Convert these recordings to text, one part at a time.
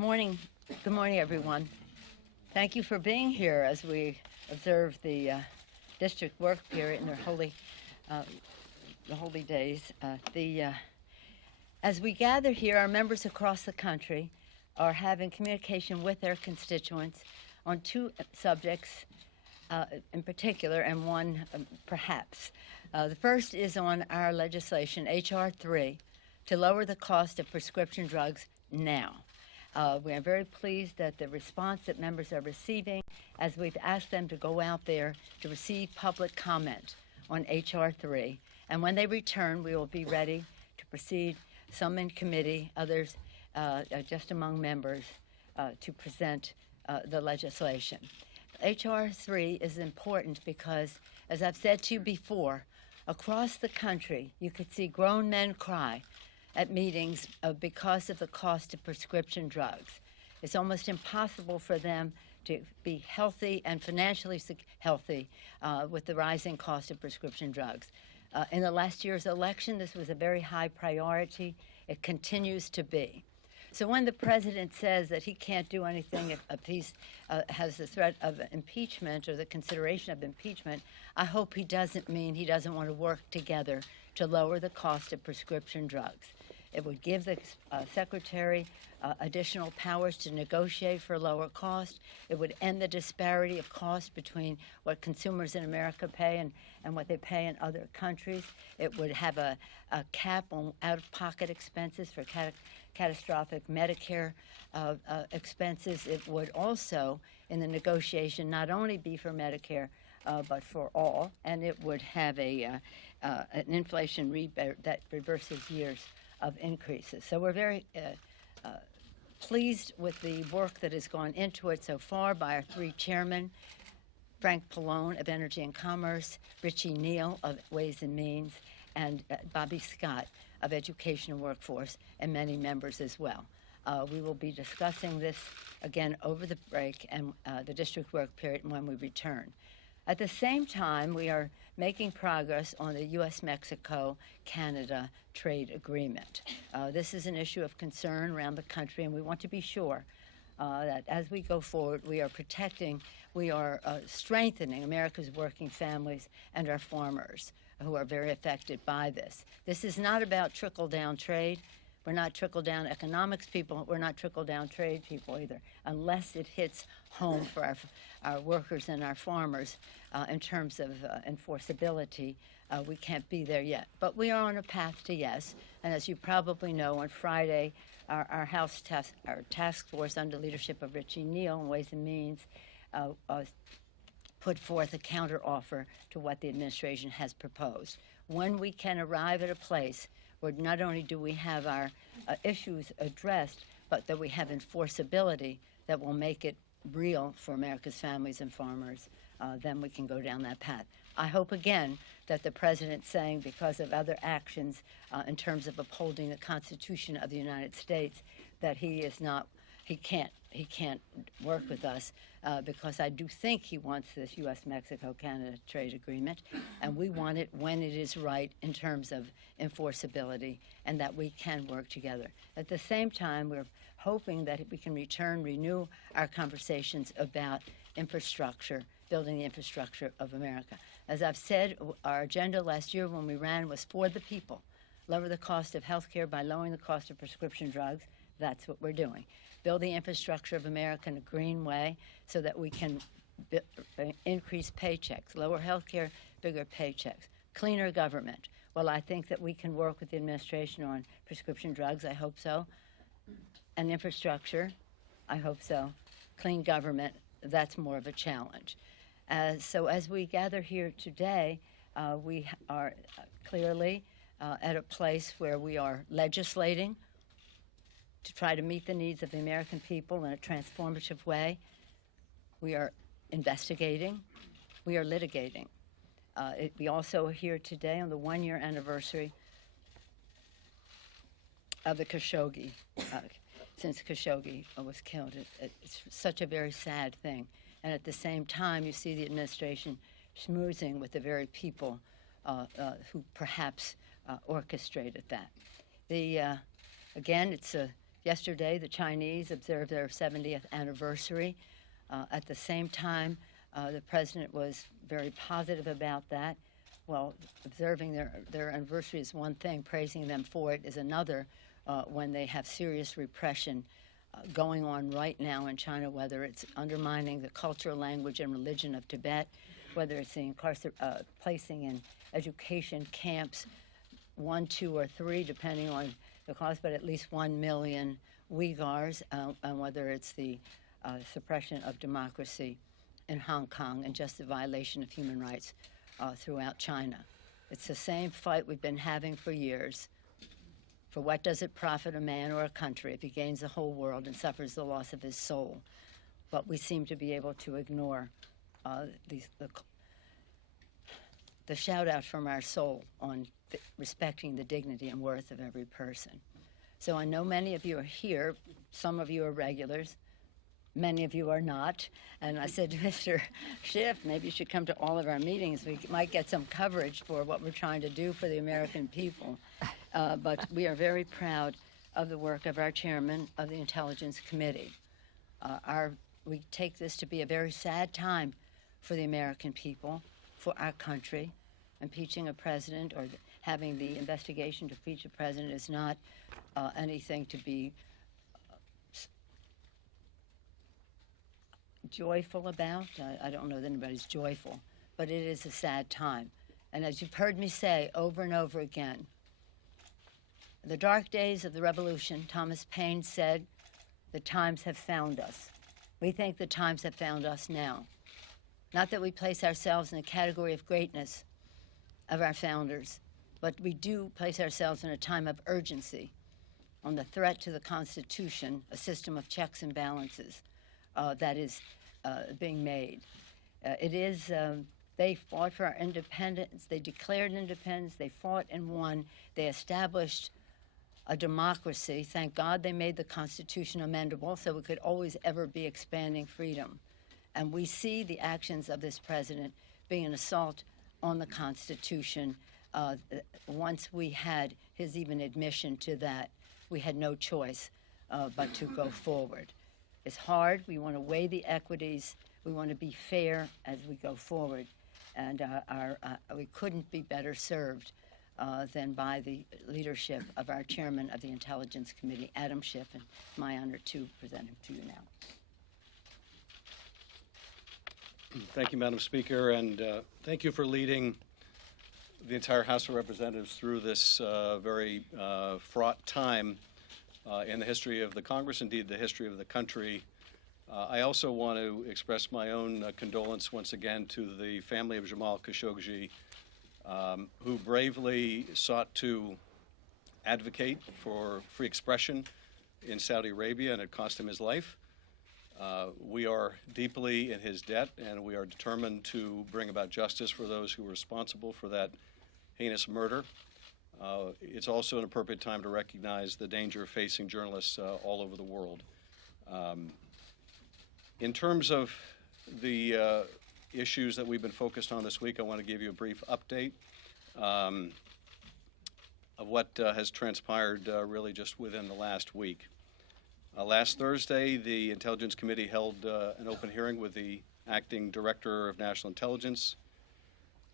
morning. Good morning, everyone. Thank you for being here as we observe the district work period in their the holy days. As we gather here, our members across the country are having communication with their constituents on two subjects in particular, and one perhaps. The first is on our legislation, H.R. 3, to lower the cost of prescription drugs now. We are very pleased that the response that members are receiving as we've asked them to go out there to receive public comment on H.R. 3. And when they return, we will be ready to proceed, some in committee, others just among members, to present the legislation. H.R. 3 is important because, as I've said to you before, across the country, you could see grown men cry at meetings because of the cost of prescription drugs. It's almost impossible for them to be healthy and financially healthy with the rising cost of prescription drugs. In the last year's election, this was a very high priority. It continues to be. So when the president says that he can't do anything if he has the threat of impeachment or the consideration of impeachment, I hope he doesn't mean he doesn't want to work together to lower the cost of prescription drugs. It would give the secretary additional powers to negotiate for lower cost. It would end the disparity of cost between what consumers in America pay and what they pay in other countries. It would have a cap on out-of-pocket expenses for catastrophic Medicare expenses. It would also, in the negotiation, not only be for Medicare, but for all, and it would have an inflation rebate that reverses years of increases. So we're very pleased with the work that has gone into it so far by our three chairmen, Frank Pallone of Energy and Commerce, Richie Neal of Ways and Means, and Bobby Scott of Education and Workforce, and many members as well. We will be discussing this again over the break and the district work period when we return. At the same time, we are making progress on the U.S.-Mexico-Canada trade agreement. This is an issue of concern around the country, and we want to be sure that as we go forward, we are strengthening America's working families and our farmers who are very affected by this. This is not about trickle-down trade. We're not trickle-down economics people. We're not trickle-down trade people either, unless it hits home for our workers and our farmers in terms of enforceability. We can't be there yet. But we are on a path to yes. And as you probably know, on Friday, our task force under leadership of Richie Neal and Ways and Means put forth a counteroffer to what the administration has proposed. When we can arrive at a place where not only do we have our issues addressed, but that we have enforceability that will make it real for America's families and farmers, then we can go down that path. I hope again that the president saying because of other actions in terms of upholding the Constitution of the United States that he can't work with us because I do think he wants this U.S.-Mexico-Canada trade agreement, and we want it when it is right in terms of enforceability and that we can work together. At the same time, we're hoping that we can renew our conversations about infrastructure, building the infrastructure of America. As I've said, our agenda last year when we ran was for the people. Lower the cost of health care by lowering the cost of prescription drugs. That's what we're doing. Build the infrastructure of America in a green way so that we can increase paychecks, lower health care, bigger paychecks, cleaner government. Well, I think that we can work with the administration on prescription drugs. I hope so. And infrastructure. I hope so. Clean government. That's more of a challenge. So as we gather here today, we are clearly at a place where we are legislating to try to meet the needs of the American people in a transformative way. We are investigating. We are litigating. We also are here today on the one-year anniversary of the Khashoggi, since Khashoggi was killed. It's such a very sad thing. And at the same time, you see the administration schmoozing with the very people who perhaps orchestrated that. Again, it's Yesterday, the Chinese observed their 70th anniversary. At the same time, the president was very positive about that. Well, observing their anniversary is one thing, praising them for it is another, when they have serious repression going on right now in China, whether it's undermining the culture, language, and religion of Tibet, whether it's the placing in education camps, 1, 2, or 3, depending on the cause, but at least 1 million Uyghurs, and whether it's the suppression of democracy in Hong Kong and just the violation of human rights throughout China. It's the same fight we've been having for years. For what does it profit a man or a country if he gains the whole world and suffers the loss of his soul? But we seem to be able to ignore the shout out from our soul on respecting the dignity and worth of every person. So I know many of you are here. Some of you are regulars. Many of you are not. And I said to Mr. Schiff, maybe you should come to all of our meetings. We might get some coverage for what we're trying to do for the American people. But we are very proud of the work of our chairman of the Intelligence Committee. We take this to be a very sad time for the American people, for our country. Impeaching a president or having the investigation to impeach a president is not anything to be joyful about. I don't know that anybody's joyful, but it is a sad time. And as you've heard me say over and over again, the dark days of the revolution, Thomas Paine said, the times have found us. We think the times have found us now. Not that we place ourselves in the category of greatness of our founders, but we do place ourselves in a time of urgency on the threat to the Constitution, a system of checks and balances that is being made. They fought for our independence, they declared independence, they fought and won, they established a democracy. Thank God they made the Constitution amendable so we could always ever be expanding freedom. And we see the actions of this president being an assault on the Constitution. Once we had his even admission to that, we had no choice but to go forward. It's hard. We want to weigh the equities. We want to be fair as we go forward. And we couldn't be better served than by the leadership of our chairman of the Intelligence Committee, Adam Schiff, and my honor to present him to you now. Thank you, Madam Speaker, and thank you for leading the entire House of Representatives through this very fraught time in the history of the Congress, indeed the history of the country. I also want to express my own condolence once again to the family of Jamal Khashoggi, who bravely sought to advocate for free expression in Saudi Arabia, and it cost him his life. We are deeply in his debt, and we are determined to bring about justice for those who were responsible for that heinous murder. It's also an appropriate time to recognize the danger facing journalists all over the world. In terms of the issues that we've been focused on this week, I want to give you a brief update of what has transpired really just within the last week. Last Thursday, the Intelligence Committee held an open hearing with the Acting Director of National Intelligence.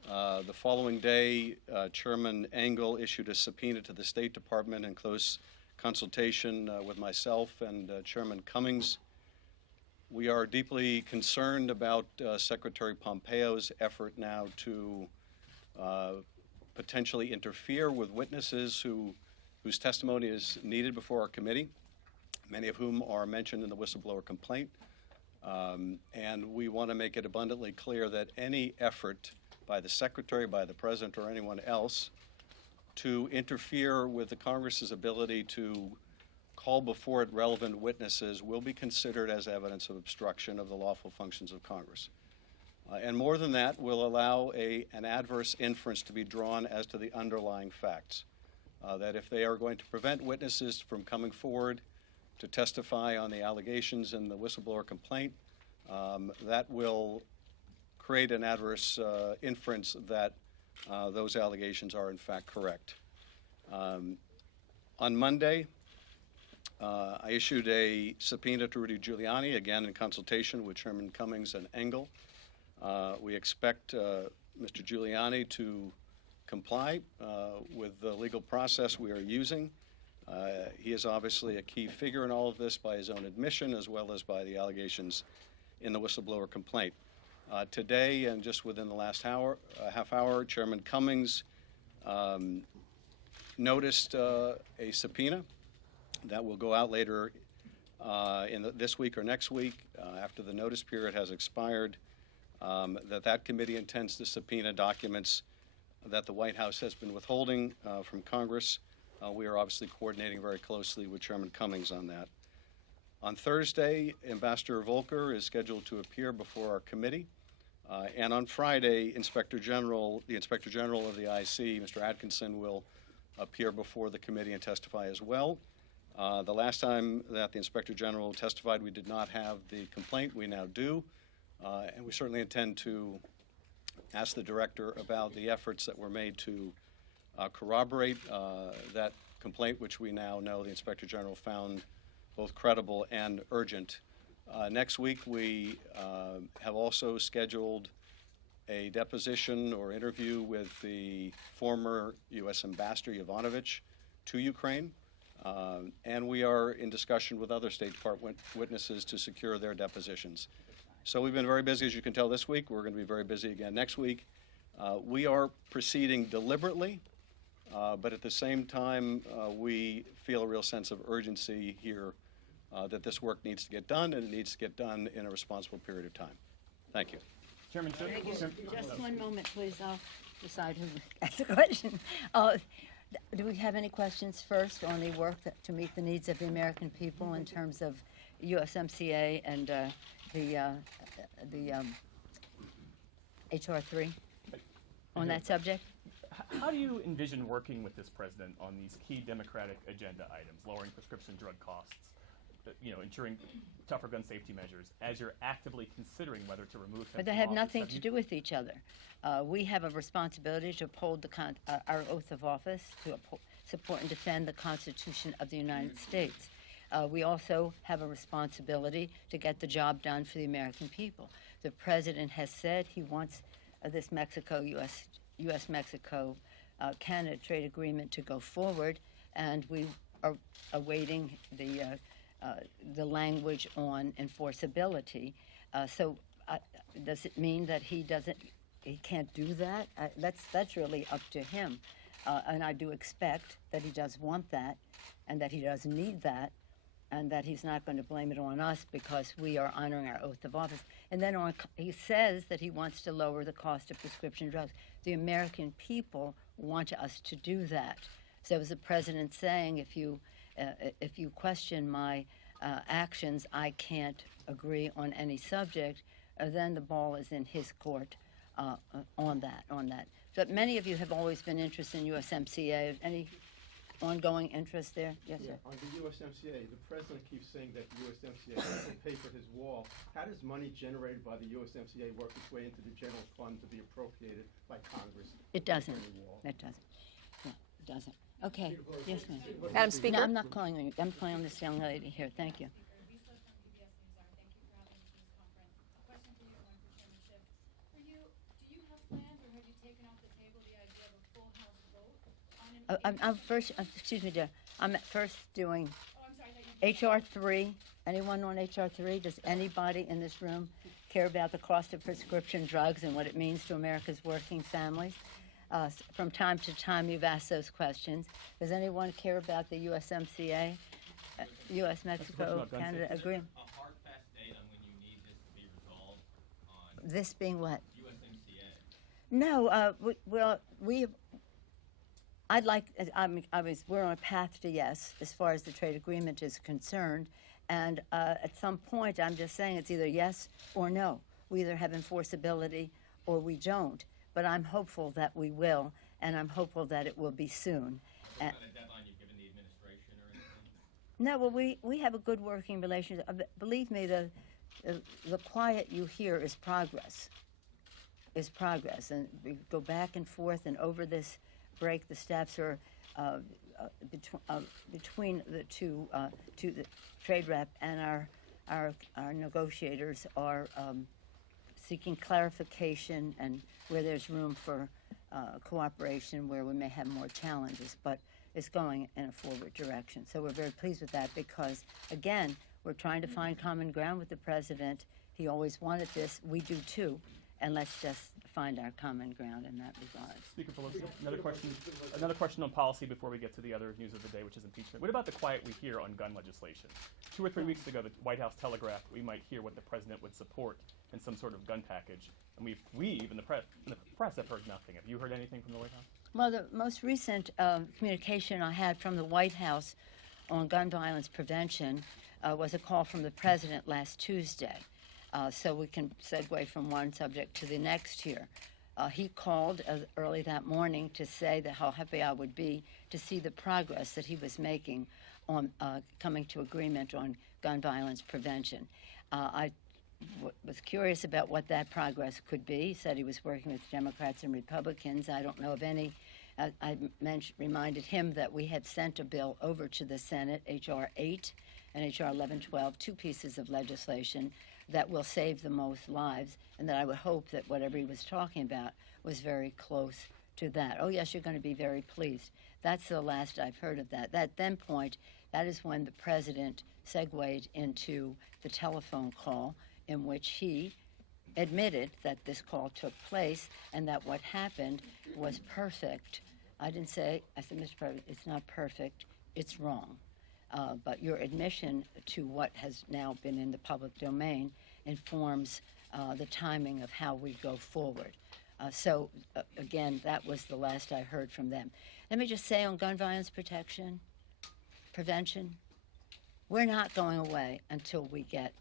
The following day, Chairman Engel issued a subpoena to the State Department in close consultation with myself and Chairman Cummings. We are deeply concerned about Secretary Pompeo's effort now to potentially interfere with witnesses whose testimony is needed before our committee, many of whom are mentioned in the whistleblower complaint. And we want to make it abundantly clear that any effort by the Secretary, by the President, or anyone else to interfere with the Congress's ability to call before it relevant witnesses will be considered as evidence of obstruction of the lawful functions of Congress. And more than that, will allow an adverse inference to be drawn as to the underlying facts. That if they are going to prevent witnesses from coming forward to testify on the allegations in the whistleblower complaint, that will create an adverse inference that those allegations are in fact correct. On Monday, I issued a subpoena to Rudy Giuliani, again in consultation with Chairman Cummings and Engel. We expect Mr. Giuliani to comply with the legal process we are using. He is obviously a key figure in all of this by his own admission as well as by the allegations in the whistleblower complaint. Today, and just within the last half hour, Chairman Cummings noticed a subpoena that will go out later this week or next week after the notice period has expired, that committee intends to subpoena documents that the White House has been withholding from Congress. We are obviously coordinating very closely with Chairman Cummings on that. On Thursday, Ambassador Volker is scheduled to appear before our committee. And on Friday, the Inspector General of the IC, Mr. Atkinson, will appear before the committee and testify as well. The last time that the Inspector General testified, we did not have the complaint. We now do. And we certainly intend to ask the Director about the efforts that were made to corroborate that complaint, which we now know the Inspector General found both credible and urgent. Next week, we have also scheduled a deposition or interview with the former U.S. Ambassador Yovanovitch to Ukraine, and we are in discussion with other State Department witnesses to secure their depositions. So we've been very busy, as you can tell, this week. We're going to be very busy again next week. We are proceeding deliberately, but at the same time, we feel a real sense of urgency here that this work needs to get done, and it needs to get done in a responsible period of time. Thank you. Chairman, Just one moment, please. I'll decide who asks the question. Do we have any questions first on the work to meet the needs of the American people in terms of USMCA and the HR 3 on that subject? how do you envision working with this president on these key Democratic agenda items, lowering prescription drug costs, ensuring tougher gun safety measures, as you're actively considering whether to remove them? But they from have office? nothing to do with each other. We have a responsibility to uphold our oath of office, to support and defend the Constitution of the United States. We also have a responsibility to get the job done for the American people. The president has said he wants this U.S.-Mexico Canada trade agreement to go forward, and we are awaiting the language on enforceability. Does it mean that he can't do that? That's really up to him. And I do expect that he does want that, and that he does need that, and that he's not going to blame it on us because we are honoring our oath of office. And then he says that he wants to lower the cost of prescription drugs. The American people want us to do that. So as the president saying, if you question my actions, I can't agree on any subject, then the ball is in his court on that. But many of you have always been interested in USMCA. Any ongoing interest there? Yes, sir. On the USMCA, the president keeps saying that the USMCA doesn't pay for his wall. How does money generated by the USMCA work its way into the general fund to be appropriated by Congress? It doesn't. It doesn't. No, it doesn't. Okay. Yes, ma'am. Madam Speaker? No, I'm not calling on you. I'm calling on this young lady here. Thank you. Lisa from PBS News Hour. Thank you for having us to this conference. A question for you and one for Chairman Schiff. For you, do you have plans or have you taken off the table the idea of a full House vote on I'm first, excuse me, dear. I'm at first doing Oh, I'm sorry, I thought you HR 3. Anyone on HR 3? Does anybody in this room care about the cost of prescription drugs and what it means to America's working families? From time to time, you've asked those questions. Does anyone care about the USMCA, U.S.-Mexico, Canada agreement? A hard, fast date on when you need this to be resolved on This being what? USMCA? No, we're on a path to yes, as far as the trade agreement is concerned. And at some point, I'm just saying it's either yes or no. We either have enforceability or we don't. But I'm hopeful that we will, and I'm hopeful that it will be soon. What kind of deadline you've given the administration or anything? No, well, we have a good working relationship. Believe me, the quiet you hear is progress. And we go back and forth, and over this break, the staffs are between the two, the trade rep and our negotiators are seeking clarification and where there's room for cooperation, where we may have more challenges, but it's going in a forward direction. So we're very pleased with that because, again, we're trying to find common ground with the president. He always wanted this. We do too. And let's just find our common ground in that regard. Speaker Pelosi, another question on policy before we get to the other news of the day, which is impeachment. What about the quiet we hear on gun legislation? 2 or 3 weeks ago, the White House telegraphed we might hear what the president would support in some sort of gun package. And we even the press have heard nothing. Have you heard anything from the White House? Well, the most recent communication I had from the White House on gun violence prevention was a call from the president last Tuesday. So we can segue from one subject to the next here. He called early that morning to say that how happy I would be to see the progress that he was making on coming to agreement on gun violence prevention. I was curious about what that progress could be. He said he was working with Democrats and Republicans. I don't know of any. I reminded him that we had sent a bill over to the Senate, H.R. 8 and H.R. 1112, 2 pieces of legislation that will save the most lives, and that I would hope that whatever he was talking about was very close to that. Oh, yes, you're going to be very pleased. That's the last I've heard of that. At that point, that is when the president segued into the telephone call in which he admitted that this call took place and that what happened was perfect. I said, Mr. President, it's not perfect, it's wrong. But your admission to what has now been in the public domain informs the timing of how we go forward. So, again, that was the last I heard from them. Let me just say on gun violence prevention, we're not going away until we get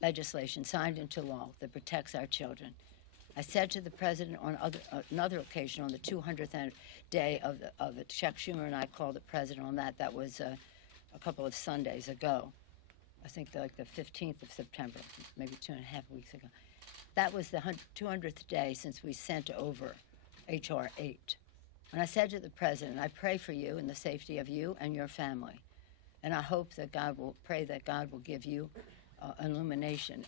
legislation signed into law that protects our children. I said to the president on another occasion, on the 200th day of the Chuck Schumer and I called the president on that. That was a couple of Sundays ago. I think like the 15th of September, maybe 2.5 weeks ago. That was the 200th day since we sent over H.R. 8. And I said to the president, I pray for you and the safety of you and your family. And I hope that pray that God will give you an illumination,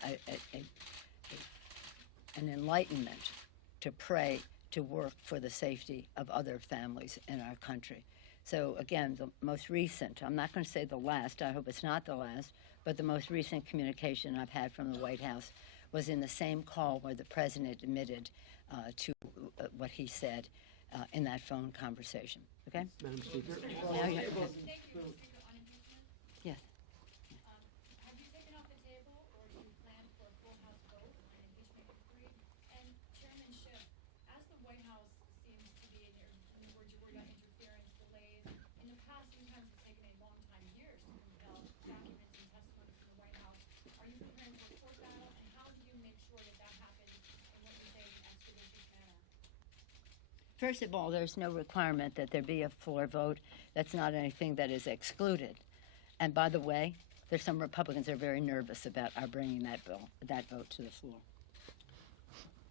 an enlightenment to pray, to work for the safety of other families in our country. So again, the most recent, I'm not going to say the last, I hope it's not the last, but the most recent communication I've had from the White House was in the same call where the president admitted to what he said in that phone conversation. Okay? Madam Speaker. Thank you, Mr. Speaker. On impeachment, Yes. have you taken off the table, or do you plan for a full House vote on impeachment inquiry? And Chairman Schiff, as the White House seems to be, in your words, you're worried about interference, delays. In the past, sometimes it's taken a long time, years, to compel documents and testimony from the White House. Are you preparing for a court battle, and how do you make sure that happens in what you say is an expeditious manner? First of all, there's no requirement that there be a floor vote. That's not anything that is excluded. And by the way, there's some Republicans that are very nervous about our bringing that vote to the floor.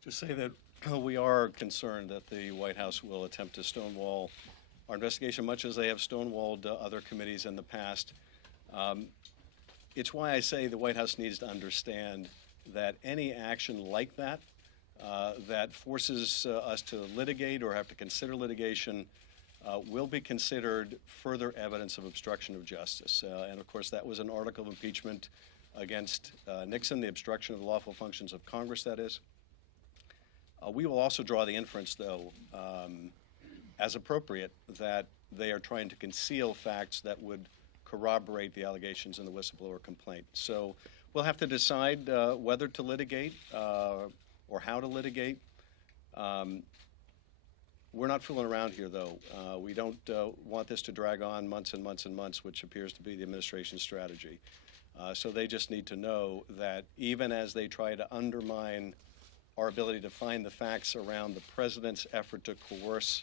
Just say that we are concerned that the White House will attempt to stonewall our investigation, much as they have stonewalled other committees in the past. It's why I say the White House needs to understand that any action like that, that forces us to litigate or have to consider litigation, will be considered further evidence of obstruction of justice. And of course, that was an article of impeachment against Nixon, the obstruction of the lawful functions of Congress, that is. We will also draw the inference, though, as appropriate, that they are trying to conceal facts that would corroborate the allegations in the whistleblower complaint. So we'll have to decide whether to litigate or how to litigate. We're not fooling around here, though. We don't want this to drag on months and months and months, which appears to be the administration's strategy. So they just need to know that even as they try to undermine our ability to find the facts around the president's effort to coerce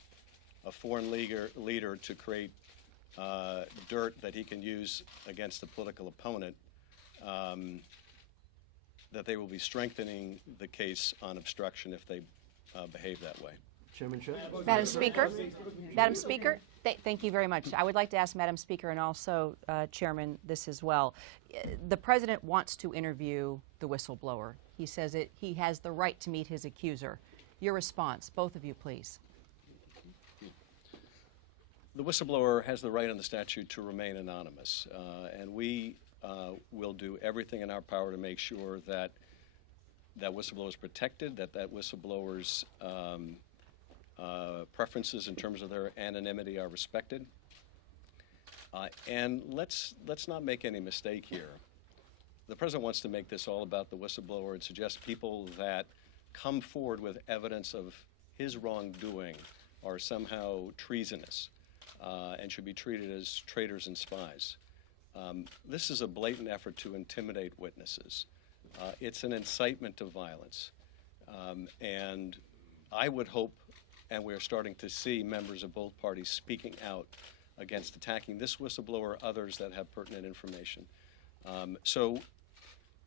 a foreign leader to create dirt that he can use against a political opponent, that they will be strengthening the case on obstruction if they behave that way. Chairman Schiff? Madam Speaker, Madam Speaker, thank you very much. I would like to ask Madam Speaker and also Chairman this as well. The President wants to interview the whistleblower. He says he has the right to meet his accuser. Your response, both of you, please. The whistleblower has the right in the statute to remain anonymous, and we will do everything in our power to make sure that that whistleblower is protected, that whistleblower's preferences in terms of their anonymity are respected. And let's not make any mistake here. The President wants to make this all about the whistleblower and suggest people that come forward with evidence of his wrongdoing are somehow treasonous and should be treated as traitors and spies. This is a blatant effort to intimidate witnesses. It's an incitement to violence. And I would hope, and we're starting to see members of both parties speaking out against attacking this whistleblower or others that have pertinent information. So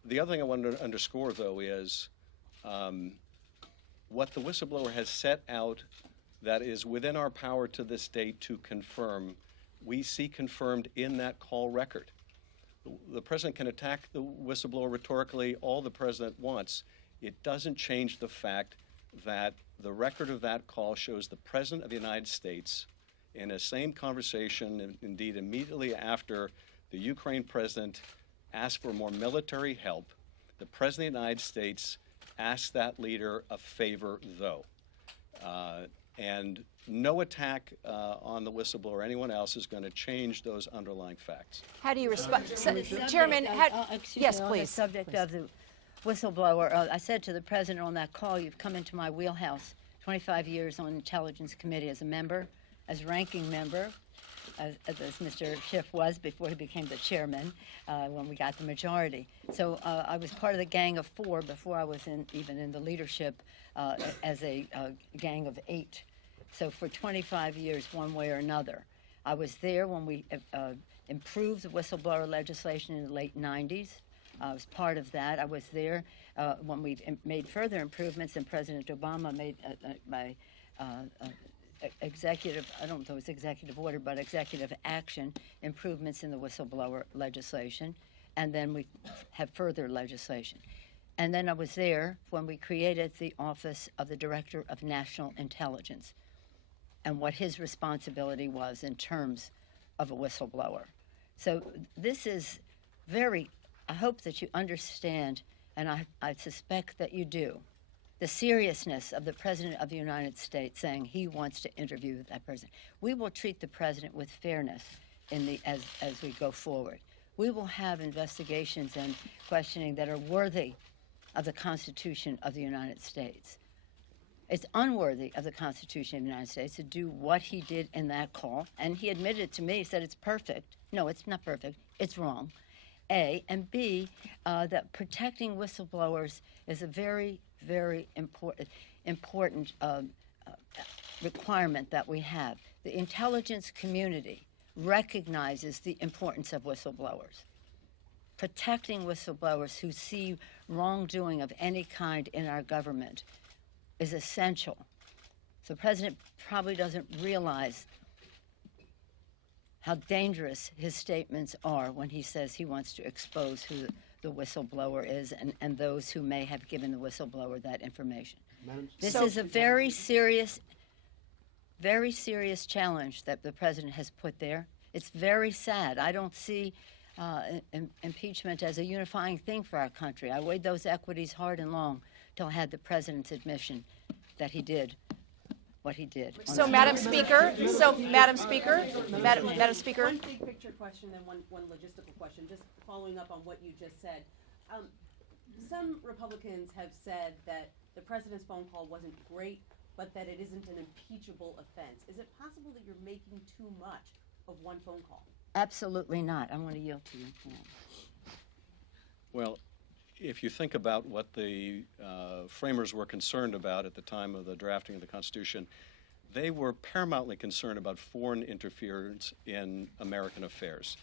the other thing I want to underscore, though, is what the whistleblower has set out that is within our power to this date to confirm, we see confirmed in that call record. The President can attack the whistleblower rhetorically all the President wants. It doesn't change the fact that the record of that call shows the President of the United States in a same conversation, and indeed immediately after the Ukraine President asked for more military help, the President of the United States asked that leader a favor, though. And no attack on the whistleblower or anyone else is going to change those underlying facts. How do you respond? Chairman, yes, On the please. subject Please. of the whistleblower, I said to the President on that call, you've come into my wheelhouse. 25 years on Intelligence Committee as a member, as ranking member, as Mr. Schiff was before he became the chairman when we got the majority. So I was part of the Gang of Four before I was even in the leadership as a Gang of Eight. So for 25 years, one way or another. I was there when we improved the whistleblower legislation in the late 90s. I was part of that. I was there when we made further improvements, and President Obama made by executive, I don't know if it was executive order, but executive action improvements in the whistleblower legislation, and then we have further legislation. And then I was there when we created the Office of the Director of National Intelligence and what his responsibility was in terms of a whistleblower. So this is very, I hope that you understand, and I suspect that you do, the seriousness of the President of the United States saying he wants to interview that President. We will treat the President with fairness as we go forward. We will have investigations and questioning that are worthy of the Constitution of the United States. It's unworthy of the Constitution of the United States to do what he did in that call, and he admitted to me, he said it's perfect. No, it's not perfect. It's wrong. A, and B, that protecting whistleblowers is a very, very important requirement that we have. The intelligence community recognizes the importance of whistleblowers. Protecting whistleblowers who see wrongdoing of any kind in our government is essential. So the President probably doesn't realize how dangerous his statements are when he says he wants to expose who the whistleblower is and those who may have given the whistleblower that information. This is a very serious challenge that the President has put there. It's very sad. I don't see impeachment as a unifying thing for our country. I weighed those equities hard and long till I had the President's admission that he did what he did. So, Madam Speaker, Madam Speaker. One big picture question and one logistical question, just following up on what you just said. Some Republicans have said that the President's phone call wasn't great, but that it isn't an impeachable offense. Is it possible that you're making too much of one phone call? Absolutely not. I want to yield to you. Well, if you think about what the framers were concerned about at the time of the drafting of the Constitution, they were paramountly concerned about foreign interference in American affairs.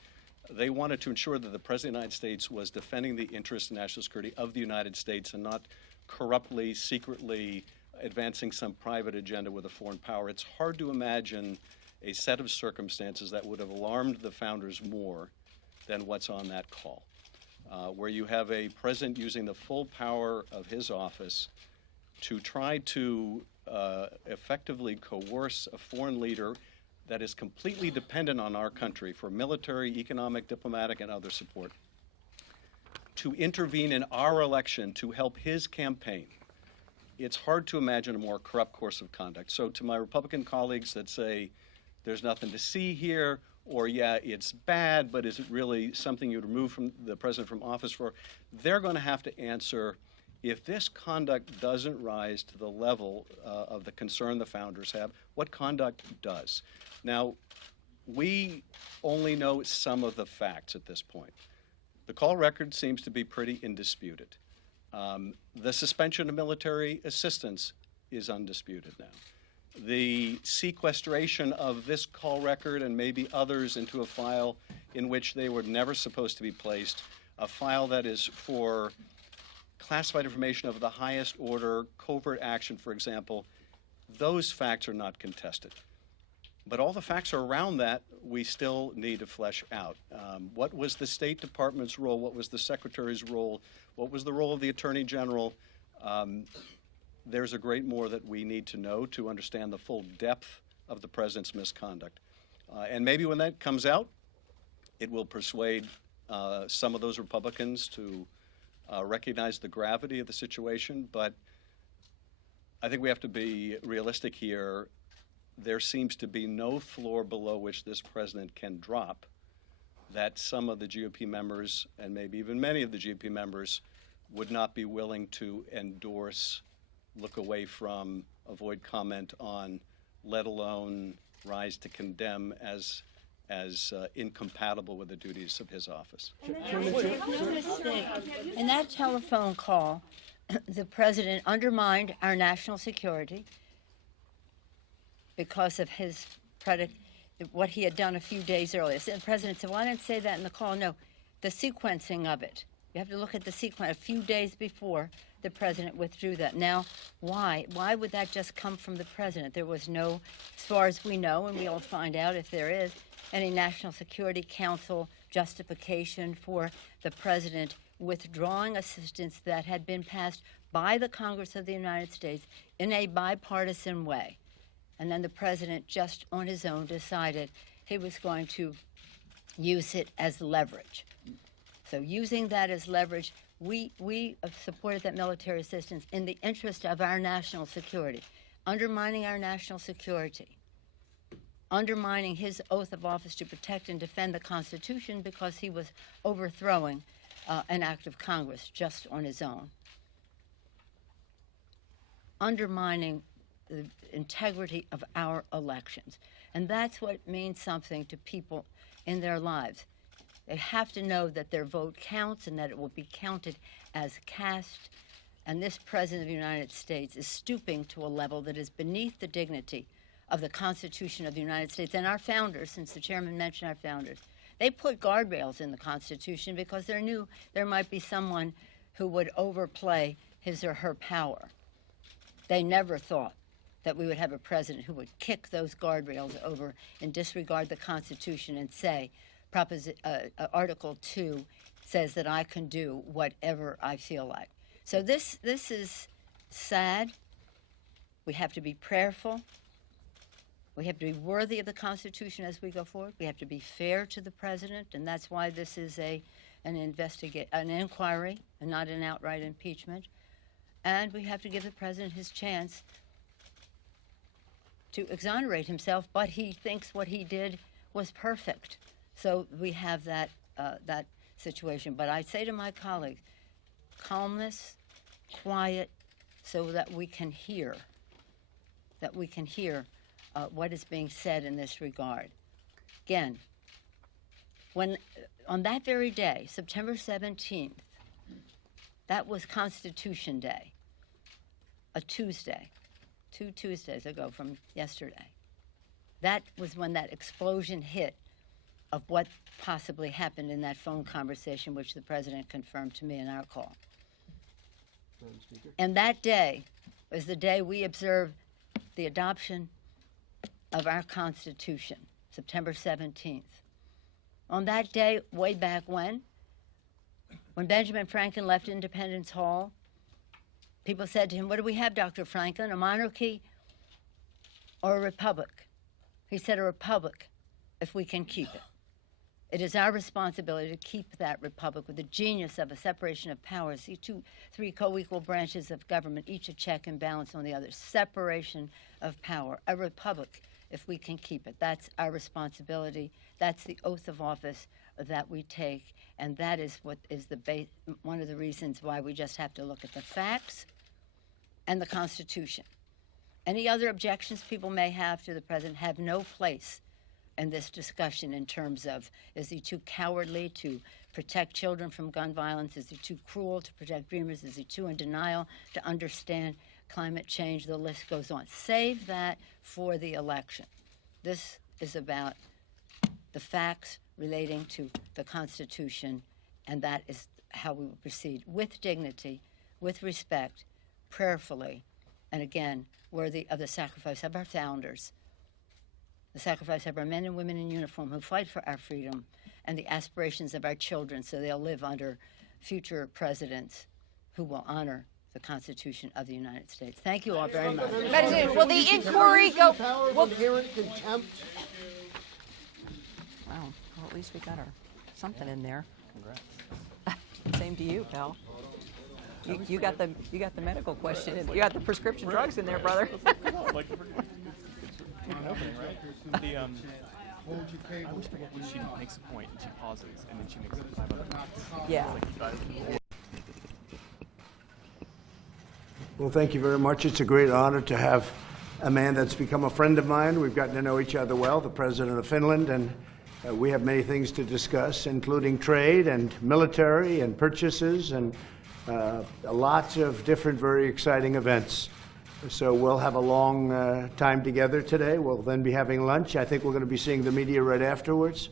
They wanted to ensure that the President of the United States was defending the interests and national security of the United States and not corruptly, secretly advancing some private agenda with a foreign power. It's hard to imagine a set of circumstances that would have alarmed the founders more than what's on that call, where you have a president using the full power of his office to try to effectively coerce a foreign leader that is completely dependent on our country for military, economic, diplomatic, and other support, to intervene in our election to help his campaign. It's hard to imagine a more corrupt course of conduct. So to my Republican colleagues that say there's nothing to see here, or yeah, it's bad, but is it really something you'd remove from the president from office for? They're going to have to answer, if this conduct doesn't rise to the level of the concern the founders have, what conduct does? Now, we only know some of the facts at this point. The call record seems to be pretty indisputed. The suspension of military assistance is undisputed now. The sequestration of this call record and maybe others into a file in which they were never supposed to be placed, a file that is for classified information of the highest order, covert action, for example, those facts are not contested. But all the facts around that we still need to flesh out. What was the State Department's role? What was the Secretary's role? What was the role of the Attorney General? There's a great more that we need to know to understand the full depth of the president's misconduct. And maybe when that comes out, it will persuade some of those Republicans to recognize the gravity of the situation. But I think we have to be realistic here. There seems to be no floor below which this president can drop that some of the GOP members, and maybe even many of the GOP members, would not be willing to endorse, look away from, avoid comment on, let alone rise to condemn as incompatible with the duties of his office. Make no mistake, in that telephone call, the president undermined our national security because of his what he had done a few days earlier. So the president said, well, I didn't say that in the call. No, the sequencing of it. You have to look at the sequence. A few days before, the president withdrew that. Now, why? Why would that just come from the president? There was no, as far as we know, and we'll find out if there is, any National Security Council justification for the president withdrawing assistance that had been passed by the Congress of the United States in a bipartisan way. And then the president, just on his own, decided he was going to use it as leverage. So using that as leverage, we have supported that military assistance in the interest of our national security, undermining our national security, undermining his oath of office to protect and defend the Constitution because he was overthrowing an act of Congress just on his own, undermining the integrity of our elections. And that's what means something to people in their lives. They have to know that their vote counts and that it will be counted as cast. And this President of the United States is stooping to a level that is beneath the dignity of the Constitution of the United States and our founders, since the chairman mentioned our founders. They put guardrails in the Constitution because they knew there might be someone who would overplay his or her power. They never thought that we would have a president who would kick those guardrails over and disregard the Constitution and say, Article 2 says that I can do whatever I feel like. So this is sad. We have to be prayerful. We have to be worthy of the Constitution as we go forward. We have to be fair to the president, and that's why this is an inquiry and not an outright impeachment. And we have to give the president his chance to exonerate himself, but he thinks what he did was perfect. So we have that situation. But I say to my colleagues, calmness, quiet, so that we can hear what is being said in this regard. Again, when on that very day, September 17th, that was Constitution Day, a Tuesday, 2 Tuesdays ago from yesterday. That was when that explosion hit of what possibly happened in that phone conversation, which the president confirmed to me in our call. Madam Speaker. And that day, was the day we observed the adoption of our Constitution, September 17th. On that day, way back when Benjamin Franklin left Independence Hall, people said to him, "What do we have, Dr. Franklin, a monarchy or a republic?" He said, "A republic, if we can keep it." It is our responsibility to keep that republic with the genius of a separation of powers, the three co-equal branches of government, each a check and balance on the other. Separation of power, a republic, if we can keep it. That's our responsibility. That's the oath of office that we take, and that is what is one of the reasons why we just have to look at the facts and the Constitution. Any other objections people may have to the president have no place in this discussion in terms of, is he too cowardly to protect children from gun violence? Is he too cruel to protect dreamers? Is he too in denial to understand climate change? The list goes on. Save that for the election. This is about the facts relating to the Constitution, and that is how we will proceed, with dignity, with respect, prayerfully, and again, worthy of the sacrifice of our founders, the sacrifice of our men and women in uniform who fight for our freedom, and the aspirations of our children so they'll live under future presidents who will honor the Constitution of the United States. Thank you all very much. Will the inquiry go? Will inherent contempt? Wow. Well, at least we got something in there. Congrats. Same to you, pal. You got the medical question. You got the prescription drugs in there, brother. I wish when she makes a point and she pauses and then she makes 5 other points. Yeah. Well, thank you very much. It's a great honor to have a man that's become a friend of mine. We've gotten to know each other well, the President of Finland, and we have many things to discuss, including trade and military and purchases and lots of different very exciting events. So we'll have a long time together today. We'll then be having lunch. I think we're going to be seeing the media right afterwards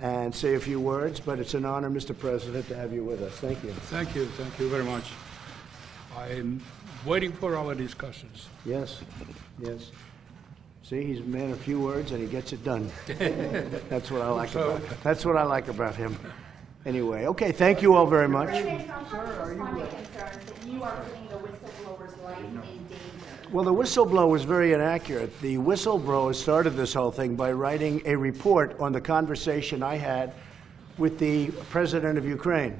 and say a few words, but it's an honor, Mr. President, to have you with us. Thank you. Thank you very much. I'm waiting for our discussions. Yes, yes. See, he's a man of few words and he gets it done. That's what I like about him. Anyway, okay, thank you all very much. President Trump has responded concerns that you are putting the whistleblower's life in danger. Well, the whistleblower was very inaccurate. The whistleblower started this whole thing by writing a report on the conversation I had with the president of Ukraine.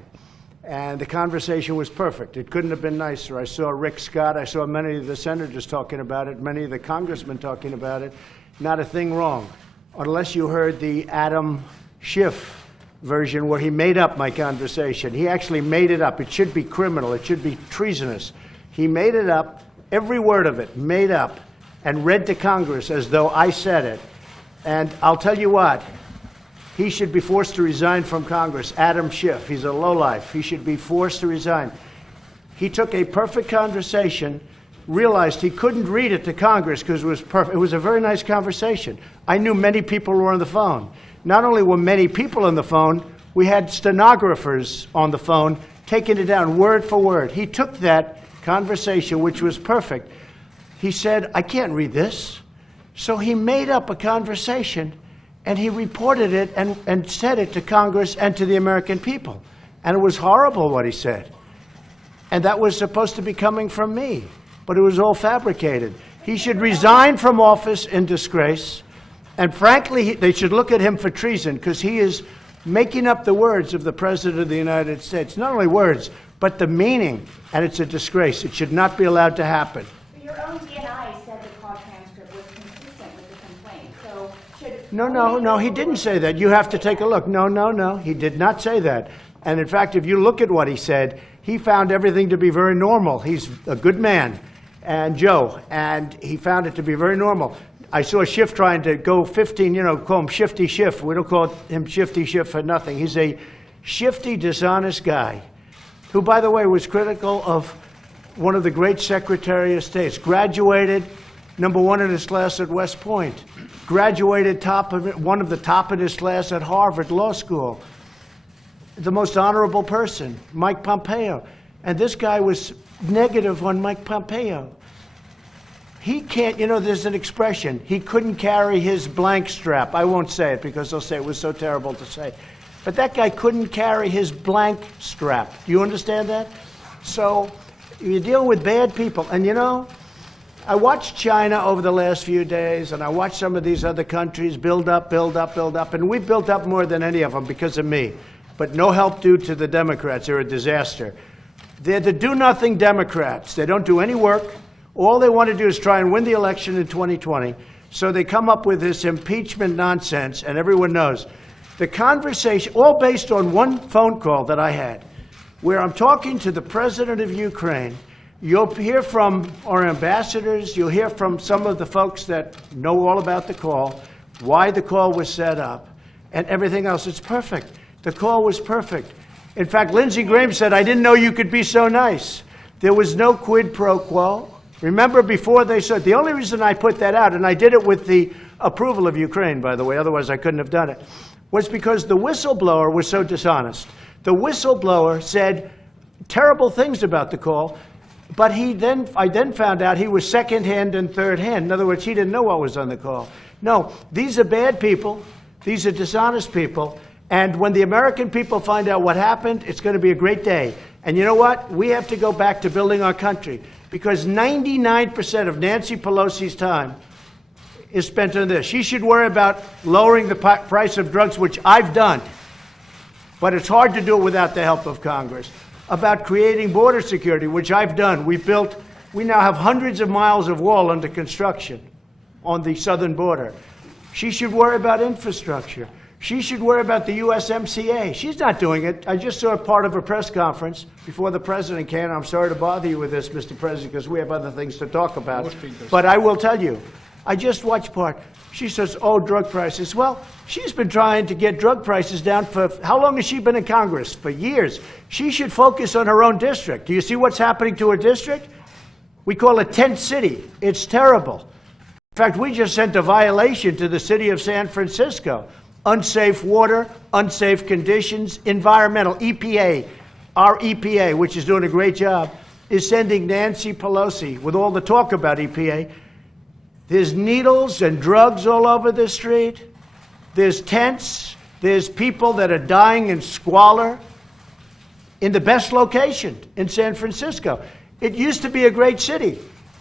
And the conversation was perfect. It couldn't have been nicer. I saw Rick Scott. I saw many of the senators talking about it, many of the congressmen talking about it. Not a thing wrong, unless you heard the Adam Schiff version where he made up my conversation. He actually made it up. It should be criminal. It should be treasonous. He made it up, every word of it, made up, and read to Congress as though I said it. And I'll tell you what, he should be forced to resign from Congress. Adam Schiff, he's a lowlife. He should be forced to resign. He took a perfect conversation, realized he couldn't read it to Congress because it was perfect. It was a very nice conversation. I knew many people were on the phone. Not only were many people on the phone, we had stenographers on the phone taking it down word for word. He took that conversation, which was perfect. He said, I can't read this. So he made up a conversation and he reported it and said it to Congress and to the American people. And it was horrible what he said. And that was supposed to be coming from me, but it was all fabricated. He should resign from office in disgrace. And frankly, they should look at him for treason because he is making up the words of the President of the United States. Not only words, but the meaning. And it's a disgrace. It should not be allowed to happen. Your own DNI said the call transcript was consistent with the complaint. So should... No, he didn't say that. You have to take a look. No, he did not say that. And in fact, if you look at what he said, he found everything to be very normal. He's a good man, and Joe, and he found it to be very normal. I saw Schiff trying to go 15, call him Shifty Schiff. We don't call him Shifty Schiff for nothing. He's a shifty, dishonest guy who, by the way, was critical of one of the great Secretary of States, graduated #1 in his class at West Point, graduated one of the top in his class at Harvard Law School, the most honorable person, Mike Pompeo. And this guy was negative on Mike Pompeo. He can't, you know, there's an expression, he couldn't carry his blank strap. I won't say it because they'll say it was so terrible to say. But that guy couldn't carry his blank strap. Do you understand that? So you're dealing with bad people. And you know, I watched China over the last few days, and I watched some of these other countries build up, and we built up more than any of them because of me. But no help due to the Democrats. They're a disaster. They're the do-nothing Democrats. They don't do any work. All they want to do is try and win the election in 2020. So they come up with this impeachment nonsense, and everyone knows. The conversation, all based on one phone call that I had, where I'm talking to the president of Ukraine. You'll hear from our ambassadors, you'll hear from some of the folks that know all about the call, why the call was set up, and everything else. It's perfect. The call was perfect. In fact, Lindsey Graham said, I didn't know you could be so nice. There was no quid pro quo. Remember, before they said, the only reason I put that out, and I did it with the approval of Ukraine, by the way, otherwise I couldn't have done it, was because the whistleblower was so dishonest. The whistleblower said terrible things about the call, but I then found out he was second-hand and third-hand. In other words, he didn't know what was on the call. No, these are bad people. These are dishonest people. And when the American people find out what happened, it's going to be a great day. And you know what? We have to go back to building our country, because 99% of Nancy Pelosi's time is spent on this. She should worry about lowering the price of drugs, which I've done. But it's hard to do it without the help of Congress. About creating border security, which I've done. We now have hundreds of miles of wall under construction on the southern border. She should worry about infrastructure. She should worry about the USMCA. She's not doing it. I just saw part of a press conference before the president came. I'm sorry to bother you with this, Mr. President, because we have other things to talk about. But I will tell you, I just watched part. She says, oh, drug prices. Well, she's been trying to get drug prices down for, how long has she been in Congress? For years. She should focus on her own district. Do you see what's happening to her district? We call it tent city. It's terrible. In fact, we just sent a violation to the city of San Francisco. Unsafe water, unsafe conditions, environmental. EPA, our EPA, which is doing a great job, is sending Nancy Pelosi, with all the talk about EPA, there's needles and drugs all over the street. There's tents. There's people that are dying in squalor in the best location in San Francisco. It used to be a great city.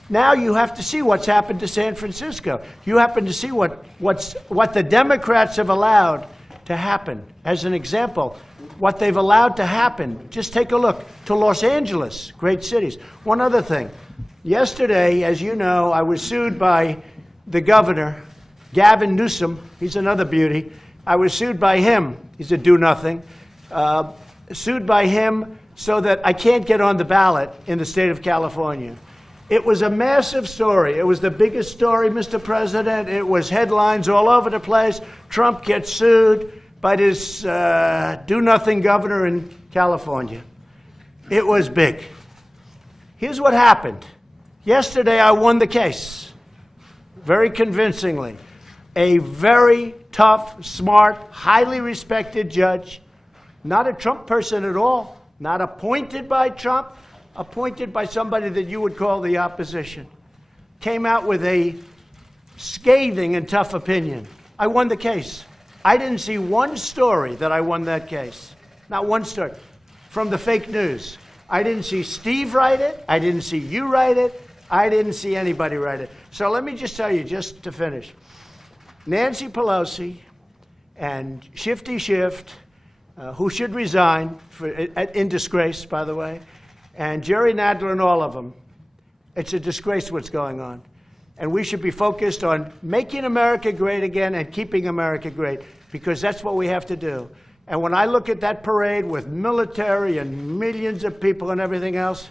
Now you have to see what's happened to San Francisco. You happen to see what the Democrats have allowed to happen. As an example, what they've allowed to happen. Just take a look to Los Angeles, great cities. One other thing. Yesterday, as you know, I was sued by the governor, Gavin Newsom. He's another beauty. I was sued by him. He's a do-nothing. Sued by him so that I can't get on the ballot in the state of California. It was a massive story. It was the biggest story, Mr. President. It was headlines all over the place. Trump gets sued by this do-nothing governor in California. It was big. Here's what happened. Yesterday, I won the case, very convincingly. A very tough, smart, highly respected judge, not a Trump person at all, not appointed by Trump, appointed by somebody that you would call the opposition, came out with a scathing and tough opinion. I won the case. I didn't see one story that I won that case. Not one story. From the fake news. I didn't see Steve write it. I didn't see you write it. I didn't see anybody write it. So let me just tell you, just to finish. Nancy Pelosi and Shifty Shift, who should resign in disgrace, by the way, and Jerry Nadler and all of them, it's a disgrace what's going on. And we should be focused on making America great again and keeping America great, because that's what we have to do. And when I look at that parade with military and millions of people and everything else,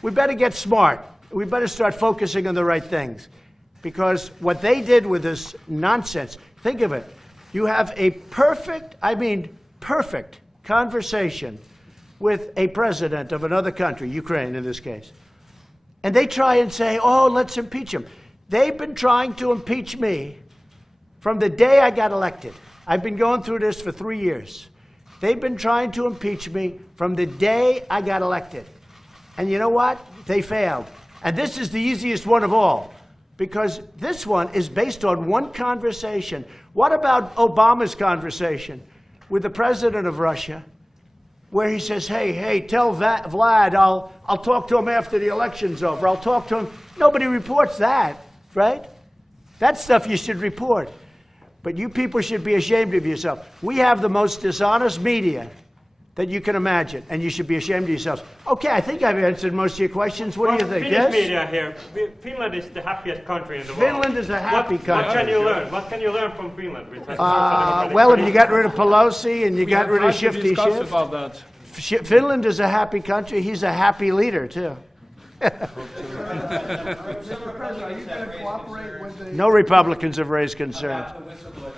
we better get smart. We better start focusing on the right things. Because what they did with this nonsense, think of it. You have a perfect, I mean perfect, conversation with a president of another country, Ukraine in this case. And they try and say, oh, let's impeach him. They've been trying to impeach me from the day I got elected. I've been going through this for 3 years. They've been trying to impeach me from the day I got elected. And you know what? They failed. And this is the easiest one of all. because this one is based on one conversation. What about Obama's conversation with the president of Russia, where he says, hey, tell Vlad I'll talk to him after the election's over. I'll talk to him. Nobody reports that, right? That's stuff you should report. But you people should be ashamed of yourself. We have the most dishonest media that you can imagine, and you should be ashamed of yourselves. Okay, I think I've answered most of your questions. What do you think? Finnish Yes? media here. Finland is the happiest country in the world. Finland is a happy country. What can you learn? What can you learn from Finland? Well, if you got rid of Pelosi and you got rid of Shifty discuss Schiff, about that. Finland is a happy country. He's a happy leader, too. No Republicans have raised concerns. About the whistleblower,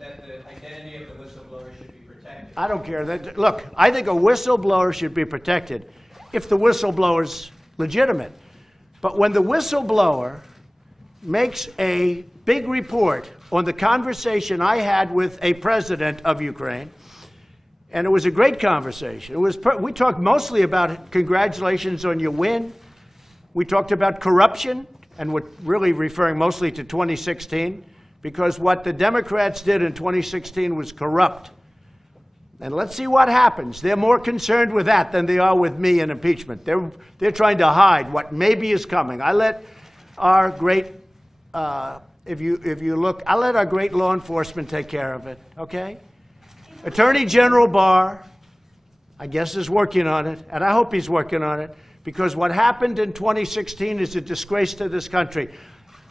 that the identity of the whistleblower should be protected. I don't care. Look, I think a whistleblower should be protected if the whistleblower's legitimate. But when the whistleblower makes a big report on the conversation I had with a president of Ukraine, and it was a great conversation. We talked mostly about congratulations on your win. We talked about corruption, and we're really referring mostly to 2016, because what the Democrats did in 2016 was corrupt. And let's see what happens. They're more concerned with that than they are with me and impeachment. They're trying to hide what maybe is coming. I let our great, if you look, I let our great law enforcement take care of it, okay? Attorney General Barr, I guess, is working on it, and I hope he's working on it, because what happened in 2016 is a disgrace to this country.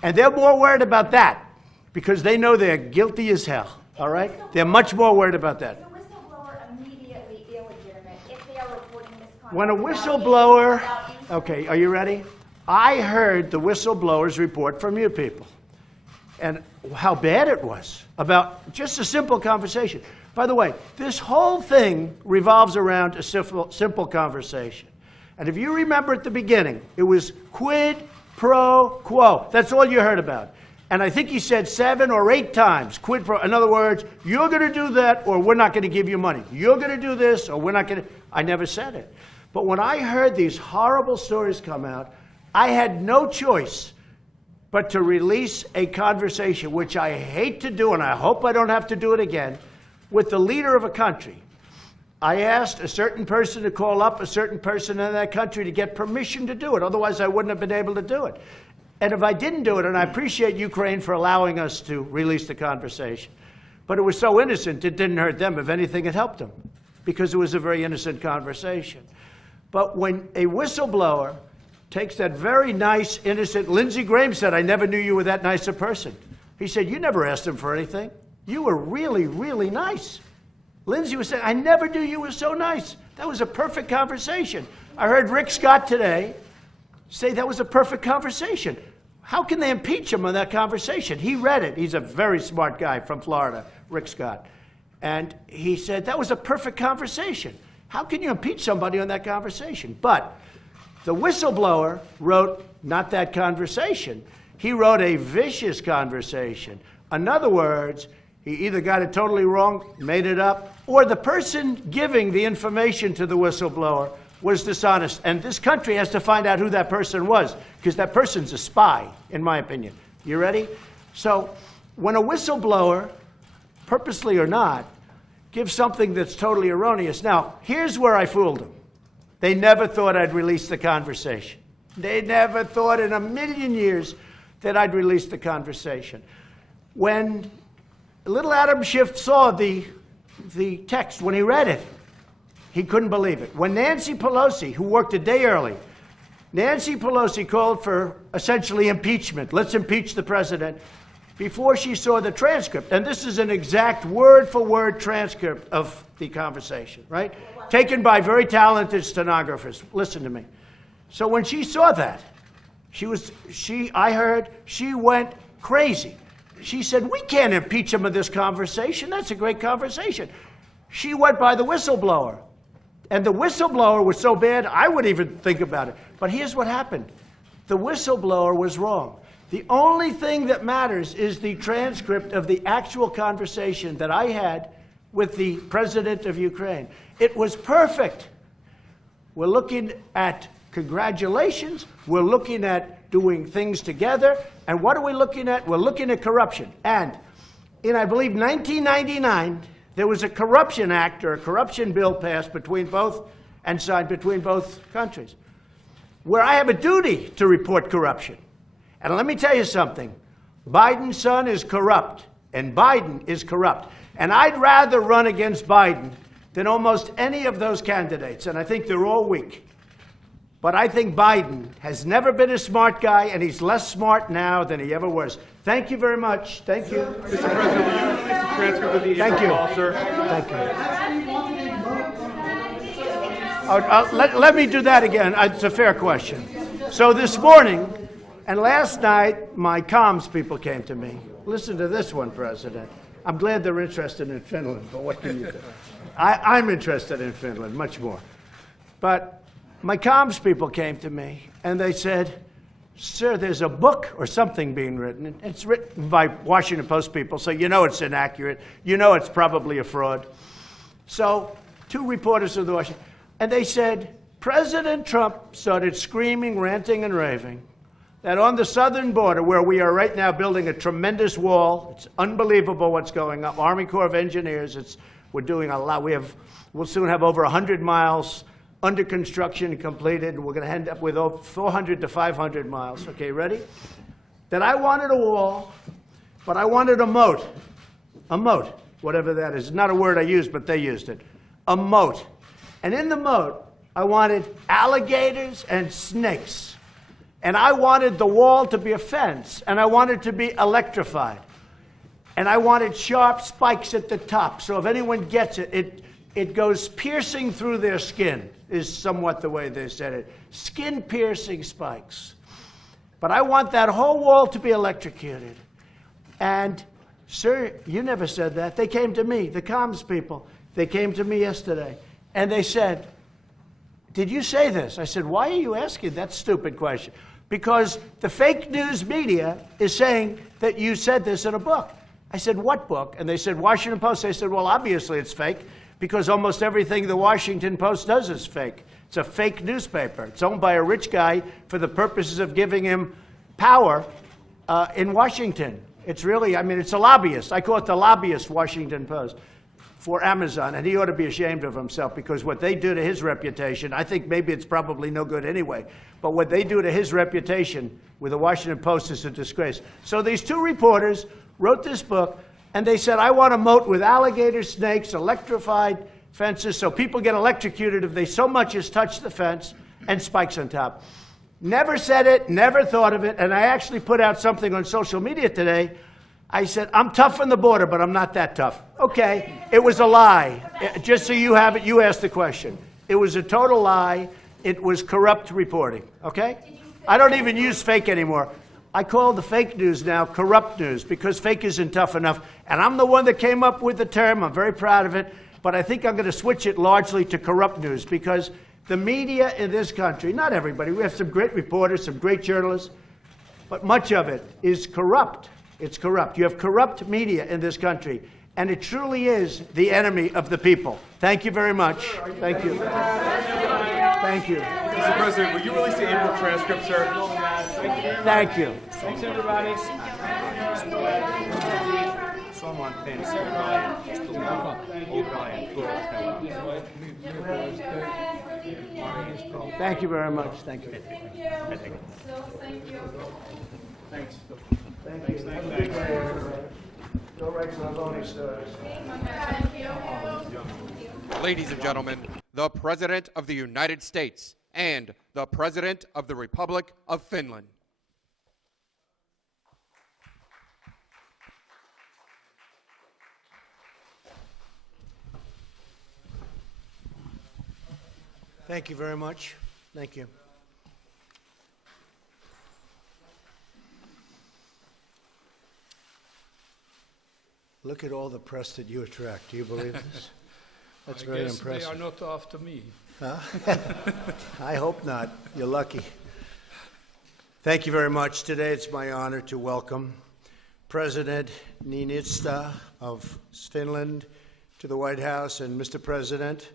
And they're more worried about that, because they know they're guilty as hell, all right? They're much more worried about that. Is the whistleblower immediately illegitimate if they are reporting misconduct? When a whistleblower, okay, are you ready? I heard the whistleblower's report from you people, and how bad it was about just a simple conversation. By the way, this whole thing revolves around a simple conversation. And if you remember at the beginning, it was quid pro quo. That's all you heard about. And I think he said 7 or 8 times, quid pro. In other words, you're going to do that or we're not going to give you money. You're going to do this or we're not going to. I never said it. But when I heard these horrible stories come out, I had no choice but to release a conversation, which I hate to do, and I hope I don't have to do it again, with the leader of a country. I asked a certain person to call up a certain person in that country to get permission to do it. Otherwise, I wouldn't have been able to do it. And if I didn't do it, and I appreciate Ukraine for allowing us to release the conversation, but it was so innocent, it didn't hurt them. If anything, it helped them, because it was a very innocent conversation. But when a whistleblower takes that very nice, innocent, Lindsey Graham said, I never knew you were that nice a person. He said, you never asked him for anything. You were really, really nice. Lindsey was saying, I never knew you were so nice. That was a perfect conversation. I heard Rick Scott today say that was a perfect conversation. How can they impeach him on that conversation? He read it. He's a very smart guy from Florida, Rick Scott. And he said, that was a perfect conversation. How can you impeach somebody on that conversation? But the whistleblower wrote not that conversation. He wrote a vicious conversation. In other words, he either got it totally wrong, made it up, or the person giving the information to the whistleblower was dishonest. And this country has to find out who that person was, because that person's a spy, in my opinion. You ready? So when a whistleblower, purposely or not, gives something that's totally erroneous. Now, here's where I fooled them. They never thought I'd release the conversation. They never thought in a million years that I'd release the conversation. When little Adam Schiff saw the text, when he read it, he couldn't believe it. When Nancy Pelosi, who worked a day early, Nancy Pelosi called for essentially impeachment. Let's impeach the president. Before she saw the transcript, and this is an exact word-for-word transcript of the conversation, right? Taken by very talented stenographers. Listen to me. So when she saw that, I heard she went crazy. She said, we can't impeach him of this conversation. That's a great conversation. She went by the whistleblower. And the whistleblower was so bad, I wouldn't even think about it. But here's what happened. The whistleblower was wrong. The only thing that matters is the transcript of the actual conversation that I had with the president of Ukraine. It was perfect. We're looking at congratulations. We're looking at doing things together. And what are we looking at? We're looking at corruption. And in, I believe, 1999, there was a corruption act or a corruption bill passed between both and signed between both countries, where I have a duty to report corruption. And let me tell you something. Biden's son is corrupt, and Biden is corrupt. And I'd rather run against Biden than almost any of those candidates, and I think they're all weak. But I think Biden has never been a smart guy, and he's less smart now than he ever was. Thank you very much. Thank you. Mr. President, will you release the transcript of the Thank you. call, sir? Thank you. Let me do that again. It's a fair question. So this morning and last night, my comms people came to me. Listen to this one, President. I'm glad they're interested in Finland, but what can you do? I'm interested in Finland, much more. But my comms people came to me, and they said, sir, there's a book or something being written. It's written by Washington Post people, so you know it's inaccurate. You know it's probably a fraud. So 2 reporters of the Washington, and they said, President Trump started screaming, ranting, and raving that on the southern border, where we are right now building a tremendous wall, it's unbelievable what's going on. Army Corps of Engineers, we're doing a lot. We'll soon have over 100 miles under construction and completed, and we're going to end up with over 400 to 500 miles. Okay, ready? That I wanted a wall, but I wanted a moat. A moat, whatever that is. It's not a word I used, but they used it. A moat. And in the moat, I wanted alligators and snakes. And I wanted the wall to be a fence, and I wanted it to be electrified. And I wanted sharp spikes at the top, so if anyone gets it, it goes piercing through their skin, is somewhat the way they said it. Skin-piercing spikes. But I want that whole wall to be electrocuted. And, sir, you never said that. They came to me, the comms people. They came to me yesterday, and they said, did you say this? I said, why are you asking that stupid question? Because the fake news media is saying that you said this in a book. I said, what book? And they said, Washington Post. I said, well, obviously it's fake, because almost everything the Washington Post does is fake. It's a fake newspaper. It's owned by a rich guy for the purposes of giving him power in Washington. It's really, I mean, it's a lobbyist. I call it the lobbyist Washington Post for Amazon, and he ought to be ashamed of himself, because what they do to his reputation, I think maybe it's probably no good anyway, but what they do to his reputation with the Washington Post is a disgrace. So these 2 reporters wrote this book, and they said, I want a moat with alligator, snakes, electrified fences, so people get electrocuted if they so much as touch the fence, and spikes on top. Never said it, never thought of it, and I actually put out something on social media today. I said, I'm tough on the border, but I'm not that tough. Okay, it was a lie. Just so you have it, you asked the question. It was a total lie. It was corrupt reporting, okay? I don't even use fake anymore. I call the fake news now corrupt news, because fake isn't tough enough. And I'm the one that came up with the term. I'm very proud of it. But I think I'm going to switch it largely to corrupt news, because the media in this country, not everybody, we have some great reporters, some great journalists, but much of it is corrupt. It's corrupt. You have corrupt media in this country, and it truly is the enemy of the people. Thank you very much. Thank you. Thank you. Mr. President, will you release the April transcript, sir? Thank you. Thanks, everybody. Thank you very much. Thank you. Thanks. Thank you. Go right to the Lonely Stars. Ladies and gentlemen, the President of the United States and the President of the Republic of Finland. Thank you very much. Thank you. Look at all the press that you attract. Do you believe this? That's very impressive. They are not after me. Huh? I hope not. You're lucky. Thank you very much. Today it's my honor to welcome President Niinistö of Finland to the White House. And Mr. President,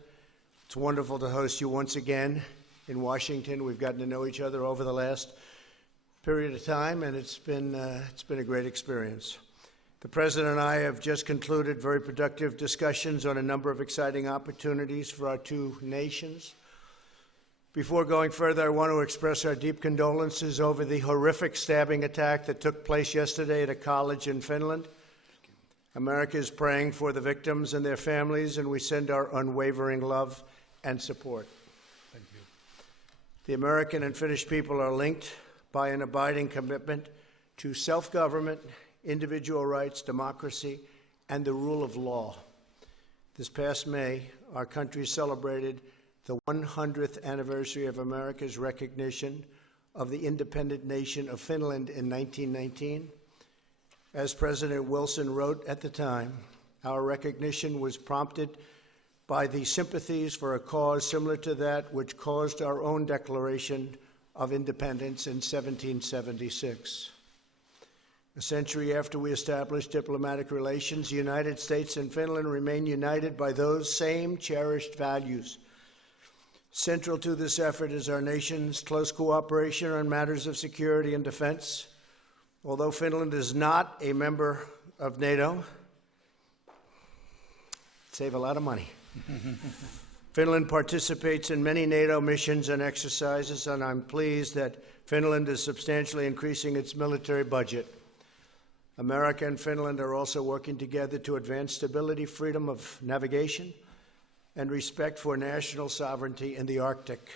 it's wonderful to host you once again in Washington. We've gotten to know each other over the last period of time, and it's been a great experience. The President and I have just concluded very productive discussions on a number of exciting opportunities for our two nations. Before going further, I want to express our deep condolences over the horrific stabbing attack that took place yesterday at a college in Finland. America is praying for the victims and their families, and we send our unwavering love and support. Thank you. The American and Finnish people are linked by an abiding commitment to self-government, individual rights, democracy, and the rule of law. This past May, our country celebrated the 100th anniversary of America's recognition of the independent nation of Finland in 1919. As President Wilson wrote at the time, our recognition was prompted by the sympathies for a cause similar to that which caused our own Declaration of Independence in 1776. A century after we established diplomatic relations, the United States and Finland remain united by those same cherished values. Central to this effort is our nation's close cooperation on matters of security and defense. Although Finland is not a member of NATO, save a lot of money. Finland participates in many NATO missions and exercises, and I'm pleased that Finland is substantially increasing its military budget. America and Finland are also working together to advance stability, freedom of navigation, and respect for national sovereignty in the Arctic.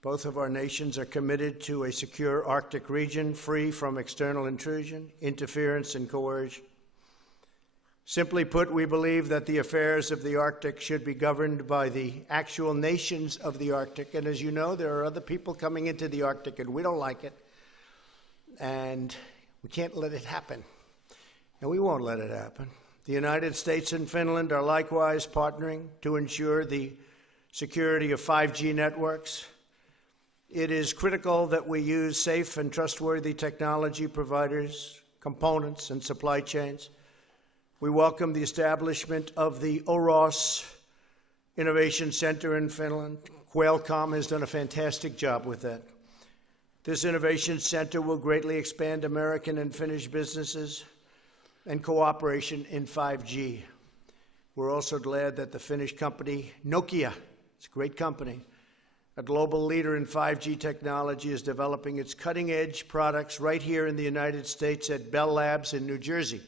Both of our nations are committed to a secure Arctic region free from external intrusion, interference, and coercion. Simply put, we believe that the affairs of the Arctic should be governed by the actual nations of the Arctic. And as you know, there are other people coming into the Arctic, and we don't like it. And we can't let it happen. And we won't let it happen. The United States and Finland are likewise partnering to ensure the security of 5G networks. It is critical that we use safe and trustworthy technology providers, components, and supply chains. We welcome the establishment of the OROS Innovation Center in Finland. Qualcomm has done a fantastic job with that. This innovation center will greatly expand American and Finnish businesses and cooperation in 5G. We're also glad that the Finnish company Nokia, it's a great company, a global leader in 5G technology, is developing its cutting-edge products right here in the United States at Bell Labs in New Jersey.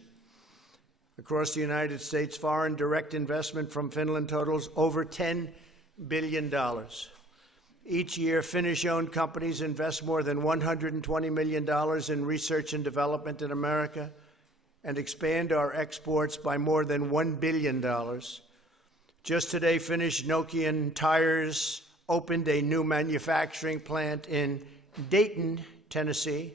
Across the United States, foreign direct investment from Finland totals over $10 billion. Each year, Finnish-owned companies invest more than $120 million in research and development in America and expand our exports by more than $1 billion. Just today, Finnish Nokian Tires opened a new manufacturing plant in Dayton, Tennessee,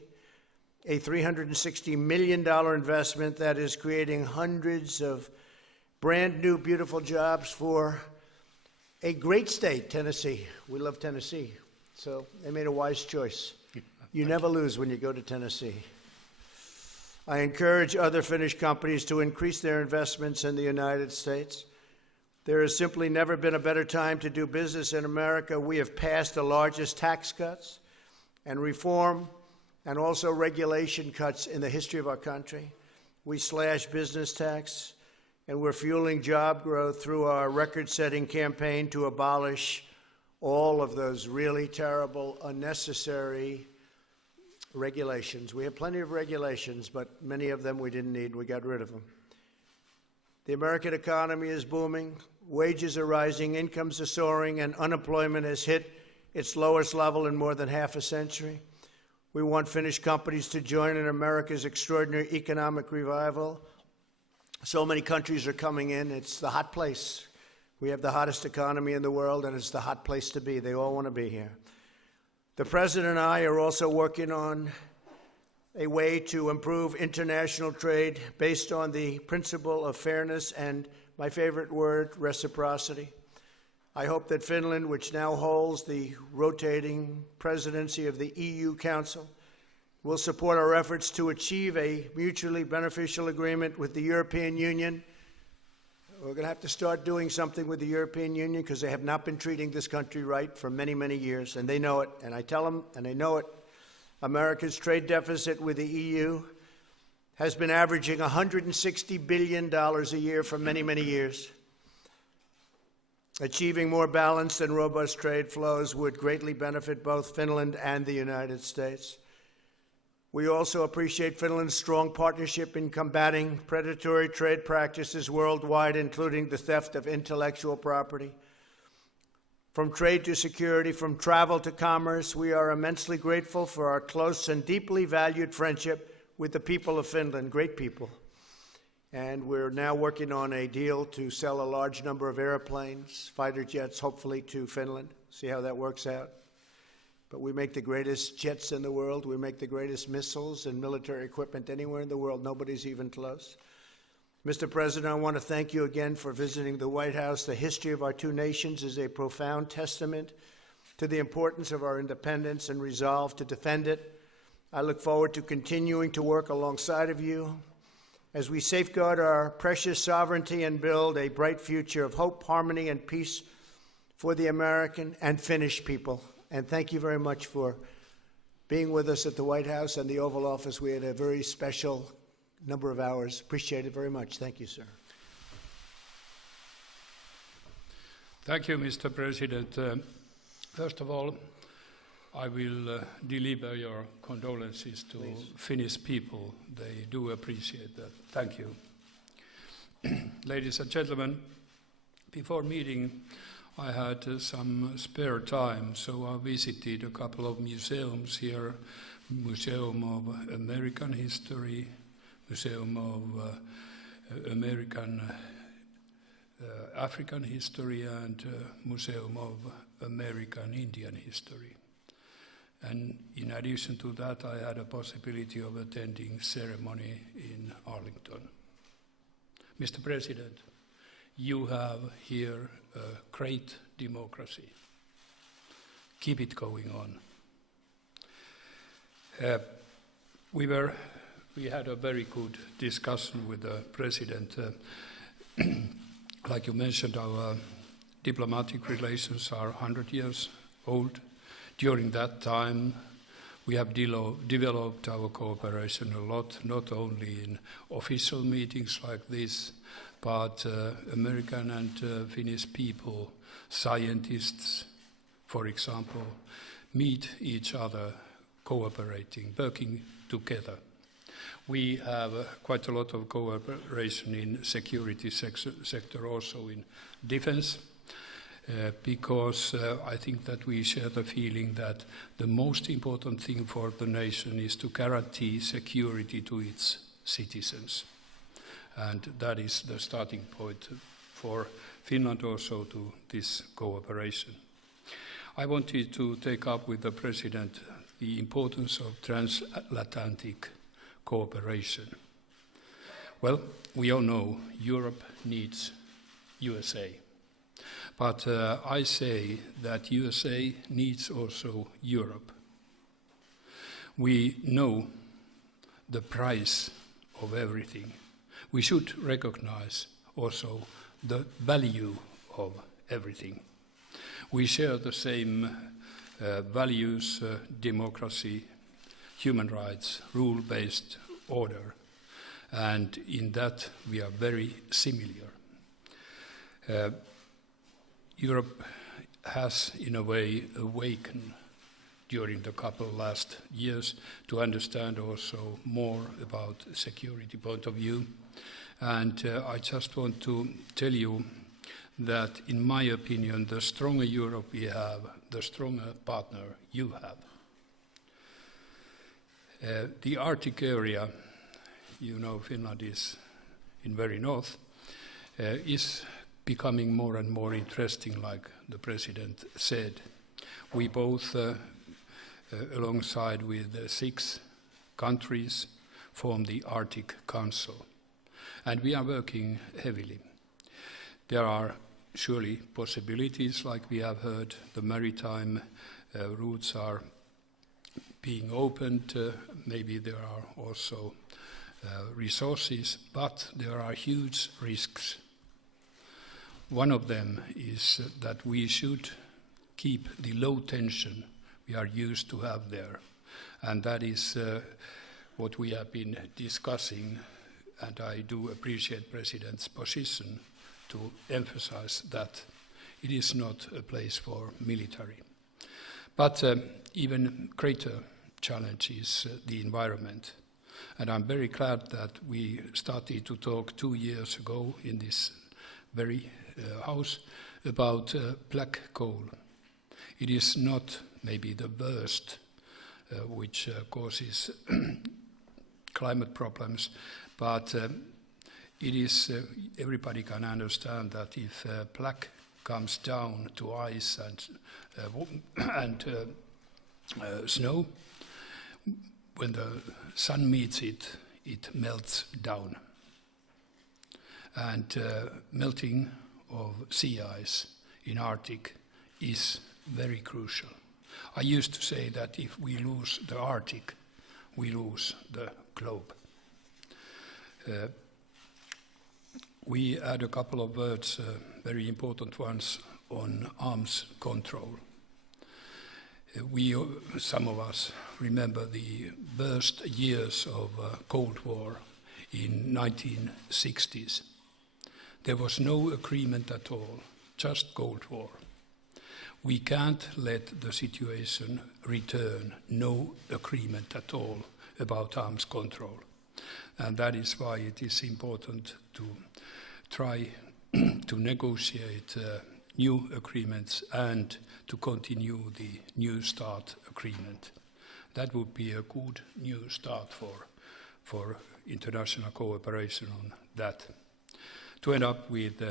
a $360 million investment that is creating hundreds of brand new, beautiful jobs for a great state, Tennessee. We love Tennessee, so they made a wise choice. You never lose when you go to Tennessee. I encourage other Finnish companies to increase their investments in the United States. There has simply never been a better time to do business in America. We have passed the largest tax cuts and reform and also regulation cuts in the history of our country. We slashed business tax, and we're fueling job growth through our record-setting campaign to abolish all of those really terrible, unnecessary regulations. We have plenty of regulations, but many of them we didn't need. We got rid of them. The American economy is booming. Wages are rising, incomes are soaring, and unemployment has hit its lowest level in more than half a century. We want Finnish companies to join in America's extraordinary economic revival. So many countries are coming in. It's the hot place. We have the hottest economy in the world, and it's the hot place to be. They all want to be here. The President and I are also working on a way to improve international trade based on the principle of fairness and, my favorite word, reciprocity. I hope that Finland, which now holds the rotating presidency of the EU Council, will support our efforts to achieve a mutually beneficial agreement with the European Union. We're going to have to start doing something with the European Union because they have not been treating this country right for many, many years, and they know it, and I tell them, and they know it. America's trade deficit with the EU has been averaging $160 billion a year for many, many years. Achieving more balanced and robust trade flows would greatly benefit both Finland and the United States. We also appreciate Finland's strong partnership in combating predatory trade practices worldwide, including the theft of intellectual property. From trade to security, from travel to commerce, we are immensely grateful for our close and deeply valued friendship with the people of Finland, great people. And we're now working on a deal to sell a large number of airplanes, fighter jets, hopefully to Finland. See how that works out. But we make the greatest jets in the world. We make the greatest missiles and military equipment anywhere in the world. Nobody's even close. Mr. President, I want to thank you again for visiting the White House. The history of our two nations is a profound testament to the importance of our independence and resolve to defend it. I look forward to continuing to work alongside of you as we safeguard our precious sovereignty and build a bright future of hope, harmony, and peace for the American and Finnish people. And thank you very much for being with us at the White House and the Oval Office. We had a very special number of hours. Appreciate it very much. Thank you, sir. Thank you, Mr. President. First of all, I will deliver your condolences to Finnish people. They do appreciate that. Thank you. Ladies and gentlemen, before meeting, I had some spare time, so I visited a couple of museums here, Museum of American History, Museum of American African History, and Museum of American Indian History. And in addition to that, I had a possibility of attending ceremony in Arlington. Mr. President, you have here a great democracy. Keep it going on. We had a very good discussion with the President. Like you mentioned, our diplomatic relations are 100 years old. During that time, we have developed our cooperation a lot, not only in official meetings like this, but American and Finnish people, scientists, for example, meet each other, cooperating, working together. We have quite a lot of cooperation in security sector, also in defense. Because I think that we share the feeling that the most important thing for the nation is to guarantee security to its citizens. And that is the starting point for Finland also to this cooperation. I wanted to take up with the President the importance of transatlantic cooperation. Well, we all know Europe needs USA. But I say that USA needs also Europe. We know the price of everything. We should recognize also the value of everything. We share the same values, democracy, human rights, rule-based order, and in that we are very similar. Europe has, in a way, awakened during the couple last years to understand also more about security point of view. And I just want to tell you that, in my opinion, the stronger Europe we have, the stronger partner you have. The Arctic area, you know, Finland is in very north, is becoming more and more interesting, like the President said. We both, alongside with 6 countries, form the Arctic Council. And we are working heavily. There are surely possibilities, like we have heard, the maritime routes are being opened. Maybe there are also resources, but there are huge risks. One of them is that we should keep the low tension we are used to have there. And that is what we have been discussing, and I do appreciate President's position to emphasize that it is not a place for military. But even greater challenge is the environment. And I'm very glad that we started to talk 2 years ago in this very house about black coal. It is not maybe the worst which causes climate problems, but it is, everybody can understand that if black comes down to ice and snow, when the sun meets it, it melts down. And melting of sea ice in Arctic is very crucial. I used to say that if we lose the Arctic, we lose the globe. We add a couple of words, very important ones, on arms control. Some of us remember the worst years of Cold War in 1960s. There was no agreement at all, just Cold War. We can't let the situation return, no agreement at all about arms control. And that is why it is important to try to negotiate new agreements and to continue the New START agreement. That would be a good new start for international cooperation on that. To end up with,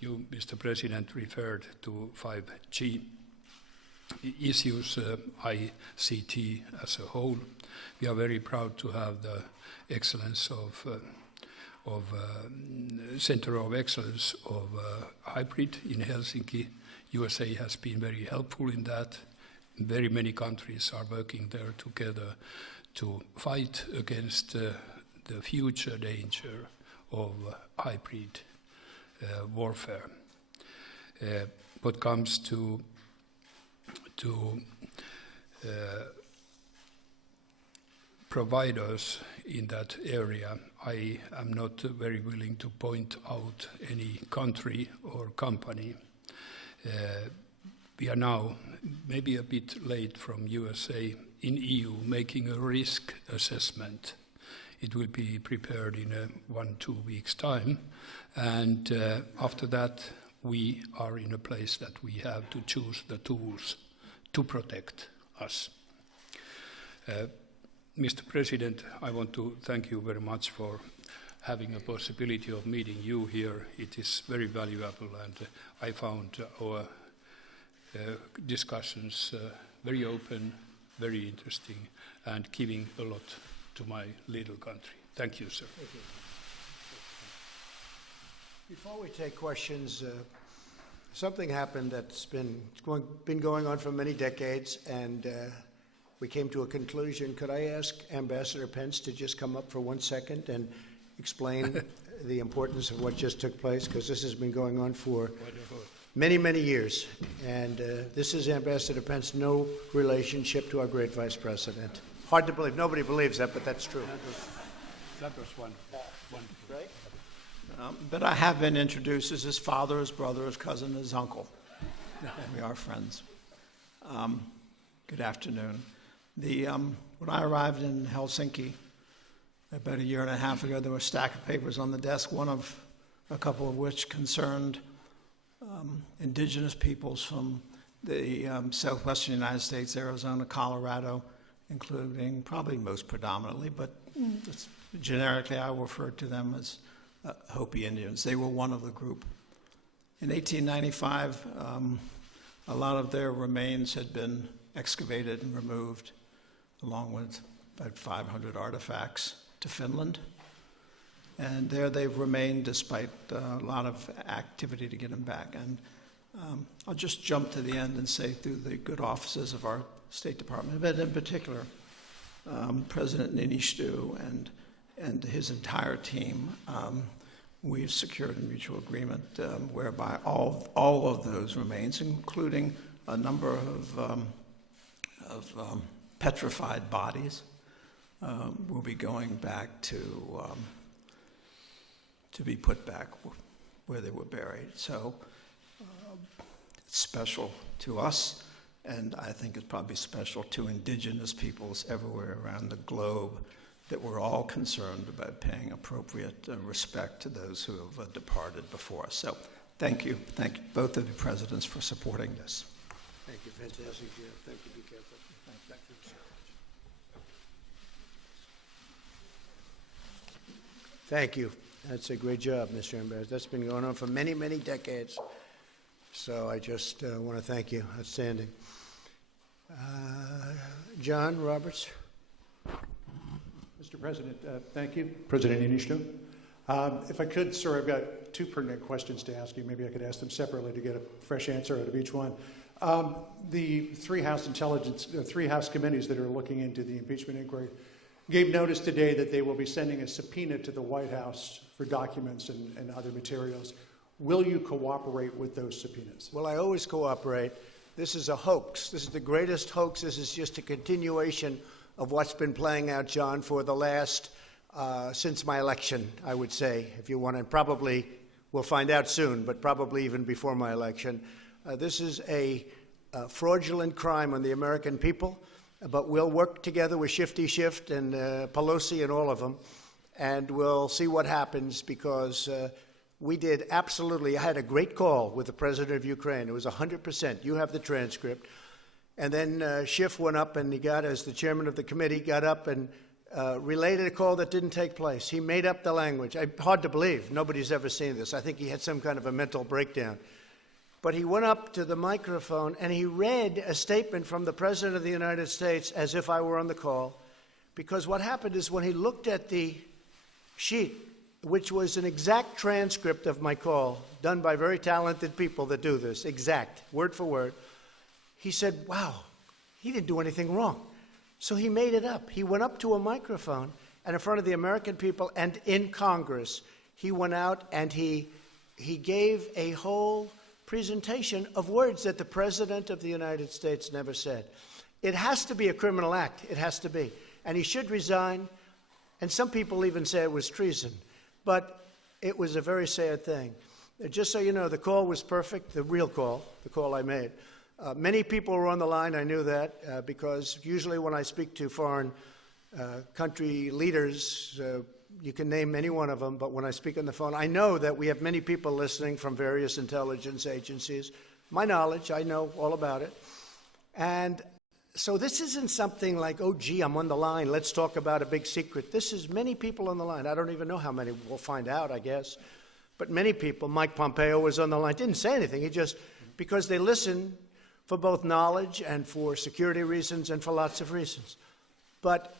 you, Mr. President, referred to 5G issues, ICT as a whole. We are very proud to have the excellence of Center of Excellence of Hybrid in Helsinki. USA has been very helpful in that. Very many countries are working there together to fight against the future danger of hybrid warfare. What comes to providers in that area, I am not very willing to point out any country or company. We are now maybe a bit late from USA in EU making a risk assessment. It will be prepared in 1-2 weeks' time, and after that we are in a place that we have to choose the tools to protect us. Mr. President, I want to thank you very much for having a possibility of meeting you here. It is very valuable, and I found our discussions very open, very interesting, and giving a lot to my little country. Thank you, sir. Thank you. Before we take questions, something happened that's been going on for many decades, and we came to a conclusion. Could I ask Ambassador Pence to just come up for 1 second and explain the importance of what just took place? Because this has been going on for many, many years. And this is Ambassador Pence, no relationship to our great Vice President. Hard to believe. Nobody believes that, but that's true. That was one. Right? But I have been introduced as his father, his brother, his cousin, his uncle. We are friends. Good afternoon. When I arrived in Helsinki about 1.5 years ago, there were a stack of papers on the desk, a couple of which concerned indigenous peoples from the southwestern United States, Arizona, Colorado, including probably most predominantly, but generically I referred to them as Hopi Indians. They were one of the group. In 1895, a lot of their remains had been excavated and removed, along with about 500 artifacts, to Finland. And there they've remained despite a lot of activity to get them back. And I'll just jump to the end and say, through the good offices of our State Department, but in particular, President Niinistö and his entire team, we've secured a mutual agreement whereby all of those remains, including a number of petrified bodies will be going back to be put back where they were buried. So it's special to us, and I think it's probably special to indigenous peoples everywhere around the globe, that we're all concerned about paying appropriate respect to those who have departed before us. So thank you both of you presidents for supporting this. Thank you, fantastic, Jim. Thank you, be careful. Thank you. Thank you. That's a great job, Mr. Ambassador. That's been going on for many, many decades. So I just want to thank you. Outstanding. John Roberts. Mr. President, thank you. President Inishno. If I could, sir, I've got two pertinent questions to ask you. Maybe I could ask them separately to get a fresh answer out of each one. The three House committees that are looking into the impeachment inquiry gave notice today that they will be sending a subpoena to the White House for documents and other materials. Will you cooperate with those subpoenas? Well, I always cooperate. This is a hoax. This is the greatest hoax. This is just a continuation of what's been playing out, John, for the last, since my election, I would say, if you want, and probably we'll find out soon, but probably even before my election. This is a fraudulent crime on the American people, but we'll work together with Shifty Shift and Pelosi and all of them, and we'll see what happens, because we did absolutely. I had a great call with the president of Ukraine. It was 100%. You have the transcript. And then Schiff went up, and he got, as the chairman of the committee, got up and related a call that didn't take place. He made up the language. Hard to believe. Nobody's ever seen this. I think he had some kind of a mental breakdown. But he went up to the microphone, and he read a statement from the President of the United States as if I were on the call. Because what happened is, when he looked at the sheet, which was an exact transcript of my call, done by very talented people that do this, exact, word for word, he said, wow, he didn't do anything wrong. So he made it up. He went up to a microphone, and in front of the American people and in Congress, he went out and he gave a whole presentation of words that the President of the United States never said. It has to be a criminal act. It has to be. And he should resign. And some people even say it was treason. But it was a very sad thing. Just so you know, the call was perfect, the real call, the call I made. Many people were on the line. I knew that because usually when I speak to foreign country leaders, you can name any one of them, but when I speak on the phone, I know that we have many people listening from various intelligence agencies. My knowledge, I know all about it. And so this isn't something like, oh, gee, I'm on the line, let's talk about a big secret. This is many people on the line. I don't even know how many. We'll find out, I guess. But many people. Mike Pompeo was on the line. Didn't say anything. He just, because they listen for both knowledge and for security reasons and for lots of reasons. But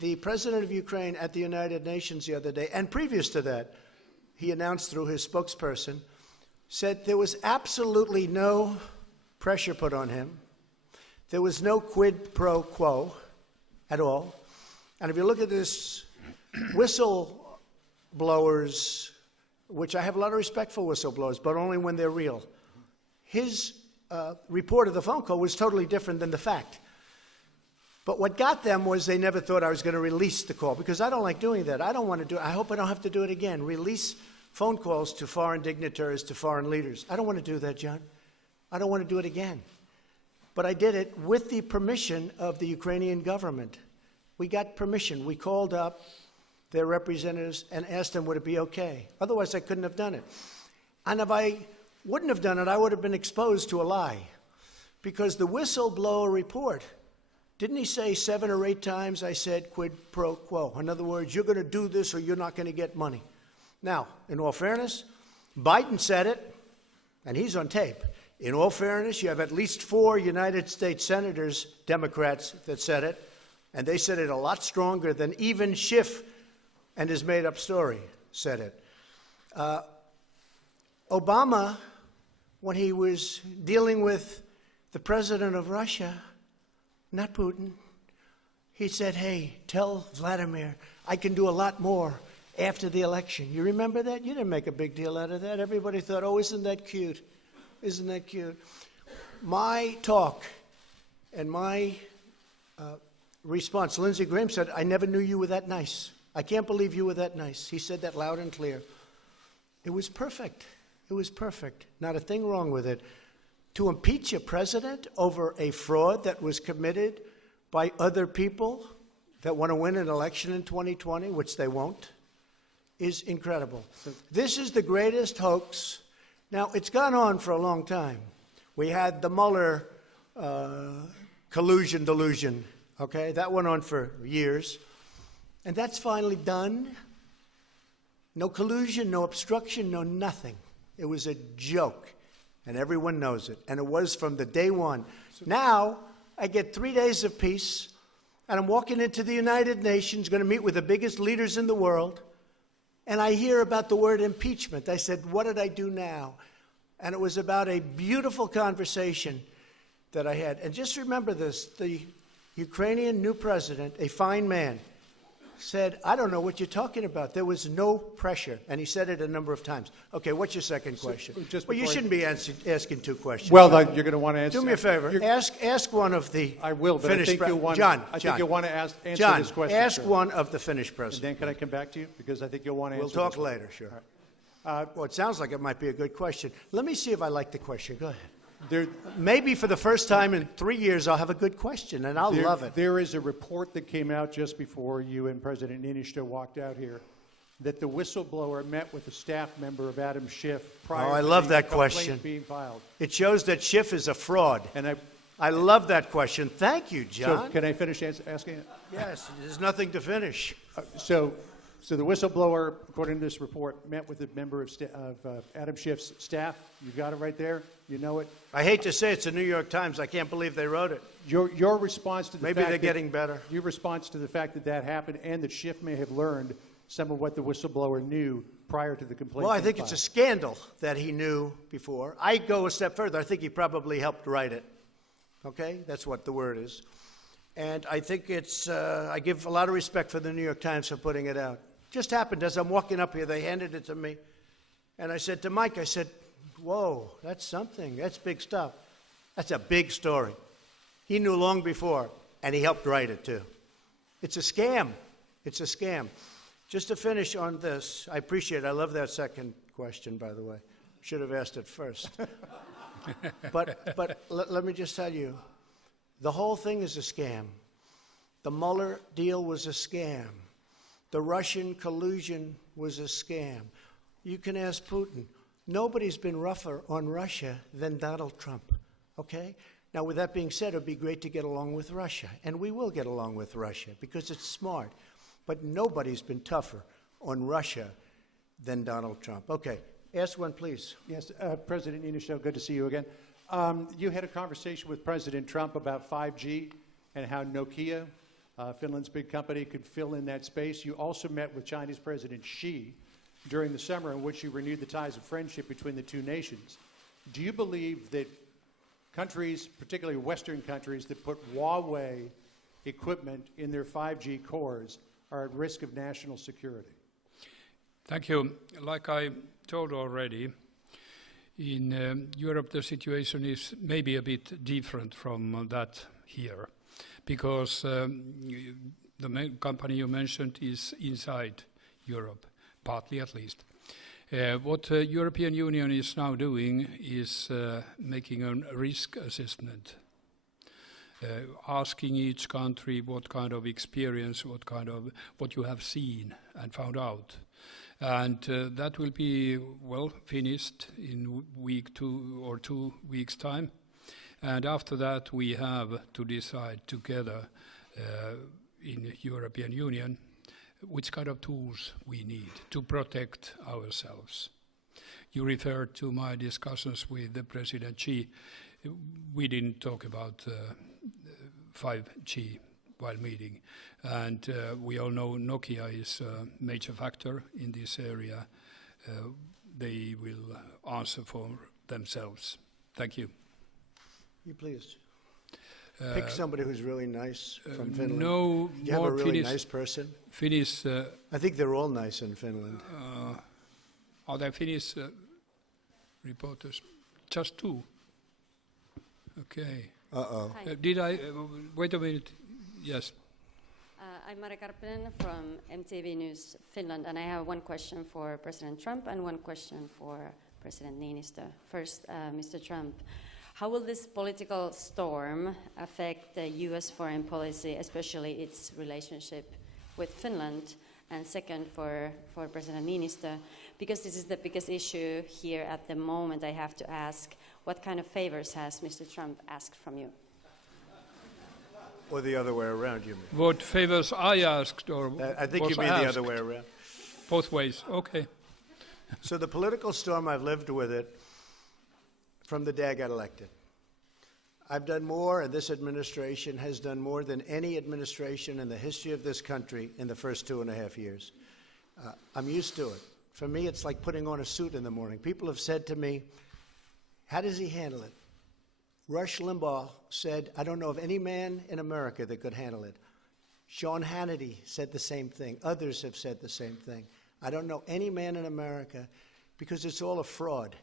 the president of Ukraine at the United Nations the other day, and previous to that, he announced through his spokesperson, said there was absolutely no pressure put on him. There was no quid pro quo at all. And if you look at this whistleblowers, which I have a lot of respect for whistleblowers, but only when they're real, his report of the phone call was totally different than the fact. But what got them was they never thought I was going to release the call, because I don't like doing that. I don't want to do it. I hope I don't have to do it again. Release phone calls to foreign dignitaries, to foreign leaders. I don't want to do that, John. I don't want to do it again. But I did it with the permission of the Ukrainian government. We got permission. We called up their representatives and asked them, would it be okay? Otherwise, I couldn't have done it. And if I wouldn't have done it, I would have been exposed to a lie. Because the whistleblower report, didn't he say 7 or 8 times I said quid pro quo? In other words, you're going to do this or you're not going to get money. Now, in all fairness, Biden said it, and he's on tape. In all fairness, you have at least 4 United States senators, Democrats, that said it, and they said it a lot stronger than even Schiff and his made-up story said it. Obama, when he was dealing with the president of Russia, not Putin, he said, hey, tell Vladimir I can do a lot more after the election. You remember that? You didn't make a big deal out of that. Everybody thought, oh, isn't that cute? Isn't that cute? My talk and my response. Lindsey Graham said, I never knew you were that nice. I can't believe you were that nice. He said that loud and clear. It was perfect. It was perfect. Not a thing wrong with it. To impeach a president over a fraud that was committed by other people that want to win an election in 2020, which they won't, is incredible. This is the greatest hoax. Now, it's gone on for a long time. We had the Mueller collusion delusion, okay? That went on for years. And that's finally done. No collusion, no obstruction, no nothing. It was a joke, and everyone knows it. And it was from the day one. Now, I get 3 days of peace, and I'm walking into the United Nations, going to meet with the biggest leaders in the world, and I hear about the word impeachment. I said, what did I do now? And it was about a beautiful conversation that I had. And just remember this, the Ukrainian new president, a fine man, said, I don't know what you're talking about. There was no pressure. And he said it a number of times. Okay, what's your second question? Well, you shouldn't be asking two questions. Well, you're going to want to answer. Do me a favor. Ask one of the I will, but I think you'll want, I think you'll want to answer this question. Ask sir. one of the Finnish And president. then can I come back to you? Because I think you'll want to answer We'll talk this one. later, sure. Well, it sounds like it might be a good question. Let me see if I like the question. Go ahead. Maybe for the first time in 3 years, I'll have a good question, and I'll love it. There is a report that came out just before you and President Niinistö walked out here that the whistleblower met with a staff member of Adam Schiff prior I to love the that complaint question. being filed. It shows that Schiff is a fraud. And I love that question. Thank you, John. So can I finish asking it? Yes, there's nothing to finish. So the whistleblower, according to this report, met with a member of Adam Schiff's staff. You got it right there. You know it. I hate to say it's the New York Times. I can't believe they wrote it. Your response to the Maybe fact they're that, getting better. Your response to the fact that that happened and that Schiff may have learned some of what the whistleblower knew prior to the complaint. Well, I think it's a scandal that he knew before. I go a step further. I think he probably helped write it. Okay? That's what the word is. And I think it's, I give a lot of respect for the New York Times for putting it out. Just happened as I'm walking up here, they handed it to me. And I said to Mike, I said, whoa, that's something. That's big stuff. That's a big story. He knew long before, and he helped write it too. It's a scam. It's a scam. Just to finish on this, I appreciate it. I love that second question, by the way. Should have asked it first. But let me just tell you, the whole thing is a scam. The Mueller deal was a scam. The Russian collusion was a scam. You can ask Putin. Nobody's been rougher on Russia than Donald Trump, okay? Now, with that being said, it would be great to get along with Russia, and we will get along with Russia because it's smart. But nobody's been tougher on Russia than Donald Trump. Okay, ask one, please. Yes, President Niinistö, good to see you again. You had a conversation with President Trump about 5G and how Nokia, Finland's big company, could fill in that space. You also met with Chinese President Xi during the summer in which you renewed the ties of friendship between the two nations. Do you believe that countries, particularly Western countries, that put Huawei equipment in their 5G cores are at risk of national security? Thank you. Like I told already, in Europe the situation is maybe a bit different from that here, because the main company you mentioned is inside Europe, partly at least. What the European Union is now doing is making a risk assessment, asking each country what kind of experience, what you have seen and found out. And that will be, well, finished in week 2 or 2 weeks' time. And after that, we have to decide together in the European Union which kind of tools we need to protect ourselves. You referred to my discussions with the President Xi. We didn't talk about 5G while meeting. And we all know Nokia is a major factor in this area. They will answer for themselves. Thank you. You please. Pick somebody who's really nice from Finland. No, Do you have a really nice person? Finnish. I think they're all nice in Finland. Are there Finnish reporters? Just 2. Okay. Uh-oh. Did I? Wait a minute. Yes. I'm Mara Karppinen from MTV News Finland, and I have one question for President Trump and one question for President Niinistö. First, Mr. Trump, how will this political storm affect the U.S. foreign policy, especially its relationship with Finland? And second, for President Niinistö, because this is the biggest issue here at the moment, I have to ask, what kind of favors has Mr. Trump asked from you? Or the other way around, you mean? What favors I asked, or I think you was mean the asked? other way around. Both ways. Okay. So the political storm, I've lived with it from the day I got elected. I've done more, and this administration has done more than any administration in the history of this country in the first 2.5 years. I'm used to it. For me, it's like putting on a suit in the morning. People have said to me, how does he handle it? Rush Limbaugh said, I don't know of any man in America that could handle it. Sean Hannity said the same thing. Others have said the same thing. I don't know any man in America, because it's all a fraud.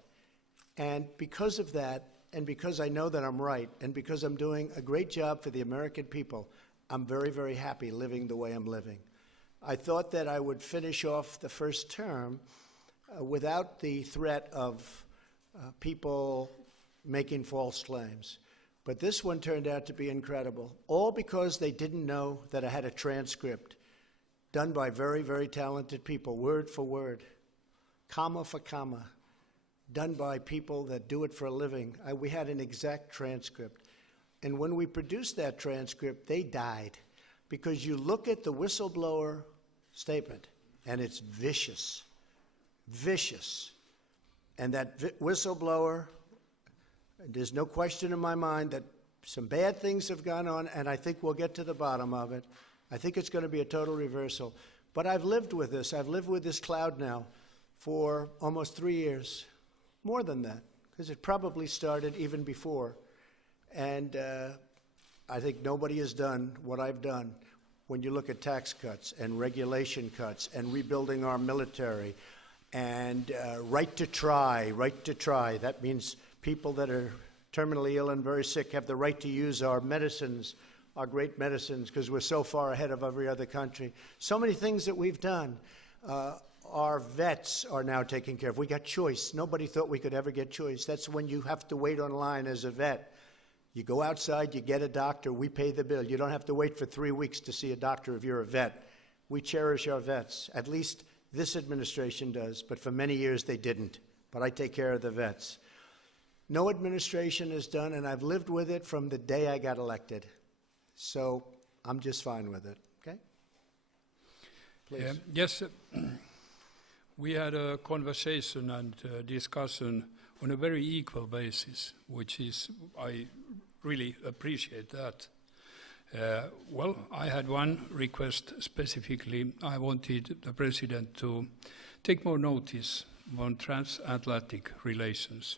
And because of that, and because I know that I'm right, and because I'm doing a great job for the American people, I'm very, very happy living the way I'm living. I thought that I would finish off the first term without the threat of people making false claims. But this one turned out to be incredible, all because they didn't know that I had a transcript done by very, very talented people, word for word, comma for comma, done by people that do it for a living. We had an exact transcript. And when we produced that transcript, they died, because you look at the whistleblower statement, and it's vicious, vicious. And that whistleblower, there's no question in my mind that some bad things have gone on, and I think we'll get to the bottom of it. I think it's going to be a total reversal. But I've lived with this. I've lived with this cloud now for almost 3 years. More than that, because it probably started even before. And I think nobody has done what I've done when you look at tax cuts and regulation cuts and rebuilding our military and right to try, right to try. That means people that are terminally ill and very sick have the right to use our medicines, our great medicines, because we're so far ahead of every other country. So many things that we've done. Our vets are now taken care of. We got choice. Nobody thought we could ever get choice. That's when you have to wait online as a vet. You go outside, you get a doctor, we pay the bill. You don't have to wait for 3 weeks to see a doctor if you're a vet. We cherish our vets. At least this administration does, but for many years they didn't. But I take care of the vets. No administration has done, and I've lived with it from the day I got elected. So I'm just fine with it, okay? Please. Yes, we had a conversation and discussion on a very equal basis, which is, I really appreciate that. Well, I had one request specifically. I wanted the President to take more notice on transatlantic relations,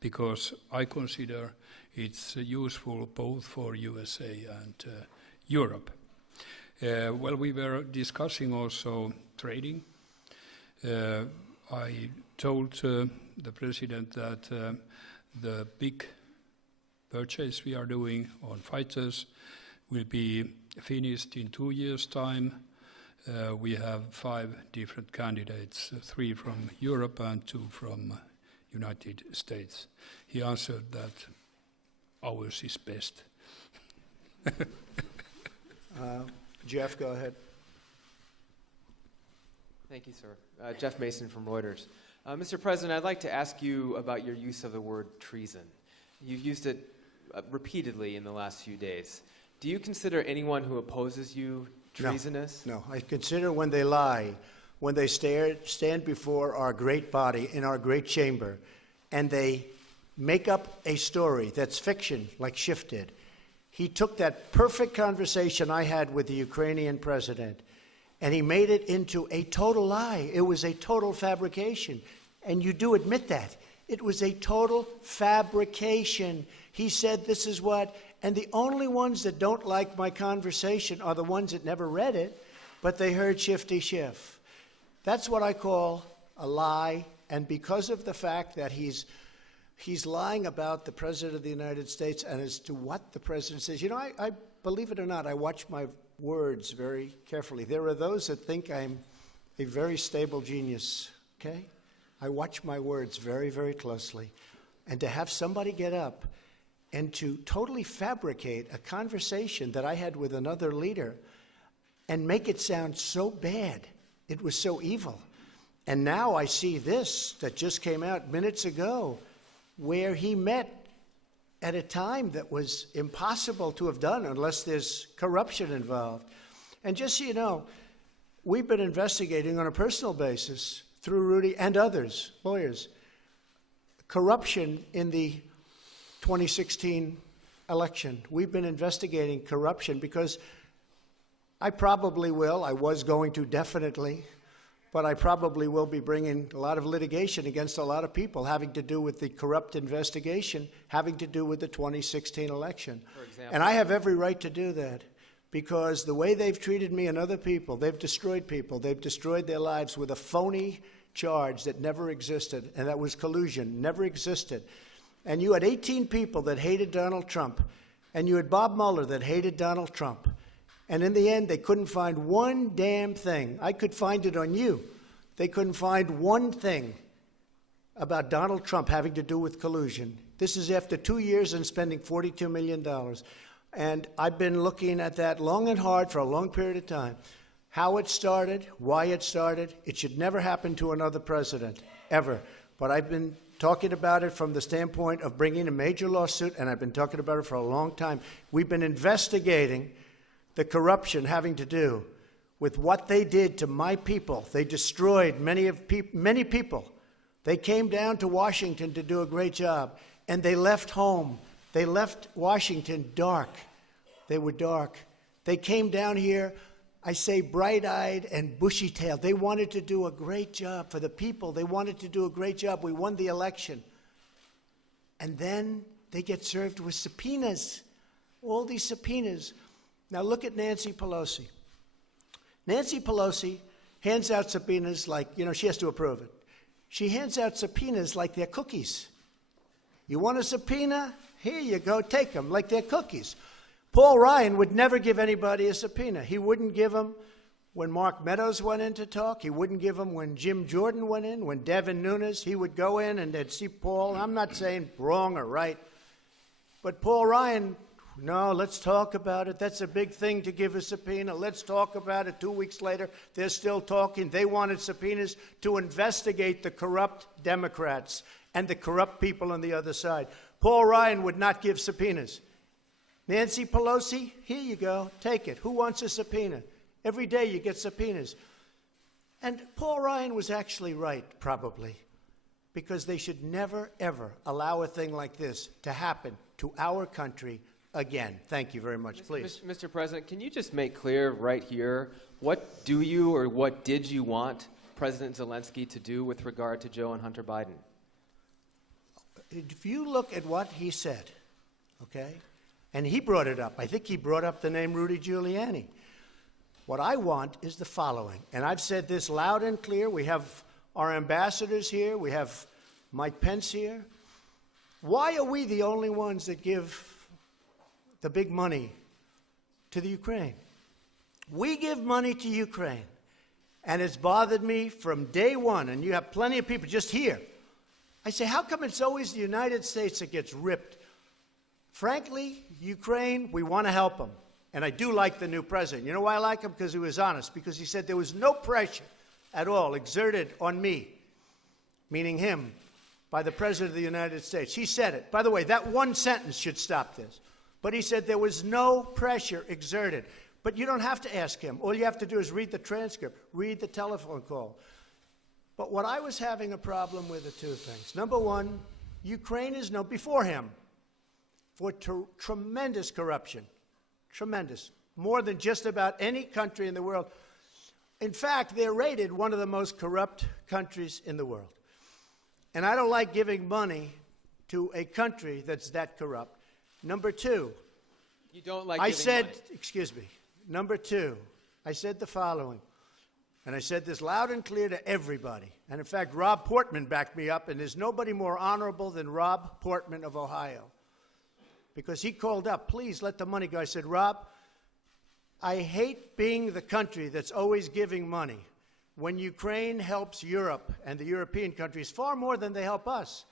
because I consider it's useful both for USA and Europe. Well, we were discussing also trading. I told the President that the big purchase we are doing on fighters will be finished in 2 years' time. We have 5 different candidates, 3 from Europe and 2 from United States. He answered that ours is best. Jeff, go ahead. Thank you, sir. Jeff Mason from Reuters. Mr. President, I'd like to ask you about your use of the word treason. You've used it repeatedly in the last few days. Do you consider anyone who opposes you treasonous? No, I consider when they lie, when they stand before our great body in our great chamber, and they make up a story that's fiction, like Schiff did. He took that perfect conversation I had with the Ukrainian president, and he made it into a total lie. It was a total fabrication. And you do admit that. It was a total fabrication. He said this is what, and the only ones that don't like my conversation are the ones that never read it, but they heard Shifty Schiff. That's what I call a lie, and because of the fact that he's lying about the President of the United States and as to what the President says. You know, I believe it or not, I watch my words very carefully. There are those that think I'm a very stable genius, okay? I watch my words very, very closely. And to have somebody get up and to totally fabricate a conversation that I had with another leader and make it sound so bad, it was so evil. And now I see this that just came out minutes ago, where he met at a time that was impossible to have done unless there's corruption involved. And just so you know, we've been investigating on a personal basis through Rudy and others, lawyers, corruption in the 2016 election. We've been investigating corruption because I probably will, I was going to definitely, but I probably will be bringing a lot of litigation against a lot of people having to do with the corrupt investigation, having to do with the 2016 election. For example. And I have every right to do that because the way they've treated me and other people, they've destroyed people. They've destroyed their lives with a phony charge that never existed, and that was collusion, never existed. And you had 18 people that hated Donald Trump, and you had Bob Mueller that hated Donald Trump. And in the end, they couldn't find one damn thing. I could find it on you. They couldn't find one thing about Donald Trump having to do with collusion. This is after 2 years and spending $42 million. And I've been looking at that long and hard for a long period of time. How it started, why it started. It should never happen to another president, ever. But I've been talking about it from the standpoint of bringing a major lawsuit, and I've been talking about it for a long time. We've been investigating the corruption having to do with what they did to my people. They destroyed many people. They came down to Washington to do a great job, and they left home. They left Washington dark. They were dark. They came down here, I say, bright-eyed and bushy-tailed. They wanted to do a great job for the people. They wanted to do a great job. We won the election. And then they get served with subpoenas, all these subpoenas. Now look at Nancy Pelosi. Nancy Pelosi hands out subpoenas like, she has to approve it. She hands out subpoenas like they're cookies. You want a subpoena? Here you go, take them, like they're cookies. Paul Ryan would never give anybody a subpoena. He wouldn't give them when Mark Meadows went in to talk. He wouldn't give them when Jim Jordan went in, when Devin Nunes. He would go in and they'd see Paul. I'm not saying wrong or right, but Paul Ryan, no, let's talk about it. That's a big thing to give a subpoena. Let's talk about it. 2 weeks later, they're still talking. They wanted subpoenas to investigate the corrupt Democrats and the corrupt people on the other side. Paul Ryan would not give subpoenas. Nancy Pelosi, here you go, take it. Who wants a subpoena? Every day you get subpoenas. And Paul Ryan was actually right, probably, because they should never, ever allow a thing like this to happen to our country again. Thank you very much, please. Mr. President, can you just make clear right here, what do you or what did you want President Zelensky to do with regard to Joe and Hunter Biden? If you look at what he said, okay, and he brought it up. I think he brought up the name Rudy Giuliani. What I want is the following, and I've said this loud and clear. We have our ambassadors here. We have Mike Pence here. Why are we the only ones that give the big money to the Ukraine? We give money to Ukraine, and it's bothered me from day one, and you have plenty of people just here. I say, how come it's always the United States that gets ripped? Frankly, Ukraine, we want to help them. And I do like the new president. You know why I like him? Because he was honest. Because he said there was no pressure at all exerted on me, meaning him, by the President of the United States. He said it. By the way, that one sentence should stop this. But he said there was no pressure exerted. But you don't have to ask him. All you have to do is read the transcript, read the telephone call. But what I was having a problem with are two things. Number one, Ukraine is known before him for tremendous corruption. Tremendous. More than just about any country in the world. In fact, they're rated one of the most corrupt countries in the world. And I don't like giving money to a country that's that corrupt. Number two, you don't like I giving said, money. excuse me, number two, I said the following, and I said this loud and clear to everybody. And in fact, Rob Portman backed me up, and there's nobody more honorable than Rob Portman of Ohio. Because he called up, please let the money go. I said, Rob, I hate being the country that's always giving money. When Ukraine helps Europe and the European countries far more than they help us,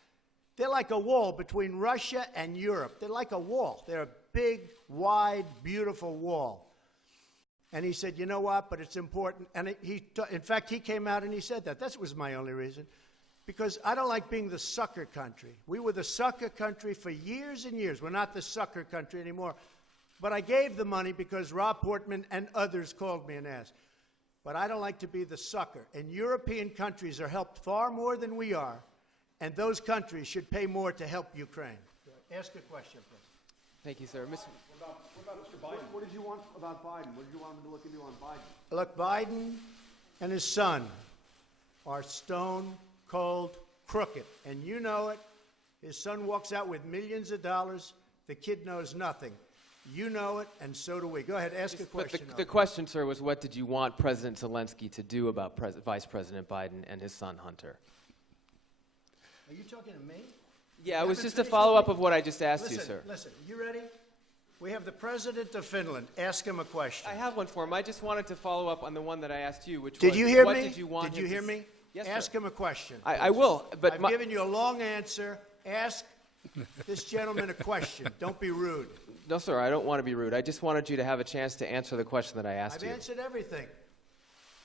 they're like a wall between Russia and Europe. They're like a wall. They're a big, wide, beautiful wall. And he said, you know what, but it's important. And in fact, he came out and he said that. That was my only reason. Because I don't like being the sucker country. We were the sucker country for years and years. We're not the sucker country anymore. But I gave the money because Rob Portman and others called me and asked. But I don't like to be the sucker. And European countries are helped far more than we are. And those countries should pay more to help Ukraine. Ask a question, please. Thank you, sir. What about Mr. Biden? What did you want about Biden? What did you want him to look into on Biden? Look, Biden and his son are stone cold crooked. And you know it. His son walks out with millions of dollars. The kid knows nothing. You know it, and so do we. Go ahead, ask a question. But the question, sir, was what did you want President Zelensky to do about Vice President Biden and his son Hunter? Are you talking to me? Yeah, it was just a follow-up of what I just asked you, sir. Listen, you ready? We have the President of Finland. Ask him a question. I have one for him. I just wanted to follow up on the one that I asked you, which was, Did you hear what me? did you want Did you him hear to me? Yes, Ask sir. him a question. I will, but I've given you a long answer. Ask this gentleman a question. Don't be rude. No, sir, I don't want to be rude. I just wanted you to have a chance to answer the question that I asked you. I've answered everything.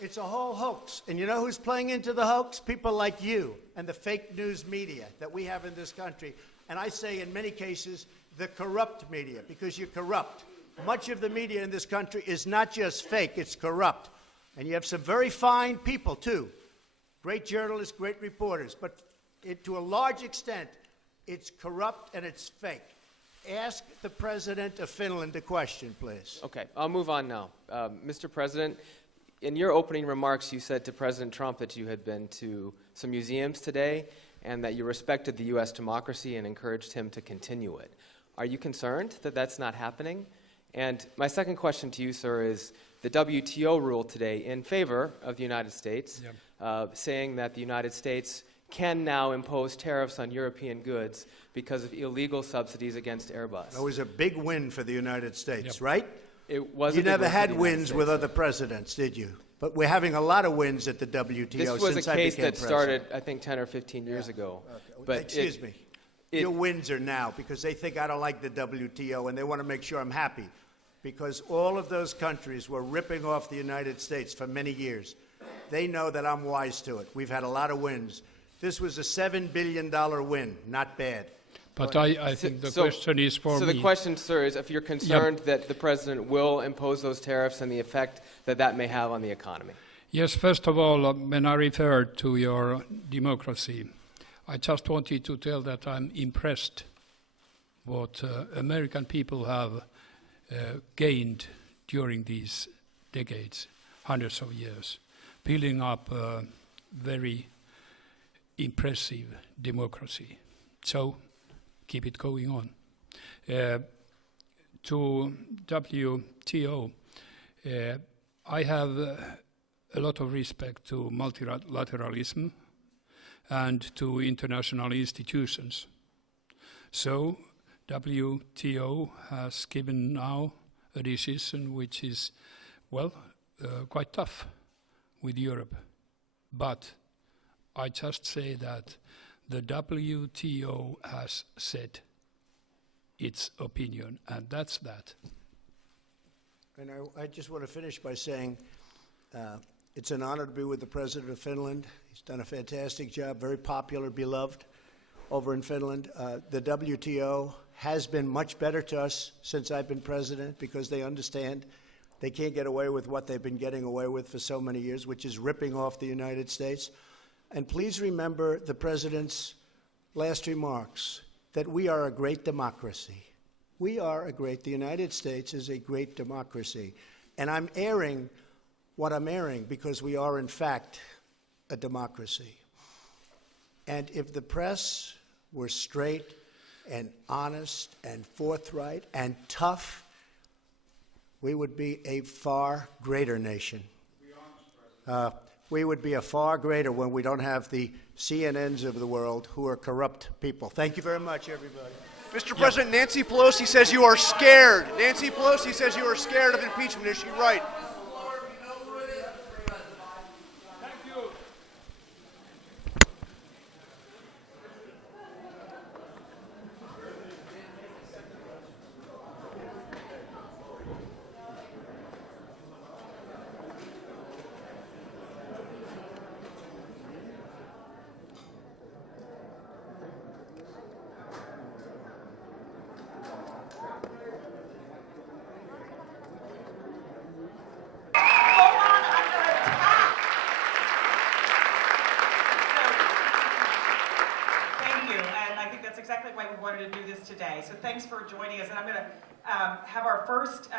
It's a whole hoax. And you know who's playing into the hoax? People like you and the fake news media that we have in this country. And I say in many cases, the corrupt media, because you're corrupt. Much of the media in this country is not just fake, it's corrupt. And you have some very fine people, too. Great journalists, great reporters. But to a large extent, it's corrupt and it's fake. Ask the President of Finland a question, please. Okay, I'll move on now. Mr. President, in your opening remarks, you said to President Trump that you had been to some museums today and that you respected the U.S. democracy and encouraged him to continue it. Are you concerned that that's not happening? And my second question to you, sir, is the WTO ruled today in favor of the United States, saying that the United States can now impose tariffs on European goods because of illegal subsidies against Airbus. That was a big win for the United States, right? It was. You never had wins with other presidents, did you? But we're having a lot of wins at the WTO this was since a I case became that president. started, I think, 10 or 15 years ago. Okay. But excuse me. Your wins are now because they think I don't like the WTO and they want to make sure I'm happy. Because all of those countries were ripping off the United States for many years. They know that I'm wise to it. We've had a lot of wins. This was a $7 billion win. Not bad. But I think the question is for me. So the question, sir, is if you're concerned that the president will impose those tariffs and the effect that that may have on the economy. Yes, first of all, when I referred to your democracy, I just wanted to tell that I'm impressed what American people have gained during these decades, hundreds of years, building up a very impressive democracy. So keep it going on. To WTO, I have a lot of respect to multilateralism and to international institutions. So WTO has given now a decision which is, well, quite tough with Europe. But I just say that the WTO has said its opinion, and that's that. And I just want to finish by saying it's an honor to be with the President of Finland. He's done a fantastic job, very popular, beloved over in Finland. The WTO has been much better to us since I've been president because they understand they can't get away with what they've been getting away with for so many years, which is ripping off the United States. And please remember the President's last remarks, that we are a great democracy. The United States is a great democracy. And I'm airing what I'm airing because we are, in fact, a democracy. And if the press were straight and honest and forthright and tough, we would be a far greater nation. We would be a far greater when we don't have the CNNs of the world who are corrupt people. Thank you very much, everybody. Mr. President, Nancy Pelosi says you are scared. Nancy Pelosi says you are scared of impeachment. Is she right? Thank you, and I think that's exactly why we wanted to do this today. So thanks for joining us, and I'm going to have our first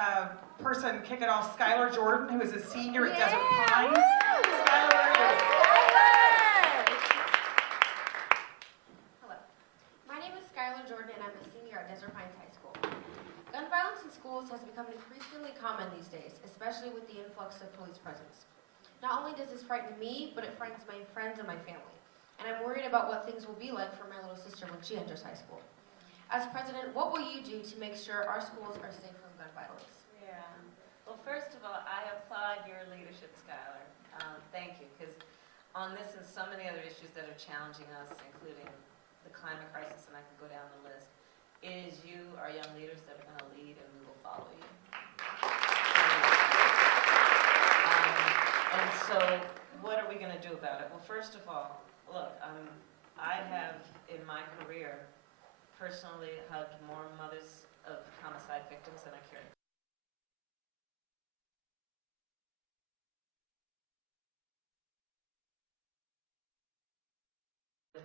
person kick it off, Skylar Jordan, who is a senior at Desert Pines. Skylar, where are you? Hello. My name is Skylar Jordan, and I'm a senior at Desert Pines High School. Gun violence in schools has become increasingly common these days, especially with the influx of police presence. Not only does this frighten me, but it frightens my friends and my family. And I'm worried about what things will be like for my little sister when she enters high school. As president, what will you do to make sure our schools are safe from gun violence? Yeah. Well, first of all, I applaud your leadership, Skylar. Thank you, because on this and so many other issues that are challenging us, including the climate crisis, and I can go down the list, it is you, our young leaders, that are going to lead, and we will follow you. And so, what are we going to do about it? Well, first of all, look, I have, in my career, personally hugged more mothers of homicide victims than I care.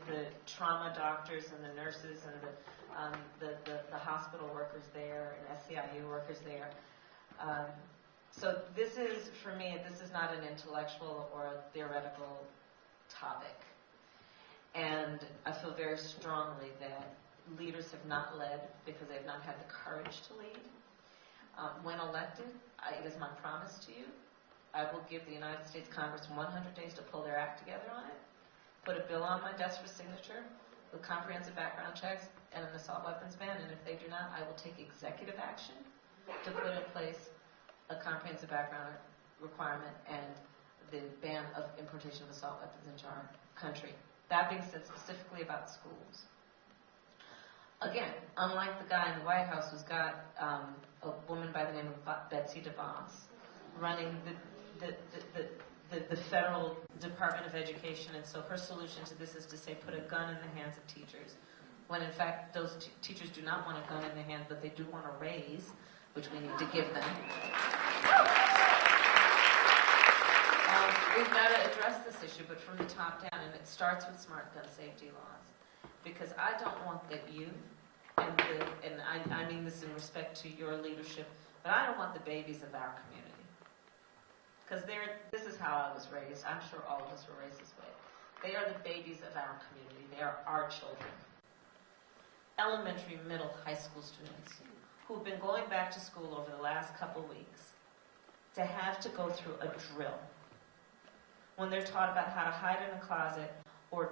The trauma doctors and the nurses and the hospital workers there and SCIU workers there. So this is, for me, this is not an intellectual or a theoretical topic. And I feel very strongly that leaders have not led because they've not had the courage to lead. When elected, it is my promise to you, I will give the United States Congress 100 days to pull their act together on it, put a bill on my desk for signature with comprehensive background checks and an assault weapons ban, and if they do not, I will take executive action to put in place a comprehensive background requirement and the ban of importation of assault weapons into our country. That being said, specifically about schools. Again, unlike the guy in the White House who's got a woman by the name of Betsy DeVos running the federal Department of Education, and so her solution to this is to say put a gun in the hands of teachers, when in fact those teachers do not want a gun in their hand, but they do want a raise, which we need to give them. We've got to address this issue, but from the top down, and it starts with smart gun safety laws. Because I don't want that you, and I mean this in respect to your leadership, but I don't want the babies of our community. Because this is how I was raised. I'm sure all of us were raised this way. They are the babies of our community. They are our children. Elementary, middle, high school students who've been going back to school over the last couple weeks to have to go through a drill when they're taught about how to hide in a closet or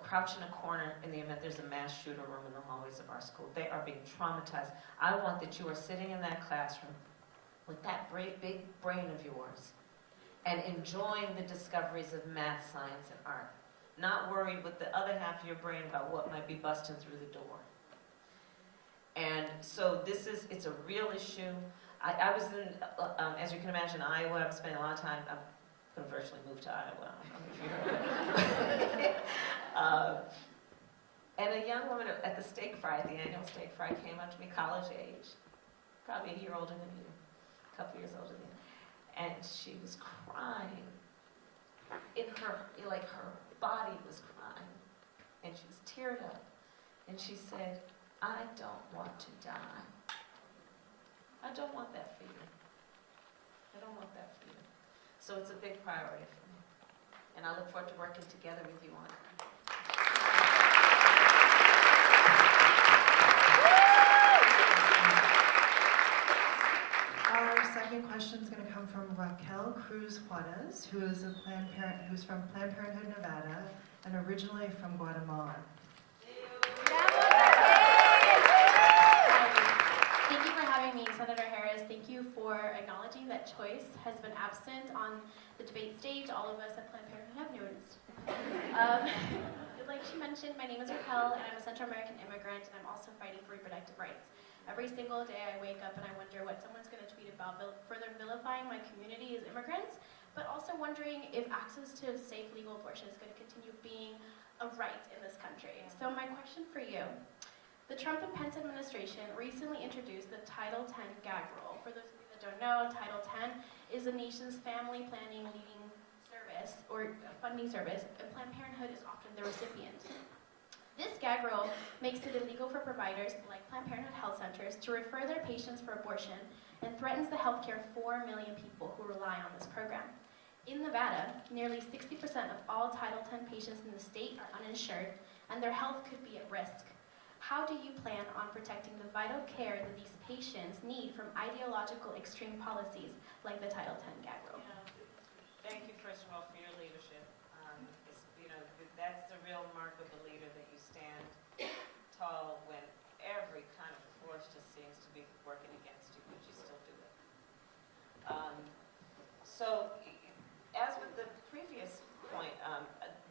crouch in a corner in the event there's a mass shooter room in the hallways of our school. They are being traumatized. I want that you are sitting in that classroom with that big brain of yours and enjoying the discoveries of math, science, and art. Not worried with the other half of your brain about what might be busting through the door. And so it's a real issue. I was in, as you can imagine, Iowa. I've spent a lot of time, I'm going to virtually move to Iowa. And a young woman at the steak fry, at the annual steak fry, came up to me, college age, probably a year older than you, a couple years older than you, and she was crying. Her body was crying, and she was teared up, and she said, I don't want to die. I don't want that for you. I don't want that for you. So it's a big priority for me. And I look forward to working together with you on it. Our second question is going to come from Raquel Cruz Juarez, who is who's from Planned Parenthood, Nevada, and originally from Guatemala. having me, Senator Harris. Thank you for acknowledging that choice has been absent on the debate stage. All of us at Planned Parenthood have noticed. Like she mentioned, my name is Raquel, and I'm a Central American immigrant, and I'm also fighting for reproductive rights. Every single day I wake up and I wonder what someone's going to tweet about further vilifying my community as immigrants, but also wondering if access to safe legal abortion is going to continue being a right in this country. So my question for you, the Trump and Pence administration recently introduced the Title X gag rule. For those of you that don't know, Title X is the nation's family planning leading service, or funding service, and Planned Parenthood is often the recipient. This gag rule makes it illegal for providers like Planned Parenthood health centers to refer their patients for abortion and threatens the healthcare of 4 million people who rely on this program. In Nevada, nearly 60% of all Title X patients in the state are uninsured, and their health could be at risk. How do you plan on protecting the vital care that these patients need from ideological extreme policies like the Title X gag rule? Thank you, first of all, for your leadership. That's the real mark of a leader, that you stand tall when every kind of force just seems to be working against you, but you still do it. So, as with the previous point,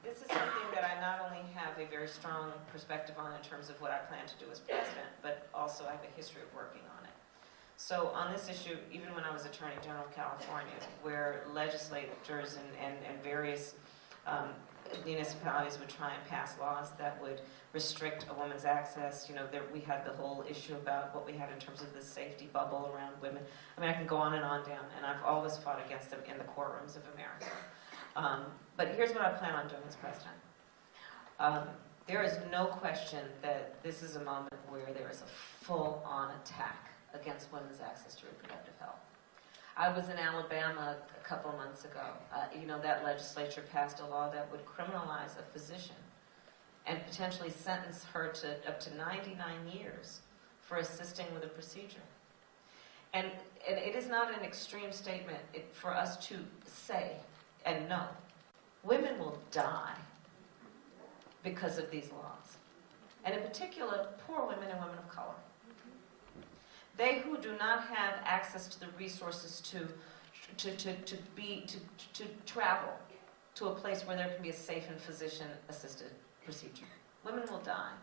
this is something that I not only have a very strong perspective on in terms of what I plan to do as president, but also I have a history of working on it. So on this issue, even when I was Attorney General of California, where legislators and various municipalities would try and pass laws that would restrict a woman's access, we had the whole issue about what we had in terms of the safety bubble around women. I mean, I can go on and down, and I've always fought against them in the courtrooms of America. But here's what I plan on doing as president. There is no question that this is a moment where there is a full-on attack against women's access to reproductive health. I was in Alabama a couple of months ago. That legislature passed a law that would criminalize a physician and potentially sentence her to up to 99 years for assisting with a procedure. And it is not an extreme statement for us to say and know. Women will die because of these laws. And in particular, poor women and women of color. They who do not have access to the resources to travel to a place where there can be a safe and physician-assisted procedure. Women will die.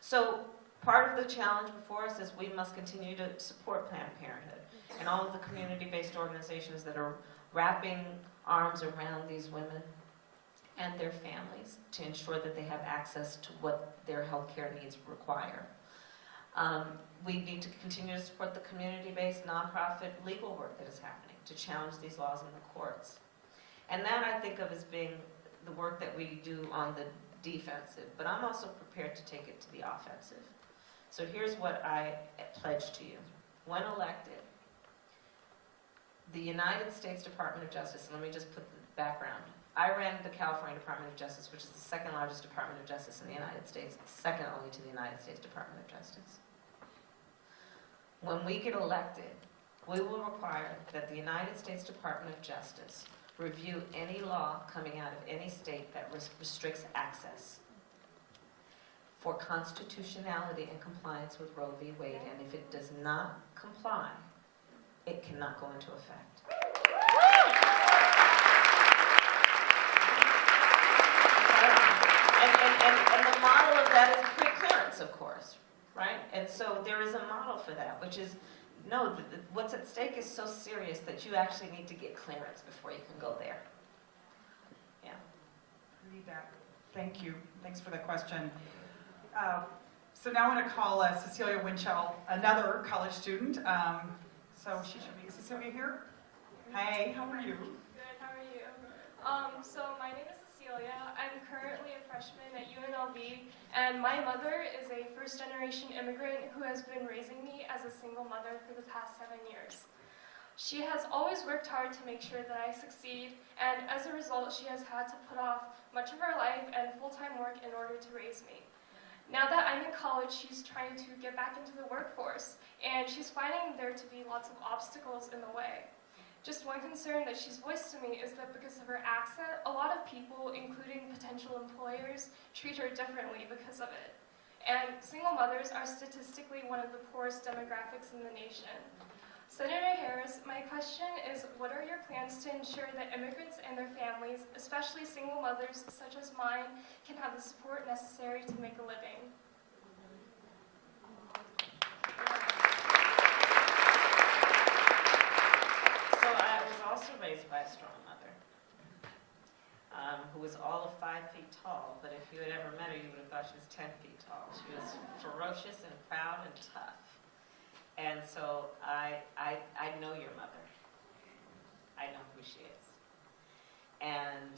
So part of the challenge before us is we must continue to support Planned Parenthood and all of the community-based organizations that are wrapping arms around these women and their families to ensure that they have access to what their healthcare needs require. We need to continue to support the community-based nonprofit legal work that is happening to challenge these laws in the courts. And that I think of as being the work that we do on the defensive, but I'm also prepared to take it to the offensive. So here's what I pledge to you. When elected, the United States Department of Justice, and let me just put the background. I ran the California Department of Justice, which is the second largest Department of Justice in the United States, second only to the United States Department of Justice. When we get elected, we will require that the United States Department of Justice review any law coming out of any state that restricts access for constitutionality and compliance with Roe v. Wade, and if it does not comply, it cannot go into effect. And the model of that is pre-clearance, of course, right? And so there is a model for that, which is, no, what's at stake is so serious that you actually need to get clearance before you can go there. Yeah. Read that. Thank you. Thanks for the question. So now I'm going to call Cecilia Winchell, another college student. So she should be. Is Cecilia here? Hey, how are you? Good, how are you? So my name is Cecilia. I'm currently a freshman at UNLV, and my mother is a first-generation immigrant who has been raising me as a single mother for the past 7 years. She has always worked hard to make sure that I succeed, and as a result, she has had to put off much of her life and full-time work in order to raise me. Now that I'm in college, she's trying to get back into the workforce, and she's finding there to be lots of obstacles in the way. Just one concern that she's voiced to me is that because of her accent, a lot of people, including potential employers, treat her differently because of it. And single mothers are statistically one of the poorest demographics in the nation. Senator Harris, my question is, what are your plans to ensure that immigrants and their families, especially single mothers such as mine, can have the support necessary to make a living? So I was also raised by a strong mother, who was all of 5 feet tall, but if you had ever met her, you would have thought she was 10 feet tall. She was ferocious and proud and tough. And so I know your mother. I know who she is. And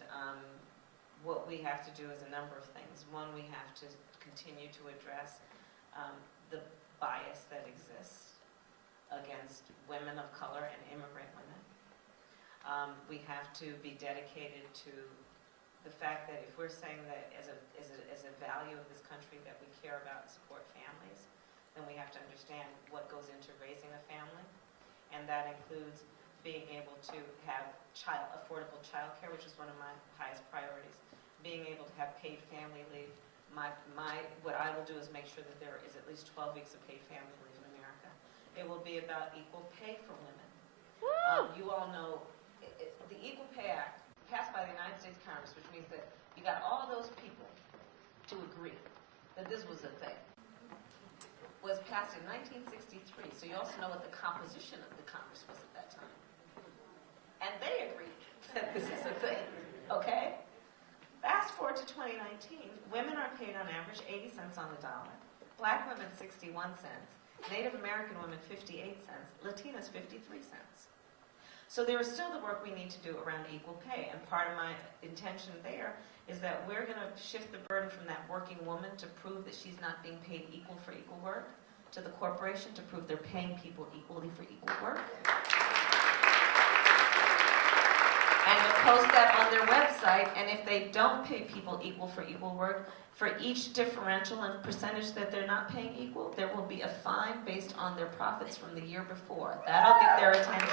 what we have to do is a number of things. One, we have to continue to address the bias that exists against women of color and immigrant women. We have to be dedicated to the fact that if we're saying that as a value of this country that we care about and support families, then we have to understand what goes into raising a family, and that includes being able to have affordable child care, which is one of my highest priorities, being able to have paid family leave. What I will do is make sure that there is at least 12 weeks of paid family leave in America. It will be about equal pay for women. You all know the Equal Pay Act passed by the United States Congress, which means that you got all those people to agree that this was a thing, was passed in 1963. So you also know what the composition of the Congress was at that time. And they agreed that this is a thing, okay? Fast forward to 2019, women are paid on average 80 cents on the dollar, black women 61 cents, Native American women 58 cents, Latinas 53 cents. So there is still the work we need to do around equal pay, and part of my intention there is that we're going to shift the burden from that working woman to prove that she's not being paid equal for equal work to the corporation to prove they're paying people equally for equal work. And to post that on their website, and if they don't pay people equal for equal work, for each differential and percentage that they're not paying equal, there will be a fine based on their profits from the year before. That'll get their attention.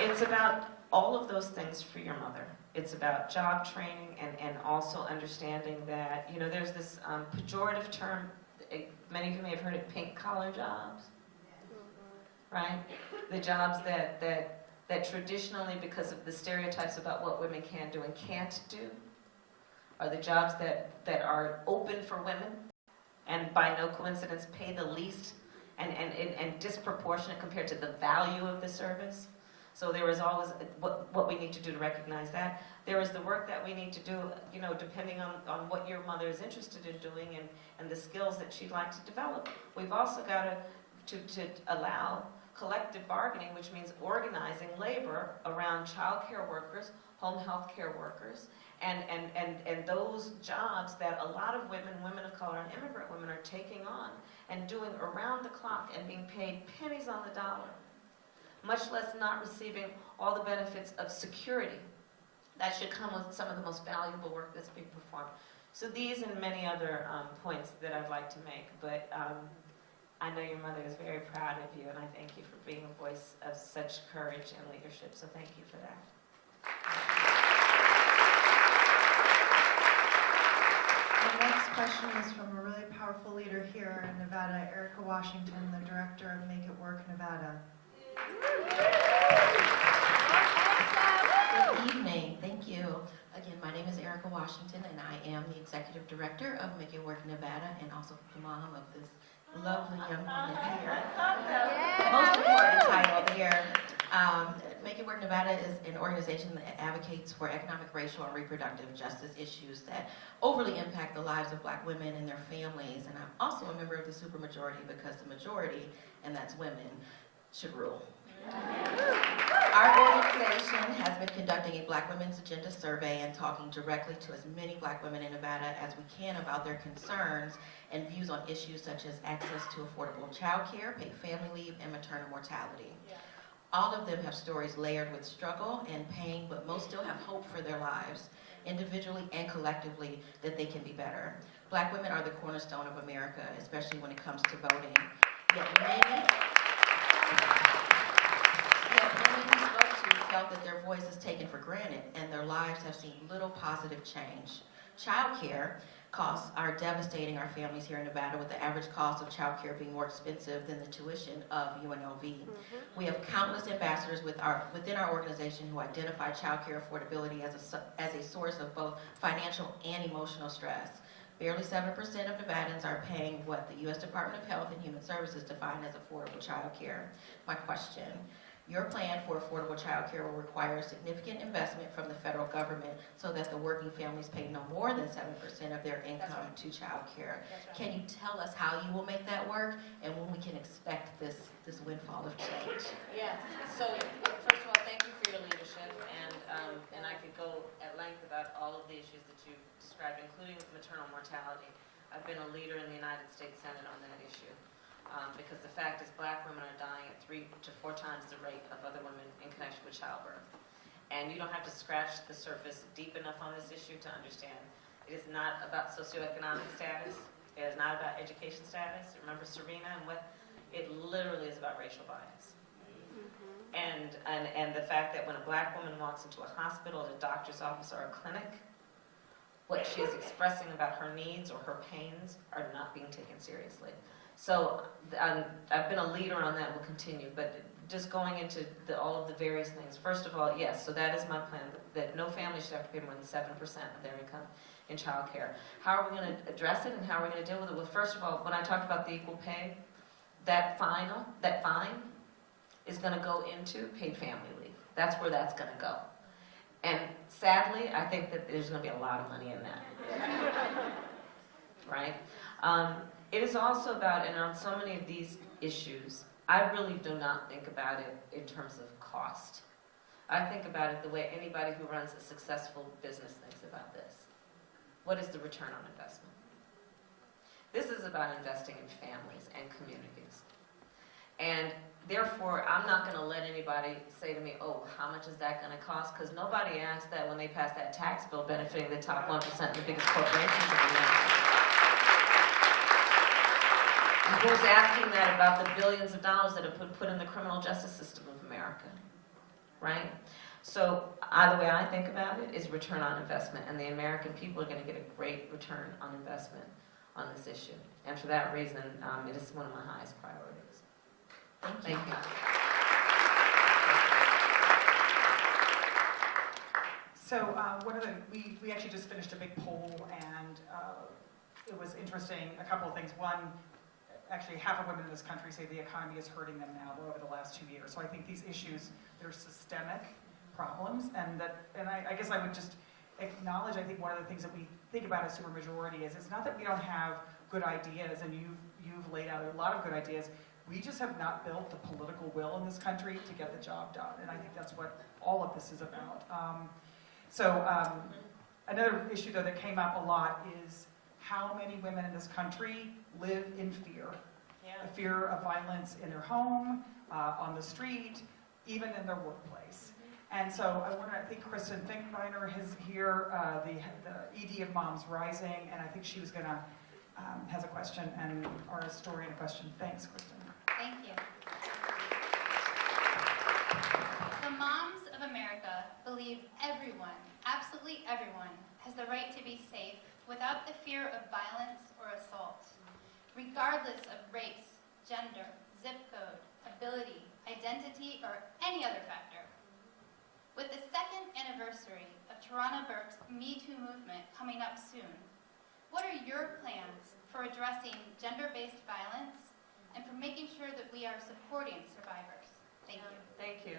It's about all of those things for your mother. It's about job training and also understanding that, you know, there's this pejorative term, many of you may have heard it, pink collar jobs, right? The jobs that traditionally, because of the stereotypes about what women can do and can't do, are the jobs that are open for women and by no coincidence pay the least and disproportionate compared to the value of the service. So there is always what we need to do to recognize that. There is the work that we need to do, you know, depending on what your mother is interested in doing and the skills that she'd like to develop. We've also got to allow collective bargaining, which means organizing labor around child care workers, home health care workers, and those jobs that a lot of women of color and immigrant women are taking on and doing around the clock and being paid pennies on the dollar, much less not receiving all the benefits of security that should come with some of the most valuable work that's being performed. So these and many other points that I'd like to make, but I know your mother is very proud of you, and I thank you for being a voice of such courage and leadership, so thank you for that. The next question is from a really powerful leader here in Nevada, Erica Washington, the director of Make It Work Nevada. Good evening. Thank you. Again, my name is Erica Washington, and I am the executive director of Make It Work Nevada, and also the mom of this lovely young woman here. The most important title here. Make It Work Nevada is an organization that advocates for economic, racial, and reproductive justice issues that overly impact the lives of black women and their families. And I'm also a member of the supermajority because the majority, and that's women, should rule. Our organization has been conducting a Black Women's Agenda survey and talking directly to as many black women in Nevada as we can about their concerns and views on issues such as access to affordable child care, paid family leave, and maternal mortality. All of them have stories layered with struggle and pain, but most still have hope for their lives, individually and collectively, that they can be better. Black women are the cornerstone of America, especially when it comes to voting. Yet many who spoke to felt that their voice is taken for granted and their lives have seen little positive change. Child care costs are devastating our families here in Nevada, with the average cost of child care being more expensive than the tuition of UNLV. We have countless ambassadors within our organization who identify child care affordability as a source of both financial and emotional stress. Barely 7% of Nevadans are paying what the U.S. Department of Health and Human Services define as affordable child care. My question: your plan for affordable child care will require significant investment from the federal government so that the working families pay no more than 7% of their income to child care. Can you tell us how you will make that work and when we can expect this windfall of change? Yes. So first of all, thank you for your leadership, and I could go at length about all of the issues that you've described, including maternal mortality. I've been a leader in the United States Senate on that issue. Because the fact is black women are dying at 3 to 4 times the rate of other women in connection with childbirth. And you don't have to scratch the surface deep enough on this issue to understand. It is not about socioeconomic status. It is not about education status. Remember Serena and what? It literally is about racial bias. And the fact that when a black woman walks into a hospital, a doctor's office, or a clinic, what she is expressing about her needs or her pains are not being taken seriously. So I've been a leader on that, will continue, but just going into all of the various things. First of all, yes, so that is my plan, that no family should have to pay more than 7% of their income in child care. How are we going to address it and how are we going to deal with it? Well, first of all, when I talked about the equal pay, that fine is going to go into paid family leave. That's where that's going to go. And sadly, I think that there's going to be a lot of money in that. Right? It is also about, and on so many of these issues, I really do not think about it in terms of cost. I think about it the way anybody who runs a successful business thinks about this. What is the return on investment? This is about investing in families and communities. And therefore, I'm not going to let anybody say to me, oh, how much is that going to cost? Because nobody asked that when they passed that tax bill benefiting the top 1% and the biggest corporations of America. Who's asking that about the billions of dollars that have been put in the criminal justice system of America, right? So the way I think about it is return on investment, and the American people are going to get a great return on investment on this issue. And for that reason, it is one of my highest priorities. Thank you. So we actually just finished a big poll, and it was interesting, a couple of things. One, actually half of women in this country say the economy is hurting them now over the last 2 years. So I think these issues, they're systemic problems, and I guess I would just acknowledge, I think one of the things that we think about as supermajority is it's not that we don't have good ideas, and you've laid out a lot of good ideas. We just have not built the political will in this country to get the job done, and I think that's what all of this is about. Another issue, though, that came up a lot is how many women in this country live in fear. The fear of violence in their home, on the street, even in their workplace. And so I think Kristen Finkbeiner is here, the ED of Moms Rising, and I think she was gonna, has a question, and our historian a question. Thanks, Kristen. Thank you. The moms of America believe everyone, absolutely everyone, has the right to be safe without the fear of violence or assault, regardless of race, gender, zip code, ability, identity, or any other factor. With the 2nd anniversary of Tarana Burke's Me Too movement coming up soon, what are your plans for addressing gender-based violence and for making sure that we are supporting survivors? Thank you. Thank you.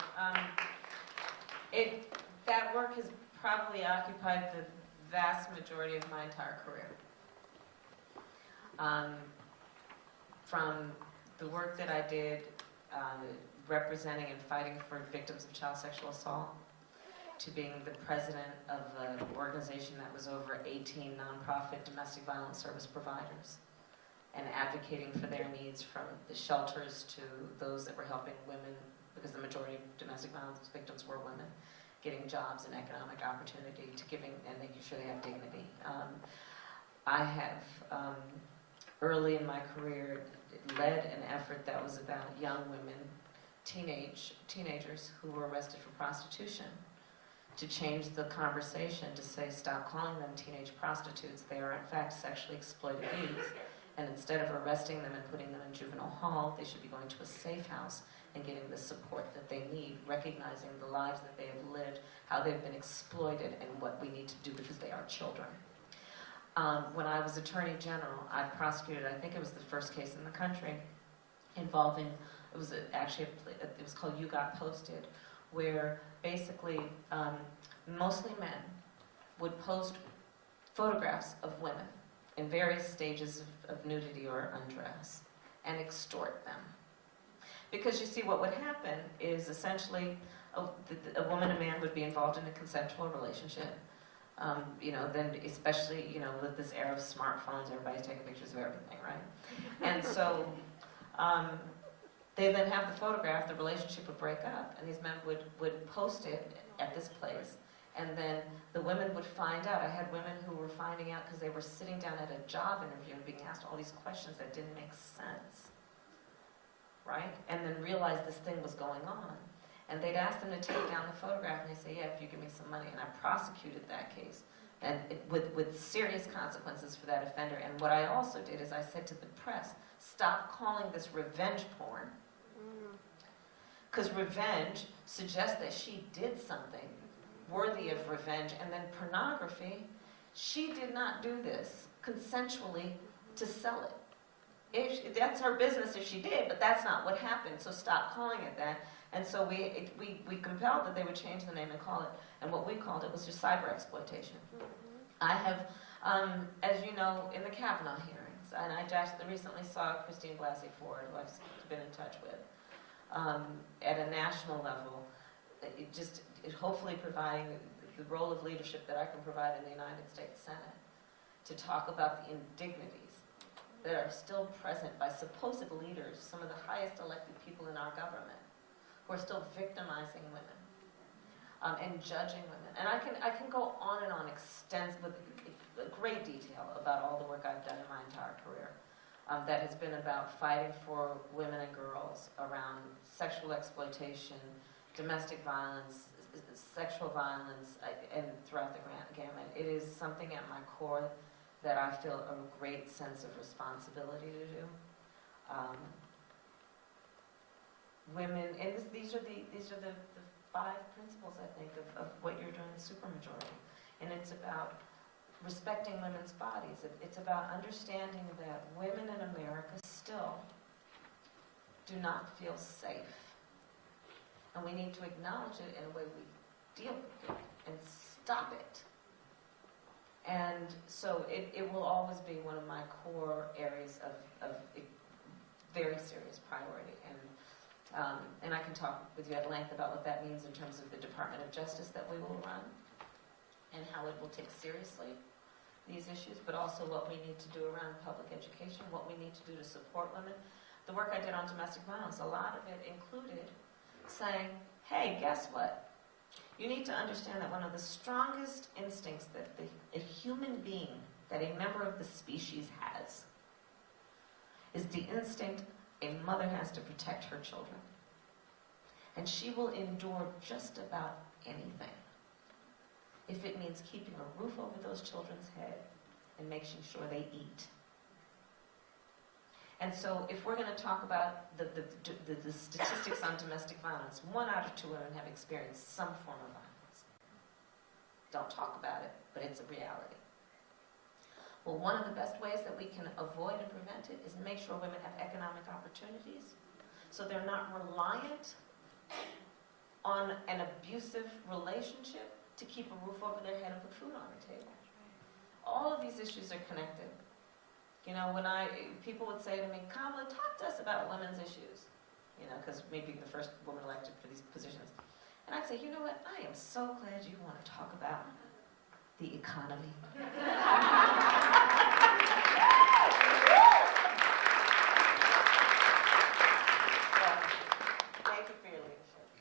That work has probably occupied the vast majority of my entire career. From the work that I did representing and fighting for victims of child sexual assault, to being the president of an organization that was over 18 nonprofit domestic violence service providers, and advocating for their needs, from the shelters to those that were helping women, because the majority of domestic violence victims were women, getting jobs and economic opportunity, to giving and making sure they have dignity. I have, early in my career, led an effort that was about young women, teenagers who were arrested for prostitution, to change the conversation to say, stop calling them teenage prostitutes. They are in fact sexually exploited youth. And instead of arresting them and putting them in juvenile hall, they should be going to a safe house and getting the support that they need, recognizing the lives that they have lived, how they've been exploited, and what we need to do because they are children. When I was Attorney General, I prosecuted, I think it was the first case in the country, involving, it was called You Got Posted, where basically mostly men would post photographs of women in various stages of nudity or undress and extort them. Because you see, what would happen is essentially a woman and man would be involved in a consensual relationship. Then especially, with this era of smartphones, everybody's taking pictures of everything, right? And so they then have the photograph, the relationship would break up, and these men would post it at this place. And then the women would find out. I had women who were finding out because they were sitting down at a job interview and being asked all these questions that didn't make sense, right? And then realized this thing was going on. And they'd ask them to take down the photograph, and they'd say, yeah, if you give me some money. And I prosecuted that case, and with serious consequences for that offender. And what I also did is I said to the press, stop calling this revenge porn, because revenge suggests that she did something worthy of revenge. And then pornography, she did not do this consensually to sell it. That's her business if she did, but that's not what happened, so stop calling it that. And so we compelled that they would change the name and call it, and what we called it was just cyber exploitation. I have, as you know, in the Kavanaugh hearings, and I just recently saw Christine Blasey Ford, who I've been in touch with, at a national level, hopefully providing the role of leadership that I can provide in the United States Senate to talk about the indignities that are still present by supposed leaders, some of the highest elected people in our government, who are still victimizing women and judging women. And I can go on and on with great detail about all the work I've done in my entire career that has been about fighting for women and girls around sexual exploitation, domestic violence, sexual violence, and throughout the gamut. It is something at my core that I feel a great sense of responsibility to do. Women, and these are the 5 principles, I think, of what you're doing in supermajority. And it's about respecting women's bodies. It's about understanding that women in America still do not feel safe. And we need to acknowledge it in a way we deal with it and stop it. And so it will always be one of my core areas of very serious priority. And I can talk with you at length about what that means in terms of the Department of Justice that we will run and how it will take seriously these issues, but also what we need to do around public education, what we need to do to support women. The work I did on domestic violence, a lot of it included saying, hey, guess what? You need to understand that one of the strongest instincts that a human being, that a member of the species has, is the instinct a mother has to protect her children. And she will endure just about anything if it means keeping a roof over those children's head and making sure they eat. And so if we're going to talk about the statistics on domestic violence, 1 out of 2 women have experienced some form of violence. Don't talk about it, but it's a reality. Well, one of the best ways that we can avoid and prevent it is make sure women have economic opportunities so they're not reliant on an abusive relationship to keep a roof over their head and put food on the table. All of these issues are connected. You know, when people would say to me, Kamala, talk to us about women's issues, because maybe the first woman elected for these positions. And I'd say, you know what, I am so glad you want to talk about the economy. Thank you for your leadership.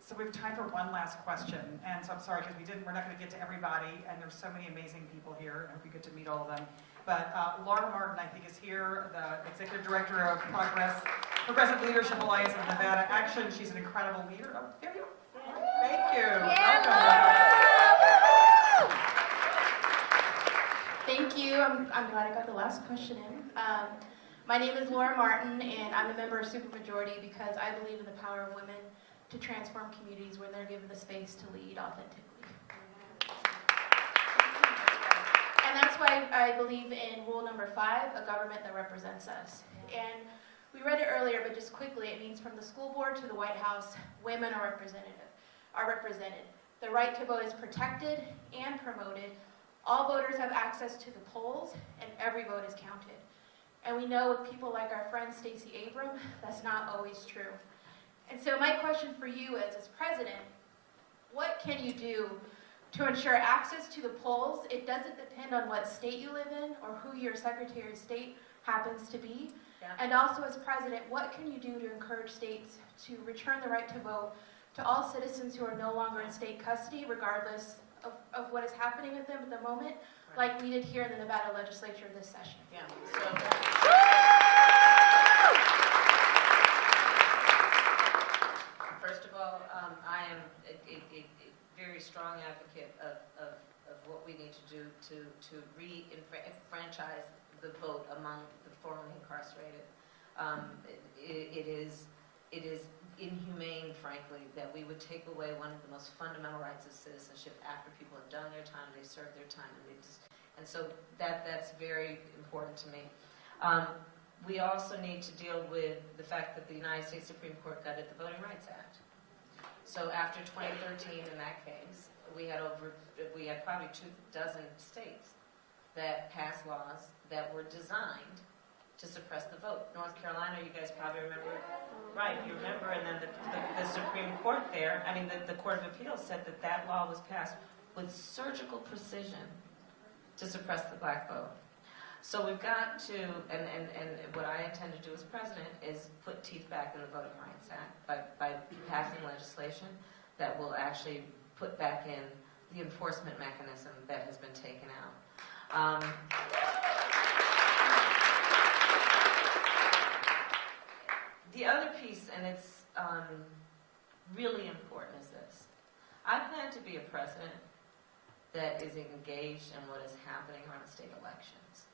So we have time for one last question, and so I'm sorry because we're not going to get to everybody, and there's so many amazing people here. I hope you get to meet all of them. But Laura Martin, I think, is here, the Executive Director of Progressive Leadership Alliance of Nevada Action. She's an incredible leader. Oh, there you go. Thank you. Thank you. I'm glad I got the last question in. My name is Laura Martin, and I'm a member of Supermajority because I believe in the power of women to transform communities when they're given the space to lead authentically. And that's why I believe in rule number 5, a government that represents us. And we read it earlier, but just quickly, it means from the school board to the White House, women are represented. The right to vote is protected and promoted. All voters have access to the polls, and every vote is counted. And we know with people like our friend Stacey Abrams, that's not always true. And so my question for you is, as president, what can you do to ensure access to the polls? It doesn't depend on what state you live in or who your Secretary of State happens to be. Yeah. And also as president, what can you do to encourage states to return the right to vote to all citizens who are no longer in state custody, regardless of what is happening with them at the moment, like we did here in the Nevada legislature this session? Yeah. So, first of all, I am a very strong advocate of what we need to do to re-enfranchise the vote among the formerly incarcerated. It is inhumane, frankly, that we would take away one of the most fundamental rights of citizenship after people have done their time, they've served their time, and so that's very important to me. We also need to deal with the fact that the United States Supreme Court gutted the Voting Rights Act. So after 2013, in that case, we had probably 24 states that passed laws that were designed to suppress the vote. North Carolina, you guys probably remember, right? You remember, and then the Supreme Court there, the Court of Appeals said that law was passed with surgical precision to suppress the black vote. So we've got to, and what I intend to do as president is put teeth back in the Voting Rights Act by passing legislation that will actually put back in the enforcement mechanism that has been taken out. The other piece, and it's really important, is this. I plan to be a president that is engaged in what is happening around state elections.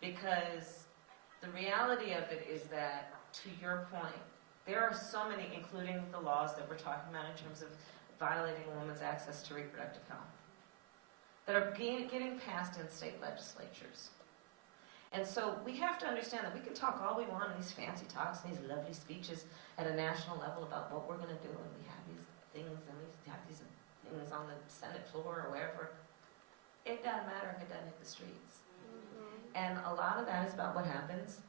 Because the reality of it is that, to your point, there are so many, including the laws that we're talking about in terms of violating a woman's access to reproductive health, that are getting passed in state legislatures. And so we have to understand that we can talk all we want in these fancy talks and these lovely speeches at a national level about what we're going to do, and we have these things, and we have these things on the Senate floor or wherever. It doesn't matter if it doesn't hit the streets. And a lot of that is about what happens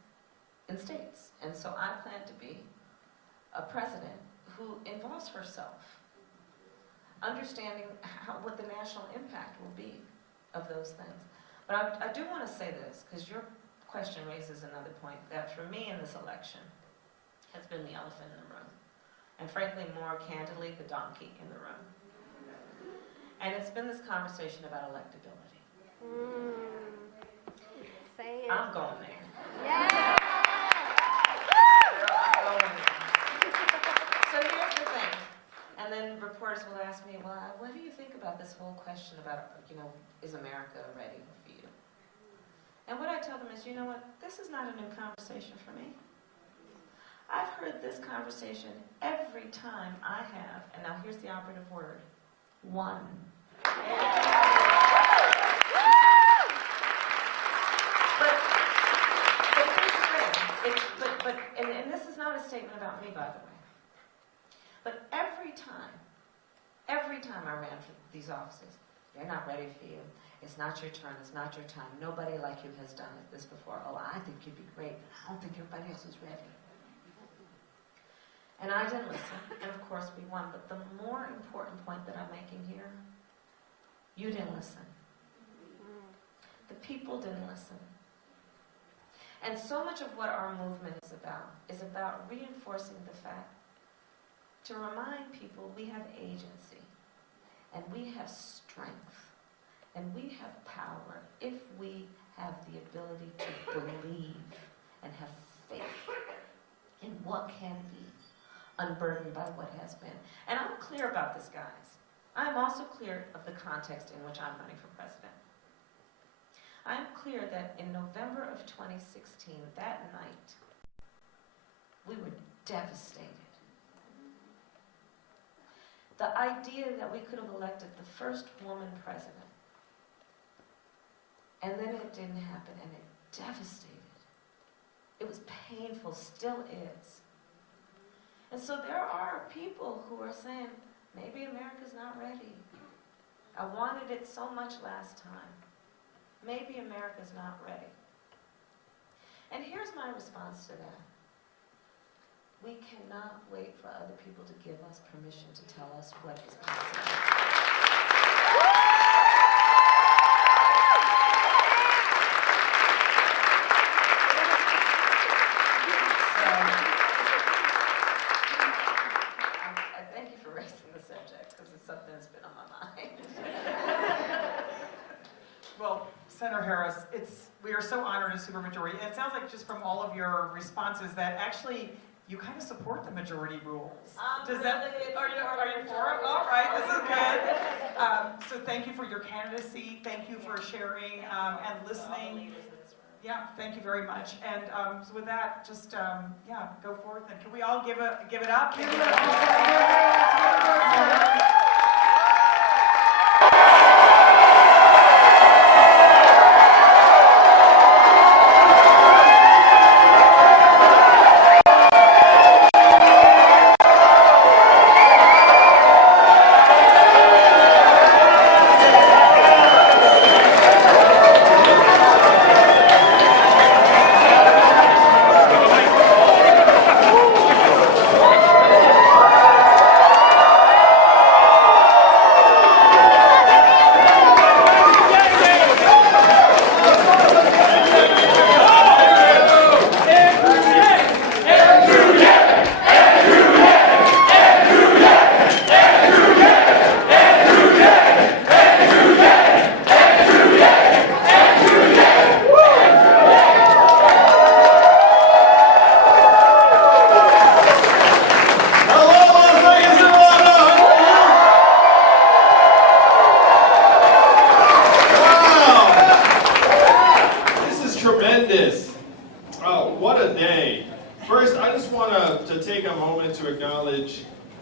in states. And so I plan to be a president who involves herself, understanding what the national impact will be of those things. But I do want to say this, because your question raises another point, that for me in this election has been the elephant in the room. And frankly, more candidly, the donkey in the room. And it's been this conversation about electability. Say it. I'm going there. Yeah. I'm going there. So here's the thing. And then reporters will ask me, well, what do you think about this whole question about, is America ready for you? And what I tell them is, you know what, this is not a new conversation for me. I've heard this conversation every time I have, and now here's the operative word, won. But here's the thing, and this is not a statement about me, by the way, but every time I ran for these offices, they're not ready for you. It's not your turn. It's not your time. Nobody like you has done this before. Oh, I think you'd be great, but I don't think everybody else is ready. And I didn't listen, and of course we won. But the more important point that I'm making here, you didn't listen. The people didn't listen. And so much of what our movement is about reinforcing the fact, to remind people we have agency, and we have strength, and we have power if we have the ability to believe and have faith in what can be unburdened by what has been. And I'm clear about this, guys. I'm also clear of the context in which I'm running for president. I'm clear that in November of 2016, that night, we were devastated. The idea that we could have elected the first woman president, and then it didn't happen, and it devastated. It was painful, still is. And so there are people who are saying, maybe America's not ready. I wanted it so much last time. Maybe America's not ready. And here's my response to that. We cannot wait for other people to give us permission to tell us what is possible. I thank you for raising the subject because it's something that's been on my mind. Well, Senator Harris, we are so honored as supermajority. And it sounds like just from all of your responses that actually you kind of support the majority rules. Are you for it? All right, this is good. So thank you for your candidacy. Thank you for sharing and listening. Yeah, thank you very much. And so with that, just yeah, go forth. And can we all give it up? Give it up.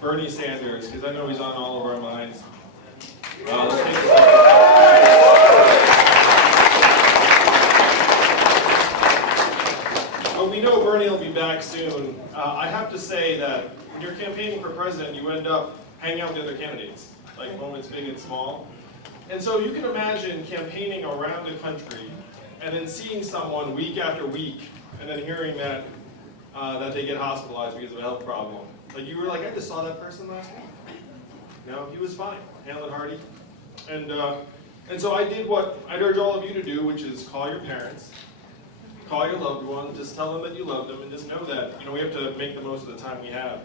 Bernie Sanders, because I know he's on all of our minds. We know Bernie will be back soon. I have to say that when you're campaigning for president, you end up hanging out with other candidates, like moments big and small. And so you can imagine campaigning around the country and then seeing someone week after week and then hearing that they get hospitalized because of a health problem. Like you were like, I just saw that person last week. No, he was fine, handling hardy. And so I did what I'd urge all of you to do, which is call your parents, call your loved ones, just tell them that you love them, and just know that we have to make the most of the time we have.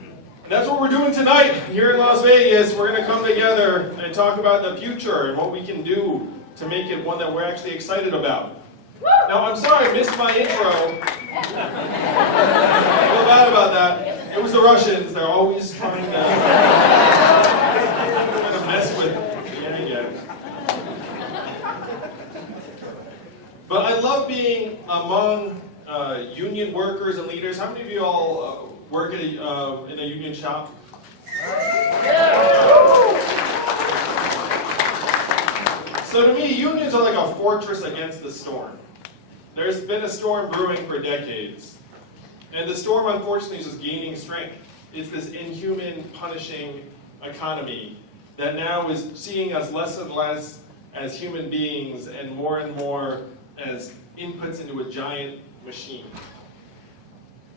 And that's what we're doing tonight here in Las Vegas. We're going to come together and talk about the future and what we can do to make it one that we're actually excited about. Now, I'm sorry I missed my intro. I feel bad about that. It was the Russians. They're always trying to mess with me again. But I love being among union workers and leaders. How many of you all work at in a union shop? So to me, unions are like a fortress against the storm. There's been a storm brewing for decades. And the storm, unfortunately, is just gaining strength. It's this inhuman, punishing economy that now is seeing us less and less as human beings and more as inputs into a giant machine.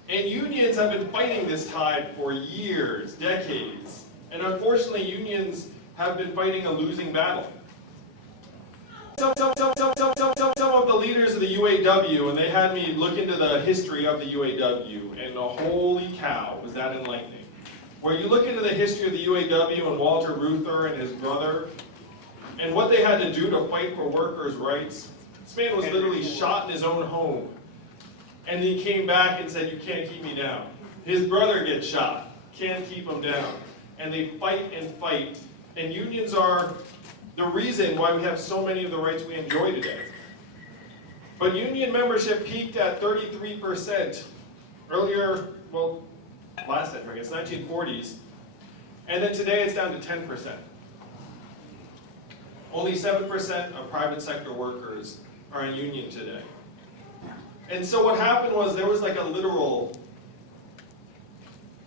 And unions have been fighting this tide for years, decades. And unfortunately, unions have been fighting a losing battle. Some of the leaders of the UAW, and they had me look into the history of the UAW, and holy cow, was that enlightening. Where you look into the history of the UAW and Walter Reuther and his brother, and what they had to do to fight for workers' rights, this man was literally shot in his own home. And he came back and said, "You can't keep me down." His brother gets shot. Can't keep him down. And they fight and fight. And unions are the reason why we have so many of the rights we enjoy today. But union membership peaked at 33% earlier, well, last century, it's 1940s. And then today it's down to 10%. Only 7% of private sector workers are in union today. And so what happened was there was like a literal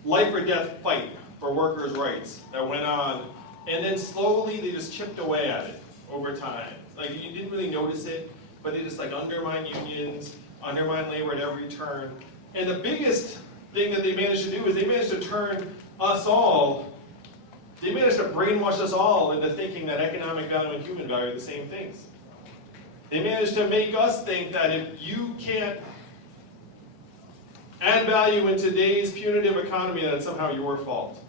life or death fight for workers' rights that went on, and then slowly they just chipped away at it over time. Like you didn't really notice it, but they just like undermine unions, undermine labor at every turn. And the biggest thing that they managed to do is they managed to turn us all, they managed to brainwash us all into thinking that economic value and human value are the same things. They managed to make us think that if you can't add value in today's punitive economy, that it's somehow your fault.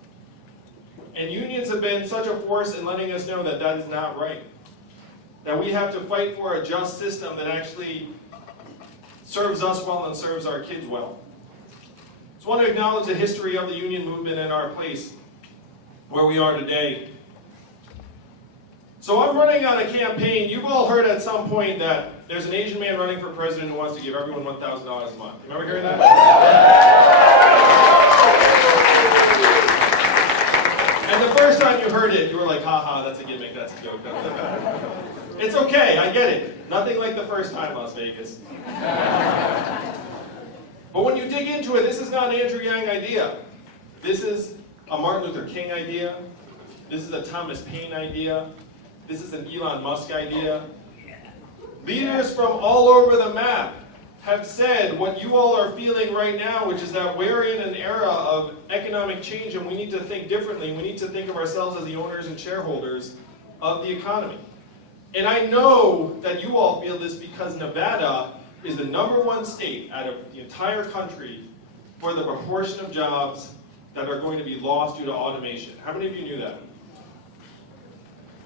And unions have been such a force in letting us know that that is not right. That we have to fight for a just system that actually serves us well and serves our kids well. So I want to acknowledge the history of the union movement and our place where we are today. So I'm running on a campaign. You've all heard at some point that there's an Asian man running for president who wants to give everyone $1,000 a month. You remember hearing that? And the first time you heard it, you were like, haha, that's a gimmick, that's a joke. It's okay, I get it. Nothing like the first time, Las Vegas. But when you dig into it, this is not an Andrew Yang idea. This is a Martin Luther King idea. This is a Thomas Paine idea. This is an Elon Musk idea. Leaders from all over the map have said what you all are feeling right now, which is that we're in an era of economic change and we need to think differently. We need to think of ourselves as the owners and shareholders of the economy. And I know that you all feel this because Nevada is the #1 state out of the entire country for the proportion of jobs that are going to be lost due to automation. How many of you knew that?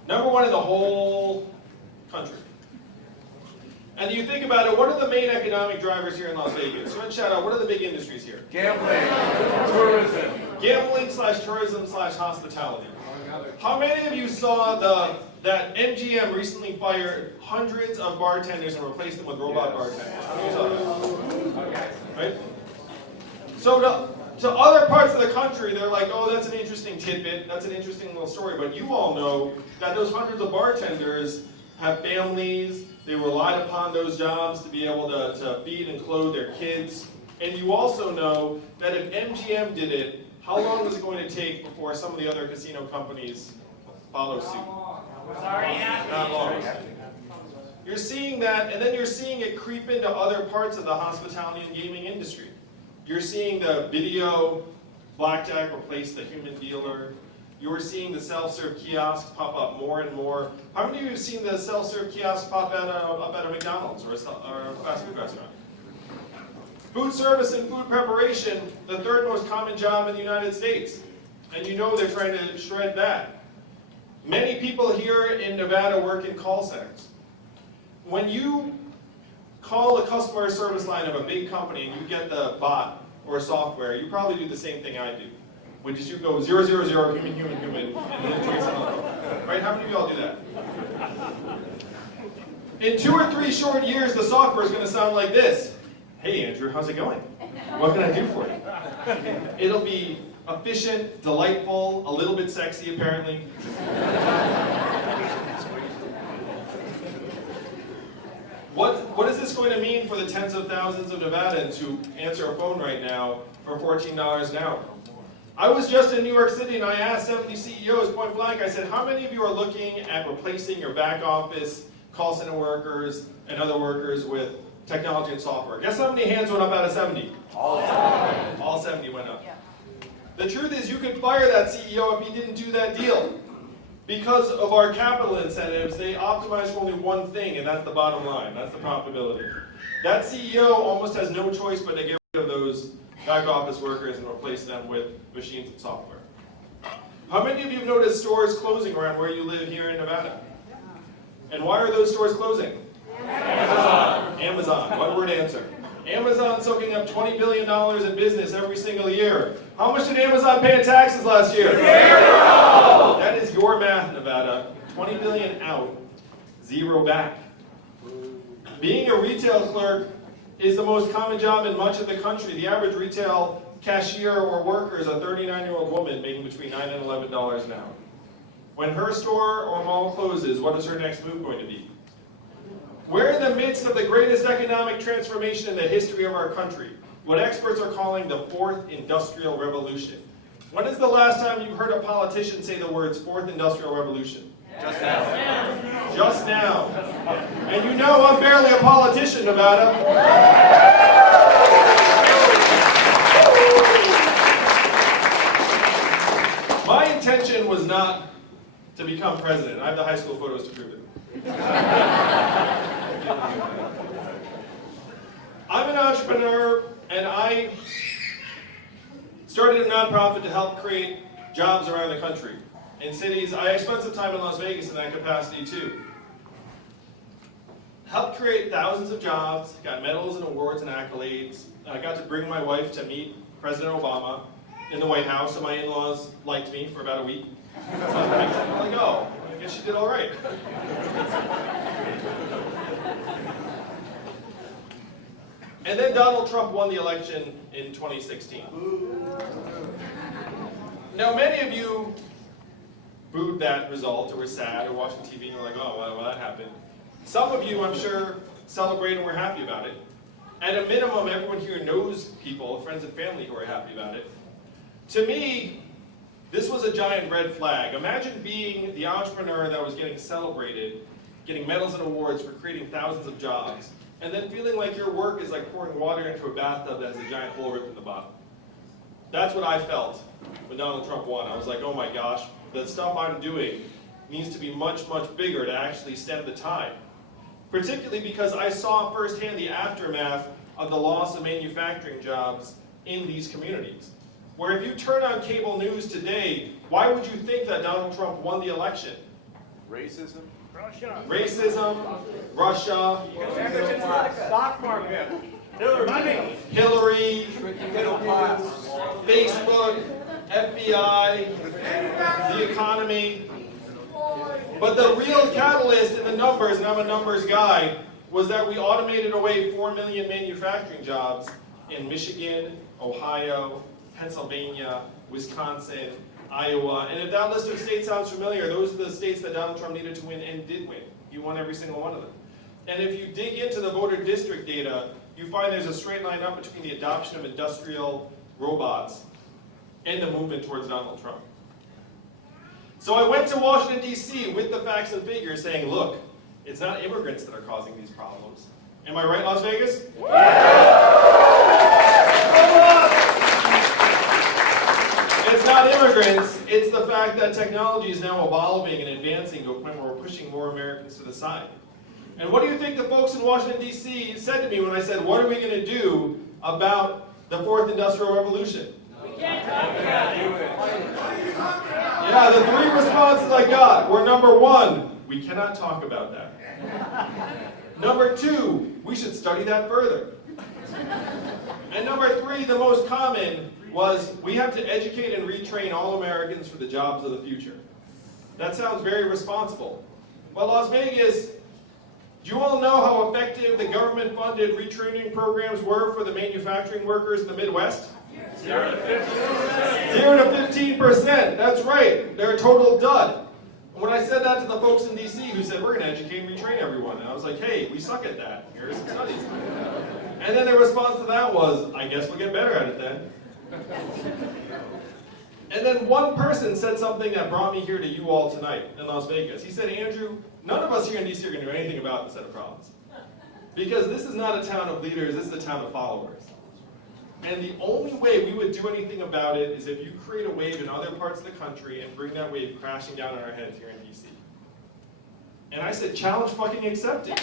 #1 in the whole country. And you think about it, what are the main economic drivers here in Las Vegas? So let's shout out, what are the big industries here? Gambling, tourism. Gambling / tourism / hospitality. How many of you saw that MGM recently fired hundreds of bartenders and replaced them with robot bartenders? How many of you saw that? Right? So to other parts of the country, they're like, oh, that's an interesting tidbit, that's an interesting little story, but you all know that those hundreds of bartenders have families, they relied upon those jobs to be able to feed and clothe their kids. And you also know that if MGM did it, how long is it going to take before some of the other casino companies follow suit? Not long. You're seeing that, and then you're seeing it creep into other parts of the hospitality and gaming industry. You're seeing the video blackjack replace the human dealer. You're seeing the self-serve kiosks pop up more and more. How many of you have seen the self-serve kiosks pop up at a McDonald's or a fast food restaurant? Food service and food preparation, the 3rd most common job in the United States. And you know they're trying to shred that. Many people here in Nevada work in call centers. When you call the customer service line of a big company and you get the bot or software, you probably do the same thing I do, which is you go 000, human, and then it takes it on. Right? How many of you all do that? In 2 or 3 short years, the software is going to sound like this. Hey, Andrew, how's it going? What can I do for you? It'll be efficient, delightful, a little bit sexy, apparently. What is this going to mean for the tens of thousands of Nevadans who answer a phone right now for $14 an hour? I was just in New York City and I asked 70 CEOs point blank, I said, how many of you are looking at replacing your back office, call center workers, and other workers with technology and software? Guess how many hands went up out of 70? All 70. All 70 went up. Yeah. The truth is you could fire that CEO if he didn't do that deal. Because of our capital incentives, they optimize for only one thing, and that's the bottom line. That's the profitability. That CEO almost has no choice but to get rid of those back office workers and replace them with machines and software. How many of you have noticed stores closing around where you live here in Nevada? And why are those stores closing? Amazon. One word answer. Amazon soaking up $20 billion in business every single year. How much did Amazon pay in taxes last year? 0! That is your math, Nevada. 20 billion out, 0 back. Being a retail clerk is the most common job in much of the country. The average retail cashier or worker is a 39-year-old woman making between $9 and $11 an hour. When her store or mall closes, what is her next move going to be? We're in the midst of the greatest economic transformation in the history of our country, what experts are calling the fourth industrial revolution. When is the last time you heard a politician say the words fourth industrial revolution? Just now. Just now. And you know I'm barely a politician, Nevada. My intention was not to become president. I have the high school photos to prove it. I'm an entrepreneur, and I started a nonprofit to help create jobs around the country. In cities, I spent some time in Las Vegas in that capacity too. Helped create thousands of jobs, got medals and awards and accolades. I got to bring my wife to meet President Obama in the White House, and my in-laws liked me for about a week. I'm like, oh, I guess she did all right. And then Donald Trump won the election in 2016. Now, many of you booed that result, or were sad, or watching TV and were like, oh, well, that happened. Some of you, I'm sure, celebrated and were happy about it. At a minimum, everyone here knows people, friends and family, who are happy about it. To me, this was a giant red flag. Imagine being the entrepreneur that was getting celebrated, getting medals and awards for creating thousands of jobs, and then feeling like your work is like pouring water into a bathtub that has a giant hole ripped in the bottom. That's what I felt when Donald Trump won. I was like, oh my gosh, the stuff I'm doing needs to be much, much bigger to actually stem the tide. Particularly because I saw firsthand the aftermath of the loss of manufacturing jobs in these communities. Where if you turn on cable news today, why would you think that Donald Trump won the election? Racism. Racism, Russia, Stock market. Hillary, Facebook, FBI, the economy. But the real catalyst in the numbers, and I'm a numbers guy, was that we automated away 4 million manufacturing jobs in Michigan, Ohio, Pennsylvania, Wisconsin, Iowa. And if that list of states sounds familiar, those are the states that Donald Trump needed to win and did win. He won every single one of them. And if you dig into the voter district data, you find there's a straight line up between the adoption of industrial robots and the movement towards Donald Trump. So I went to Washington, D.C. with the facts and figures saying, look, it's not immigrants that are causing these problems. Am I right, Las Vegas? It's not immigrants, it's the fact that technology is now evolving and advancing to a point where we're pushing more Americans to the side. And what do you think the folks in Washington, D.C. said to me when I said, what are we going to do about the fourth industrial revolution? We can't talk about it. Yeah, the 3 responses I got were, number 1, we cannot talk about that. Number 2, we should study that further. And number 3, the most common, was we have to educate and retrain all Americans for the jobs of the future. That sounds very responsible. Well, Las Vegas, do you all know how effective the government-funded retraining programs were for the manufacturing workers in the Midwest? 0 to 15%. 0 to 15%, that's right. They're a total dud. And when I said that to the folks in D.C. who said, we're going to educate and retrain everyone, and I was like, hey, we suck at that. Here are some studies. And then their response to that was, I guess we'll get better at it then. And then one person said something that brought me here to you all tonight in Las Vegas. He said, Andrew, none of us here in D.C. are going to do anything about this set of problems. Because this is not a town of leaders, this is a town of followers. And the only way we would do anything about it is if you create a wave in other parts of the country and bring that wave crashing down on our heads here in D.C. And I said, challenge fucking accepted.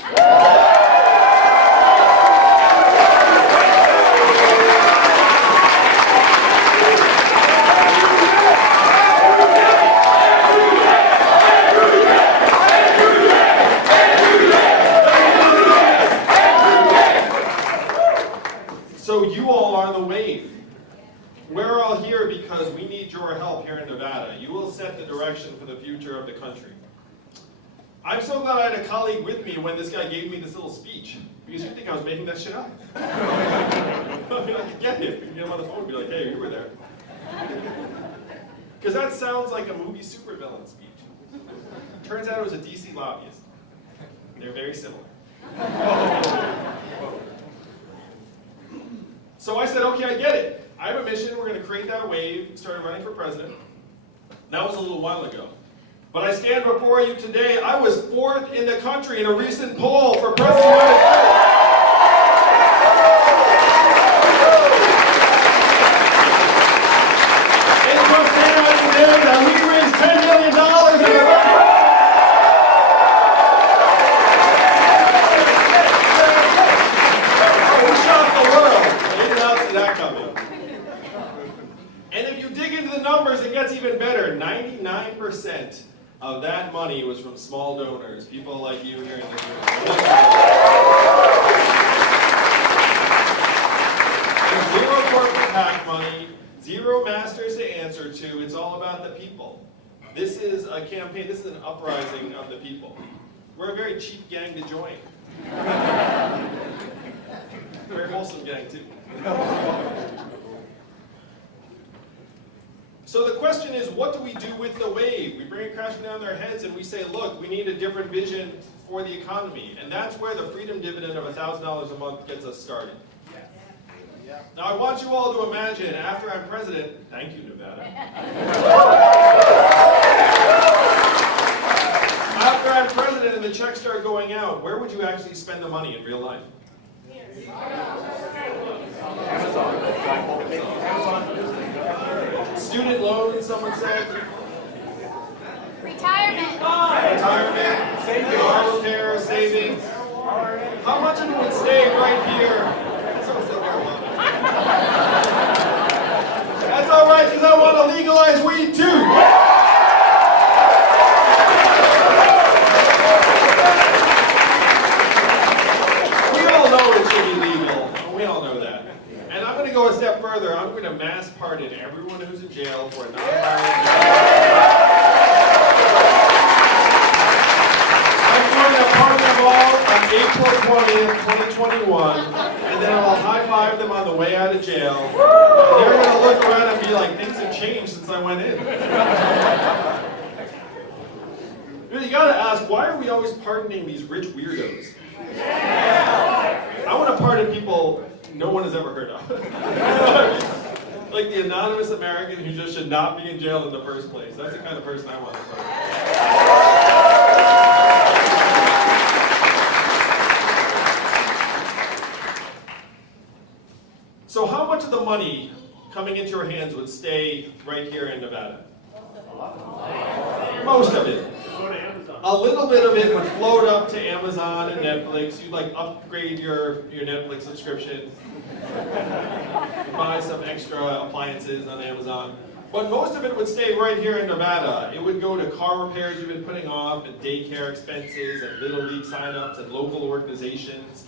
here in Nevada, you will set the direction for the future of the country. I'm so glad I had a colleague with me when this guy gave me this little speech, because you'd think I was making that shit up. I mean, I could get him. You could get him on the phone and be like, hey, you were there. Because that sounds like a movie supervillain speech. Turns out it was a DC lobbyist. They're very similar. So I said, okay, I get it. I have a mission. We're going to create that wave. Started running for president. That was a little while ago. But I stand before you today. I was 4th in the country in a recent poll for president of the United States. It just came out today that we raised $10 million in we shocked the world. I did not see that coming. And if you dig into the numbers, it gets even better. 99% of that money was from small donors, people like you here in this room. There's zero corporate PAC money, zero masters to answer to. It's all about the people. This is a campaign, this is an uprising of the people. We're a very cheap gang to join. Very wholesome gang, too. So the question is, what do we do with the wave? We bring it crashing down their heads and we say, look, we need a different vision for the economy. And that's where the freedom dividend of $1,000 a month gets us started. Now I want you all to imagine, after I'm president, thank you, Nevada. After I'm president and the checks start going out, where would you actually spend the money in real life? Student loans, someone said. Retirement. Retirement, car repair, savings. How much of it would stay right here? That's all right, because I want to legalize weed too. We all know it should be legal. We all know that. And I'm going to go a step further. I'm going to mass pardon everyone who's in jail for a non-violent I'm going to pardon them all on April 20th, 2021, and then I'll high-five them on the way out of jail. And they're going to look around and be like, things have changed since I went in. You got to ask, why are we always pardoning these rich weirdos? I want to pardon people no one has ever heard of. Like the anonymous American who just should not be in jail in the first place. That's the kind of person I want to pardon. So how much of the money coming into your hands would stay right here in Nevada? Most of it. A little bit of it would float up to Amazon and Netflix. You'd like upgrade your Netflix subscription. Buy some extra appliances on Amazon. But most of it would stay right here in Nevada. It would go to car repairs you've been putting off, and daycare expenses, and Little League signups, and local organizations.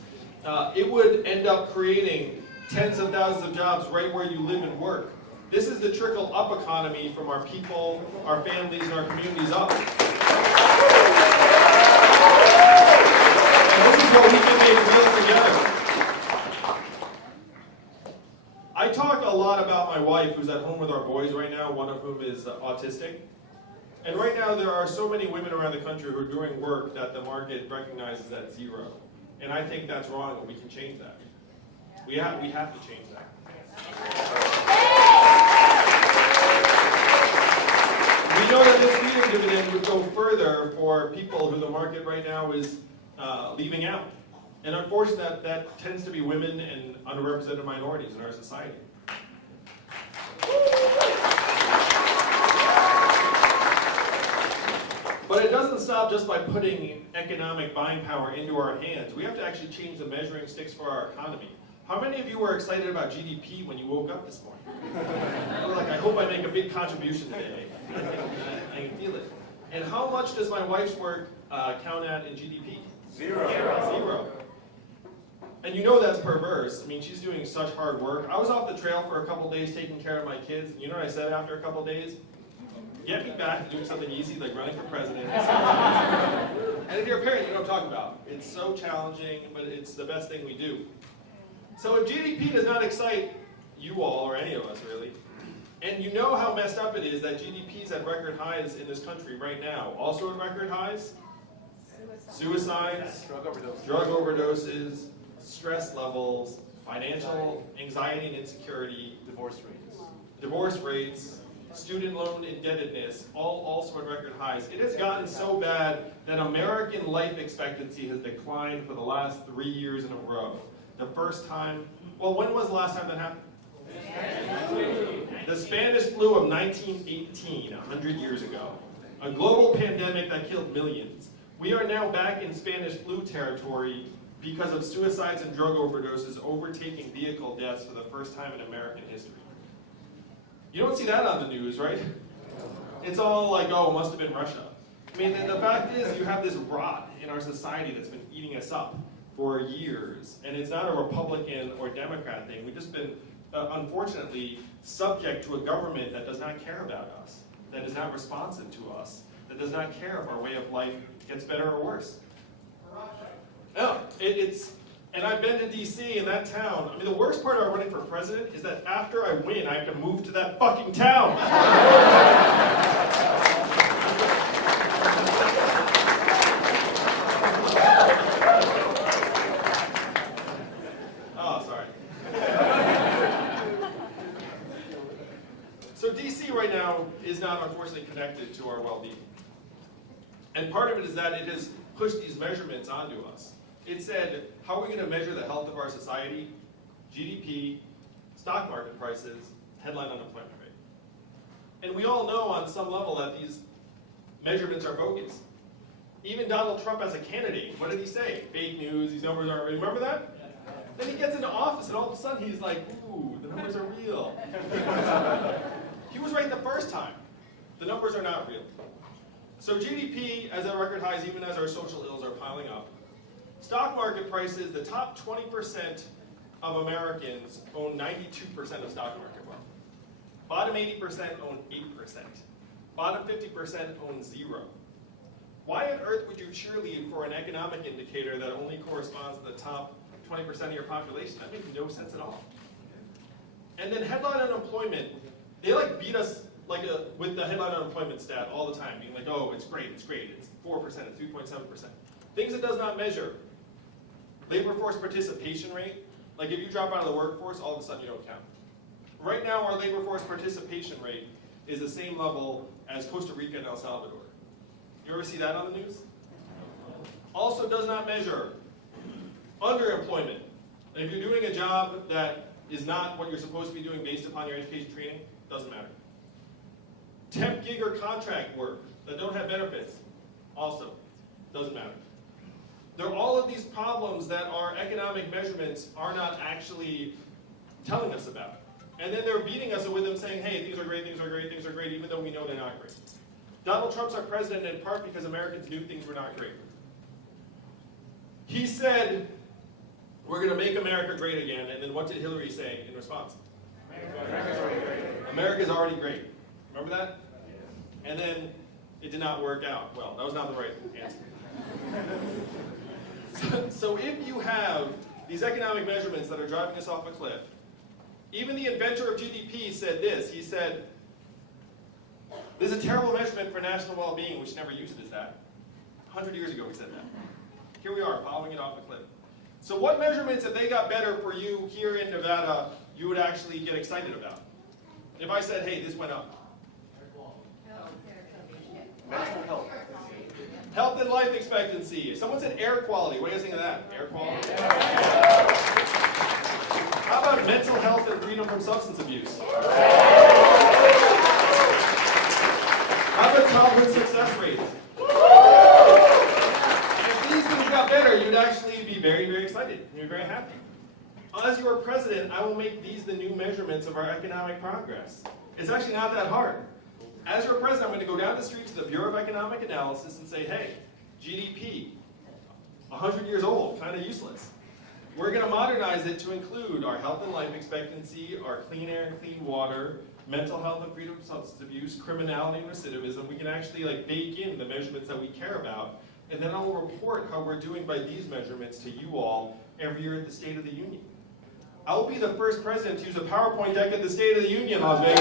It would end up creating tens of thousands of jobs right where you live and work. This is the trickle-up economy from our people, our families, and our communities up. And this is what we can make real together. I talk a lot about my wife, who's at home with our boys right now, one of whom is autistic. And right now there are so many women around the country who are doing work that the market recognizes at zero. And I think that's wrong, and we can change that. We have to change that. We know that this freedom dividend would go further for people who the market right now is leaving out. And unfortunately, that tends to be women and underrepresented minorities in our society. But it doesn't stop just by putting economic buying power into our hands. We have to actually change the measuring sticks for our economy. How many of you were excited about GDP when you woke up this morning? You were like, I hope I make a big contribution today. I can feel it. And how much does my wife's work count at in GDP? Zero. Zero. And you know that's perverse. I mean, she's doing such hard work. I was off the trail for a couple days taking care of my kids. And you know what I said after a couple days? get me back to doing something easy like running for president. And if you're a parent, you know what I'm talking about. It's so challenging, but it's the best thing we do. So if GDP does not excite you all, or any of us really, and you know how messed up it is that GDP is at record highs in this country right now. Also at record highs? Suicides, drug overdoses, stress levels, financial anxiety and insecurity, divorce rates, student loan indebtedness, all also at record highs. It has gotten so bad that American life expectancy has declined for the last 3 years in a row. The first time, well, when was the last time that happened? The Spanish flu of 1918, 100 years ago. A global pandemic that killed millions. We are now back in Spanish flu territory because of suicides and drug overdoses overtaking vehicle deaths for the first time in American history. You don't see that on the news, right? It's all like, oh, it must have been Russia. I mean, the fact is you have this rot in our society that's been eating us up for years. And it's not a Republican or Democrat thing. We've just been, unfortunately, subject to a government that does not care about us, that is not responsive to us, that does not care if our way of life gets better or worse. No, and I've been to DC in that town. I mean, the worst part about running for president is that after I win, I have to move to that fucking town. Oh, sorry. So DC right now is not unfortunately connected to our well-being. And part of it is that it has pushed these measurements onto us. It said, how are we going to measure the health of our society? GDP, stock market prices, headline unemployment rate. And we all know on some level that these measurements are bogus. Even Donald Trump as a candidate, what did he say? Fake news, these numbers aren't real. Remember that? Then he gets into office and all of a sudden he's like, ooh, the numbers are real. He was right the first time. The numbers are not real. So GDP is at record highs even as our social ills are piling up. Stock market prices, the top 20% of Americans own 92% of stock market wealth. Bottom 80% own 8%. Bottom 50% own 0. Why on earth would you cheerlead for an economic indicator that only corresponds to the top 20% of your population? That makes no sense at all. And then headline unemployment, they like beat us with the headline unemployment stat all the time, being like, oh, it's great, it's 4%, it's 3.7%. Things it does not measure. Labor force participation rate, like if you drop out of the workforce, all of a sudden you don't count. Right now our labor force participation rate is the same level as Costa Rica and El Salvador. You ever see that on the news? Also does not measure underemployment. If you're doing a job that is not what you're supposed to be doing based upon your education training, doesn't matter. Temp, gig, or contract work that don't have benefits, also doesn't matter. There are all of these problems that our economic measurements are not actually telling us about. And then they're beating us with them saying, hey, things are great, things are great, things are great, even though we know they're not great. Donald Trump's our president in part because Americans knew things were not great. He said, we're going to make America great again, and then what did Hillary say in response? America's already great. Remember that? And then it did not work out. Well, that was not the right answer. So if you have these economic measurements that are driving us off a cliff, even the inventor of GDP said this. He said, this is a terrible measurement for national well-being. We should never use it as that. 100 years ago we said that. Here we are, following it off the cliff. So what measurements, if they got better for you here in Nevada, you would actually get excited about? If I said, hey, this went up. Mental health. Health and life expectancy. If someone said air quality, what do you think of that? Air quality? How about mental health and freedom from substance abuse? How about childhood success rates? If these things got better, you'd actually be very, very excited. You'd be very happy. As your president, I will make these the new measurements of our economic progress. It's actually not that hard. As your president, I'm going to go down the street to the Bureau of Economic Analysis and say, hey, GDP, 100 years old, kind of useless. We're going to modernize it to include our health and life expectancy, our clean air and clean water, mental health and freedom of substance abuse, criminality and recidivism. We can actually like bake in the measurements that we care about, and then I'll report how we're doing by these measurements to you all every year at the State of the Union. I will be the first president to use a PowerPoint deck at the State of the Union, Las Vegas.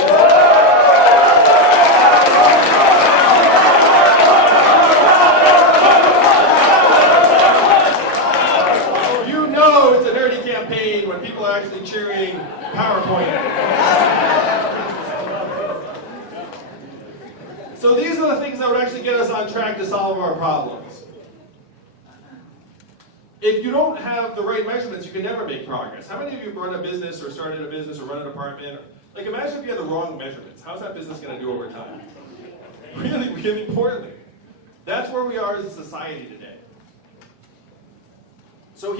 You know it's a dirty campaign when people are actually cheering PowerPoint. So these are the things that would actually get us on track to solve our problems. If you don't have the right measurements, you can never make progress. How many of you have run a business or started a business or run an apartment? Like imagine if you had the wrong measurements. How's that business going to do over time? Really, really poorly. That's where we are as a society today. So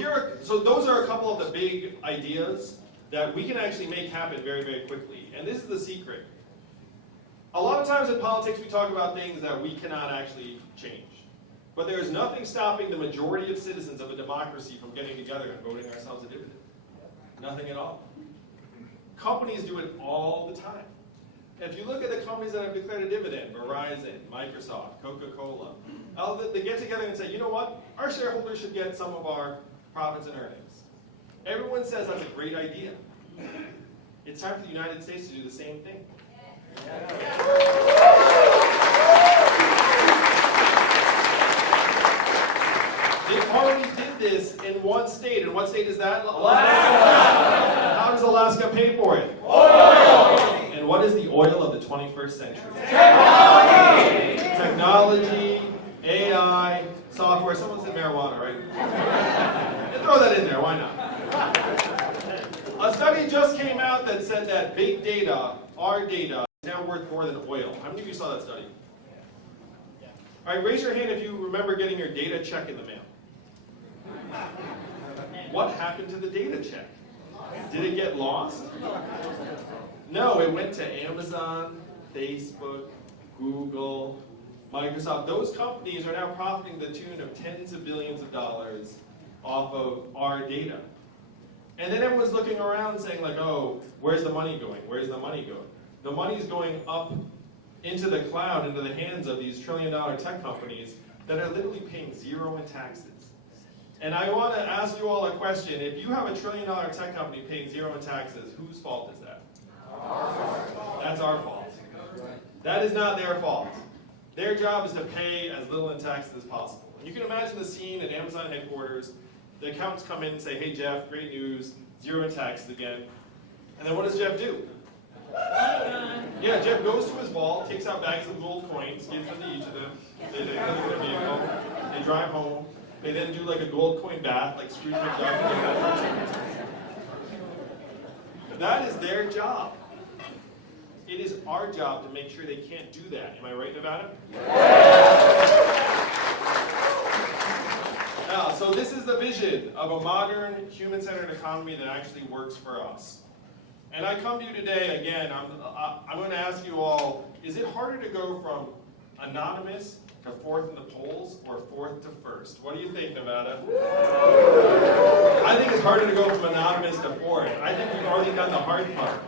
those are a couple of the big ideas that we can actually make happen very, very quickly. And this is the secret. A lot of times in politics we talk about things that we cannot actually change. But there is nothing stopping the majority of citizens of a democracy from getting together and voting ourselves a dividend. Nothing at all. Companies do it all the time. If you look at the companies that have declared a dividend, Verizon, Microsoft, Coca-Cola, they get together and say, you know what? Our shareholders should get some of our profits and earnings. Everyone says that's a great idea. It's time for the United States to do the same thing. They already did this in one state. And what state is that? Alaska. How does Alaska pay for it? Oil. And what is the oil of the 21st century? Technology. Technology, AI, software. Someone said marijuana, right? Yeah, throw that in there. Why not? A study just came out that said that big data, our data, is now worth more than oil. How many of you saw that study? All right, raise your hand if you remember getting your data check in the mail. What happened to the data check? Did it get lost? No, it went to Amazon, Facebook, Google, Microsoft. Those companies are now profiting to the tune of tens of billions of dollars off of our data. And then everyone's looking around saying like, oh, where's the money going? Where's the money going? The money's going up into the cloud, into the hands of these trillion-dollar tech companies that are literally paying zero in taxes. And I want to ask you all a question. If you have a trillion-dollar tech company paying zero in taxes, whose fault is that? That's our fault. That is not their fault. Their job is to pay as little in taxes as possible. And you can imagine the scene at Amazon headquarters. The accountants come in and say, hey Jeff, great news, zero in taxes again. And then what does Jeff do? Yeah, Jeff goes to his vault, takes out bags of gold coins, gives them to each of them. They put them in their vehicle, they drive home. They then do like a gold coin bath, like Scrooge McDuck. That is their job. It is our job to make sure they can't do that. Am I right, Nevada? Now, so this is the vision of a modern, human-centered economy that actually works for us. And I come to you today, again, I'm going to ask you all, is it harder to go from anonymous to fourth in the polls or fourth to first? What do you think, Nevada? I think it's harder to go from anonymous to fourth. I think we've already done the hard part.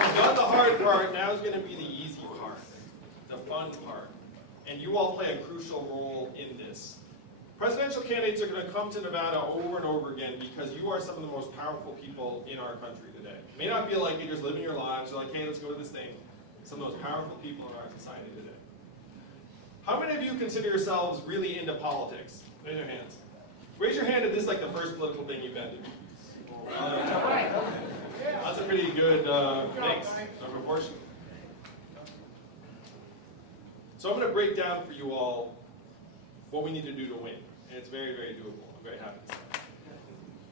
We've done the hard part, now is going to be the easy part, the fun part. And you all play a crucial role in this. Presidential candidates are going to come to Nevada over and over again because you are some of the most powerful people in our country today. It may not feel like you're just living your lives, you're like, hey, let's go to this thing. Some of the most powerful people in our society today. How many of you consider yourselves really into politics? Raise your hands. Raise your hand if this is like the first political thing you've been to. That's a pretty good mix, a proportion. So I'm going to break down for you all what we need to do to win. And it's very, very doable. I'm very happy to say.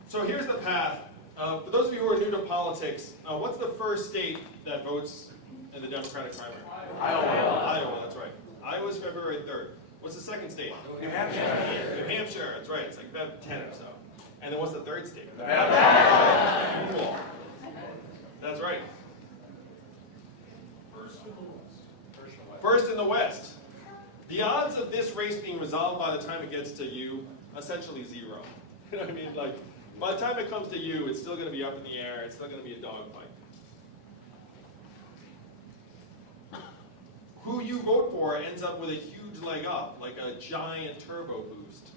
So here's the path. For those of you who are new to politics, what's the first state that votes in the Democratic primary? Iowa, that's right. Iowa's February 3rd. What's the second state? New Hampshire. New Hampshire, that's right. It's like about 10 or so. And then what's the third state? Nevada. Cool. That's right. First in the West. The odds of this race being resolved by the time it gets to you, essentially zero. You know what I mean? Like, by the time it comes to you, it's still going to be up in the air. It's still going to be a dogfight. Who you vote for ends up with a huge leg up, like a giant turbo boost.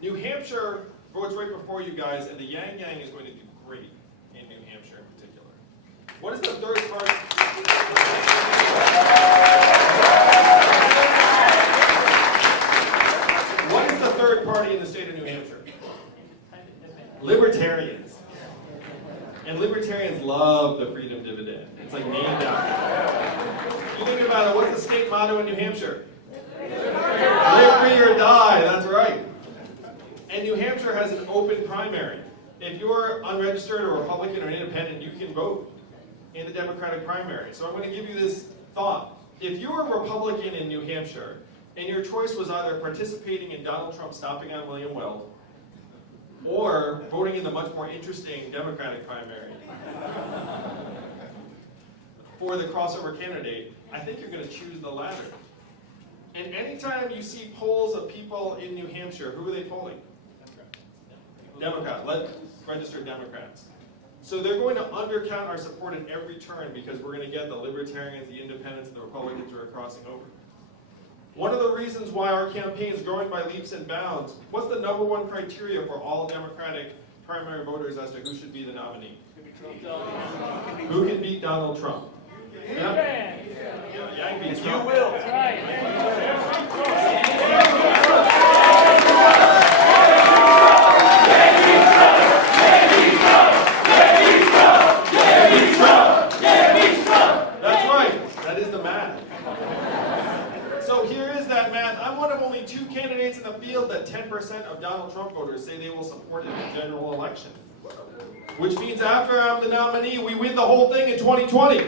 New Hampshire votes right before you guys, and the Yang Yang is going to do great in New Hampshire in particular. What is the third party? What is the third party in the state of New Hampshire? Libertarians. And libertarians love the freedom dividend. It's like named after. You think about it, what's the state motto in New Hampshire? Live free or die, that's right. And New Hampshire has an open primary. If you're unregistered or Republican or independent, you can vote in the Democratic primary. So I'm going to give you this thought. If you're a Republican in New Hampshire, and your choice was either participating in Donald Trump stopping on William Weld, or voting in the much more interesting Democratic primary for the crossover candidate, I think you're going to choose the latter. And anytime you see polls of people in New Hampshire, who are they polling? Democrat, registered Democrats. So they're going to undercount our support at every turn because we're going to get the libertarians, the independents, and the Republicans who are crossing over. One of the reasons why our campaign is growing by leaps and bounds, what's the #1 criteria for all Democratic primary voters as to who should be the nominee? Who can beat Donald Trump? Yeah. Yang beats Trump. You will. That's right. That is the math. So here is that math. I'm one of only 2 candidates in the field that 10% of Donald Trump voters say they will support in the general election. Which means after I'm the nominee, we win the whole thing in 2020.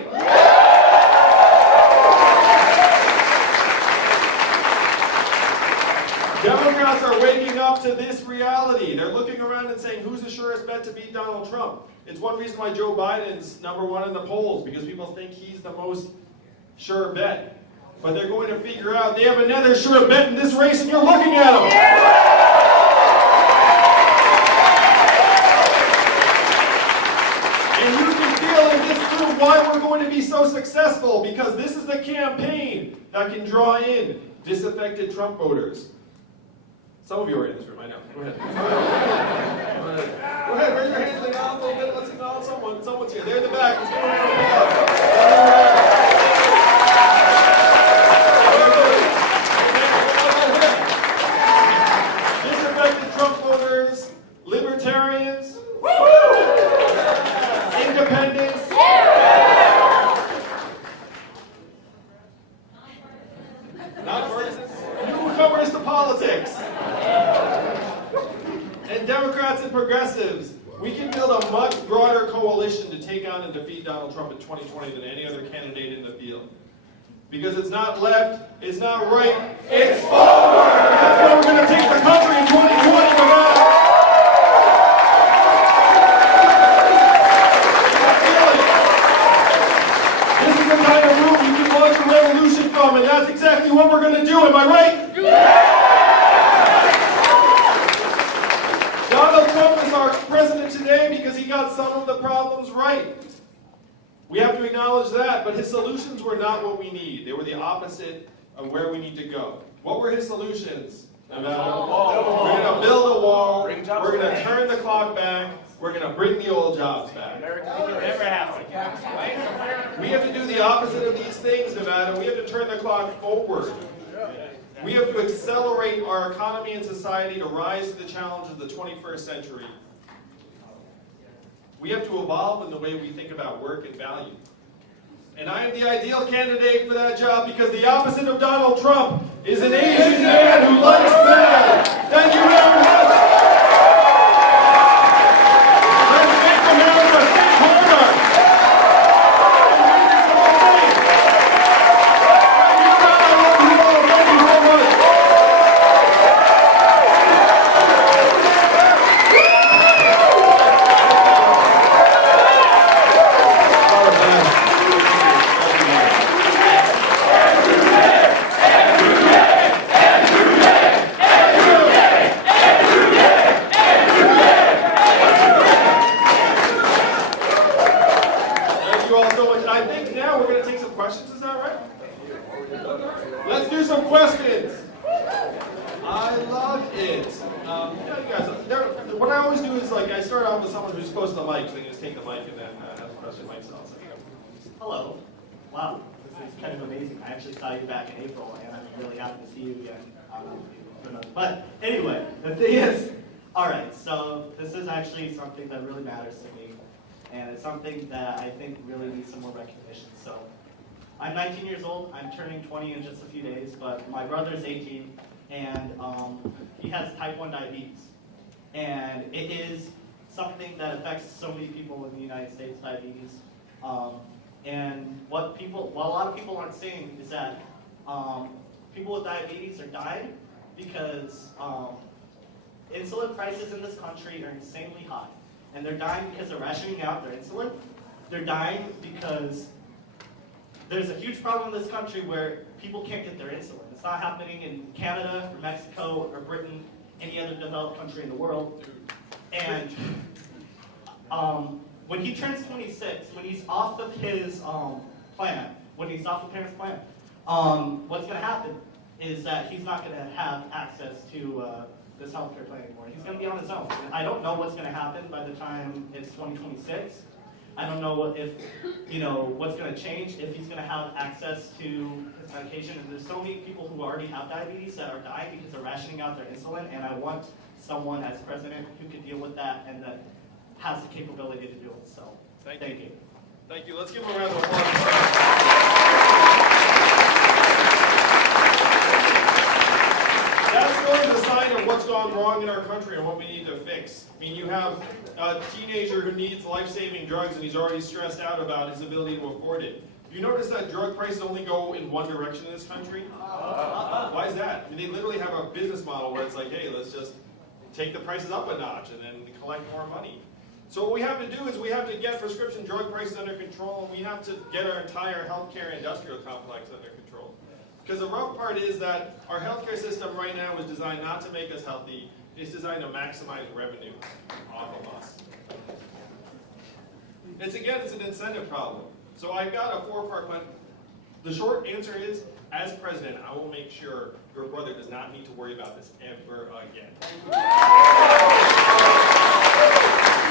Democrats are waking up to this reality. They're looking around and saying, who's the surest bet to beat Donald Trump? It's one reason why Joe Biden's #1 in the polls, because people think he's the most sure bet. But they're going to figure out they have another sure bet in this race, and you're looking at them. And you can feel in this room why we're going to be so successful, because this is the campaign that can draw in disaffected Trump voters. Some of you are in this room, I know. Go ahead. Go ahead, raise your hands and acknowledge a little bit. Let's acknowledge someone. Someone's here. They're in the back. Let's give them a round of applause. Disaffected Trump voters, libertarians, independents, nonpartisan, newcomers to politics, and Democrats and progressives. We can build a much broader coalition to take on and defeat Donald Trump in 2020 than any other candidate in the field. Because it's not left, it's not right, it's forward! That's where we're going to take the country in 2020. This is the kind of room you can launch a revolution from, and that's exactly what we're going to do, am I right? Yeah! Donald Trump is our president today because he got some of the problems right. We have to acknowledge that, but his solutions were not what we need. They were the opposite of where we need to go. What were his solutions? We're going to build a wall. We're going to turn the clock back. We're going to bring the old jobs back. We have to do the opposite of these things, Nevada. We have to turn the clock forward. We have to accelerate our economy and society to rise to the challenge of the 21st century. We have to evolve in the way we think about work and value. And I am the ideal candidate for that job because the opposite of Donald Trump is an Asian man who likes men. Thank you very much. Let's make America think harder. questions. I love it. You guys, what I always do is like I start off with someone who's close to the mic, so they can just take the mic and then have a question myself. So, Hello. Wow, this is kind of amazing. I actually saw you back in April, and I'm really happy to see you again. But anyway, the thing is, all right, so this is actually something that really matters to me, and it's something that I think really needs some more recognition. So I'm 19 years old. I'm turning 20 in just a few days, but my brother's 18, and he has type 1 diabetes. And it is something that affects so many people in the United States, diabetes. And what a lot of people aren't seeing is that people with diabetes are dying because insulin prices in this country are insanely high. And they're dying because they're rationing out their insulin. They're dying because there's a huge problem in this country where people can't get their insulin. It's not happening in Canada or Mexico or Britain, any other developed country in the world. And when he turns 26, when he's off of his plan, when he's off the parents' plan, what's going to happen is that he's not going to have access to this healthcare plan anymore. He's going to be on his own. I don't know what's going to happen by the time it's 2026. I don't know if, what's going to change, if he's going to have access to his medication. And there's so many people who already have diabetes that are dying because they're rationing out their insulin, and I want someone as president who can deal with that and that has the capability to do it. So, thank you. Thank you. Let's give him a round of applause. That's really the sign of what's gone wrong in our country and what we need to fix. I mean, you have a teenager who needs life-saving drugs and he's already stressed out about his ability to afford it. You notice that drug prices only go in one direction in this country? Why is that? I mean, they literally have a business model where it's like, hey, let's just take the prices up a notch and then collect more money. So what we have to do is we have to get prescription drug prices under control, and we have to get our entire healthcare industrial complex under control. Because the rough part is that our healthcare system right now is designed not to make us healthy, it's designed to maximize revenue off of us. It's an incentive problem. So I've got a 4-part plan. The short answer is, as president, I will make sure your brother does not need to worry about this ever again.